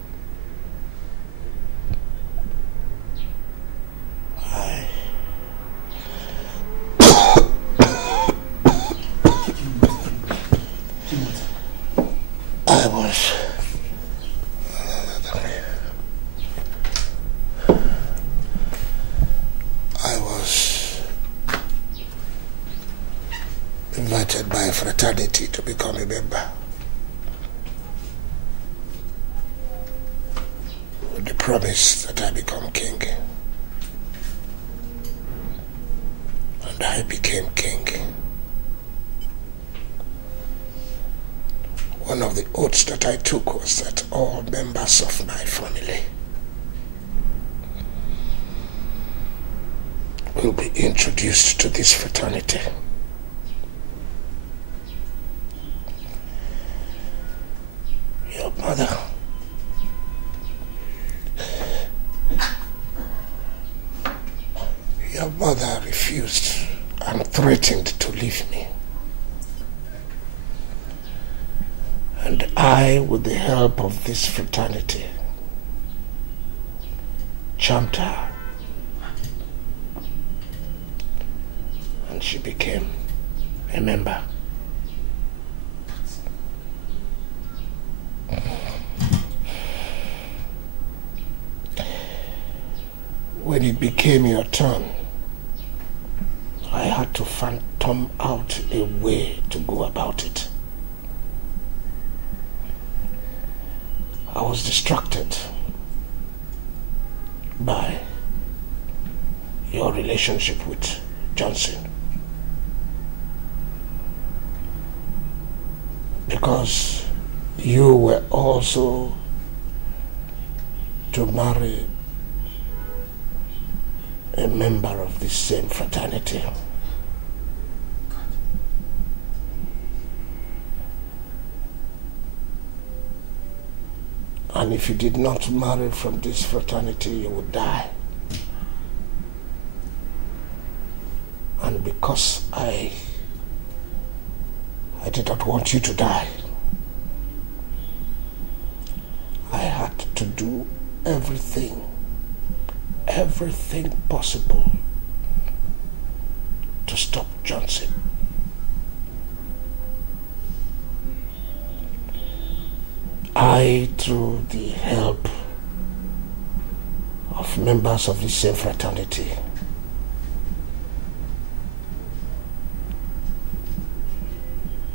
I was invited by a fraternity to become a member, with the promise that I become king. And I became king. One of the oaths that I took was that all members of my family will be introduced to this fraternity. Your mother refused and threatened to leave me. And I, with the help of this fraternity, charmed her. And she became a member. When it became your turn, I had to phantom out a way to go about it. I was distracted by your relationship with Johnson. because you were also to marry a member of the same fraternity. And if you did not marry from this fraternity, you would die. And because I did not want you to die, I had to do everything possible to stop Johnson. I, through the help of members of the same fraternity,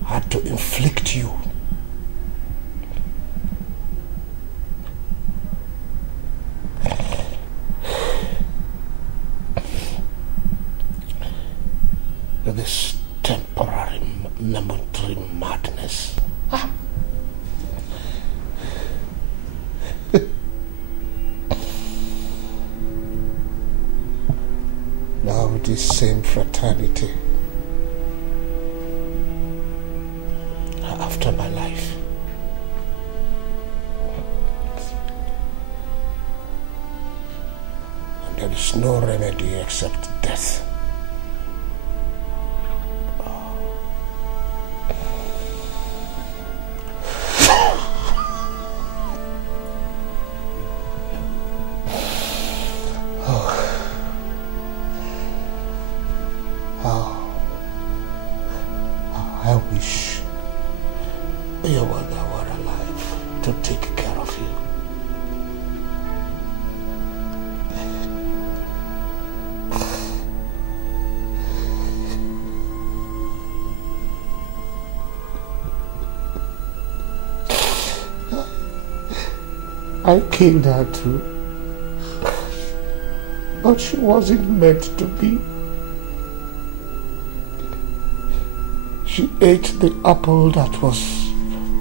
had to inflict you with this temporary, momentary madness. Now this same fraternity are after my life. And there is no remedy except death. I wish your mother were alive to take care of you. I killed her too, but she wasn't meant to be. She ate the apple that was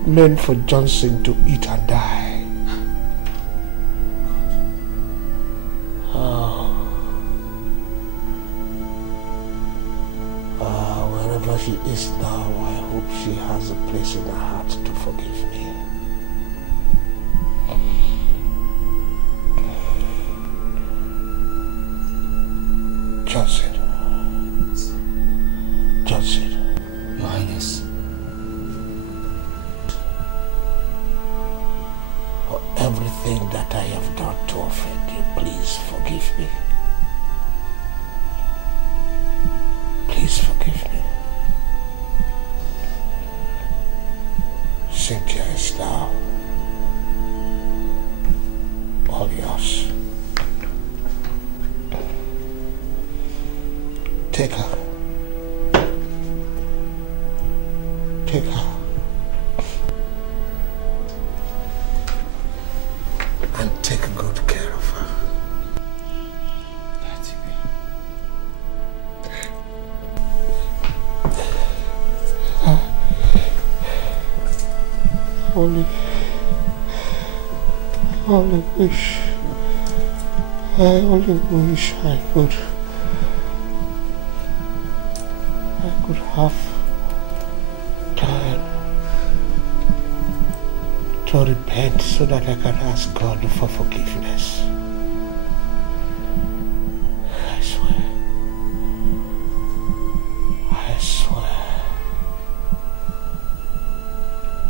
meant for Johnson to eat and die. Wherever she is now, I hope she has a place in her heart to forgive me. Johnson. Your Highness. For everything that I have done to offend you, please forgive me. Please forgive me. Cynthia is now all yours. Take her. Take her. And take good care of her. I only wish I could have time to repent so that I can ask God for forgiveness. I swear,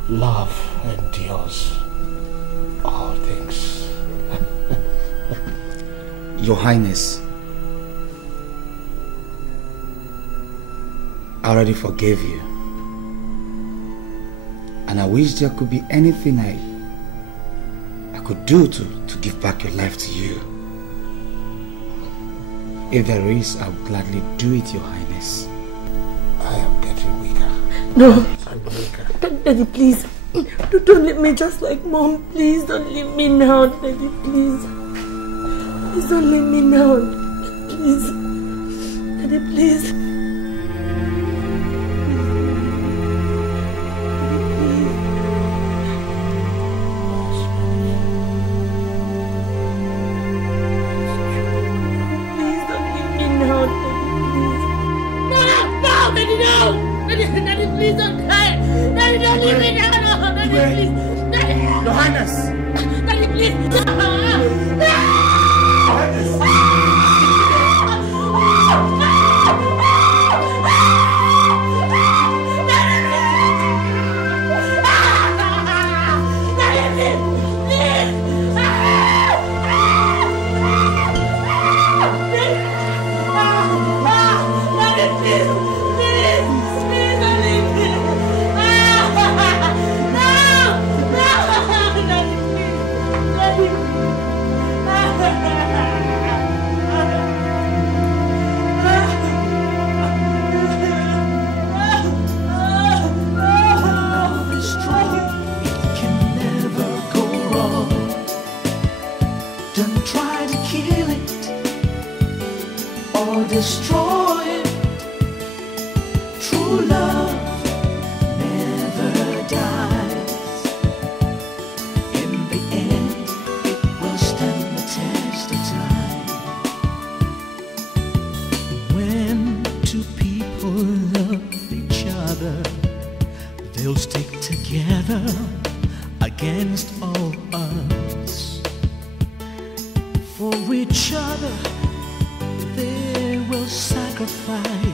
love endures all things. Your Highness, I already forgave you. And I wish there could be anything I could do to give back your life to you. If there is, I'll gladly do it, Your Highness. I am getting weaker. No. I'm weaker. Daddy, please. Don't leave me just like Mom. Please don't leave me now, Daddy, please. Please don't leave me now. Please. Daddy, please. Daddy, please. please don't die. Daddy, don't leave me now. No, Daddy, please. Daddy. Your Highness. Daddy, please. Destroy it. True love never dies. In the end, it will stand the test of time. When two people love each other, they'll stick together against all odds. For each other, they will sacrifice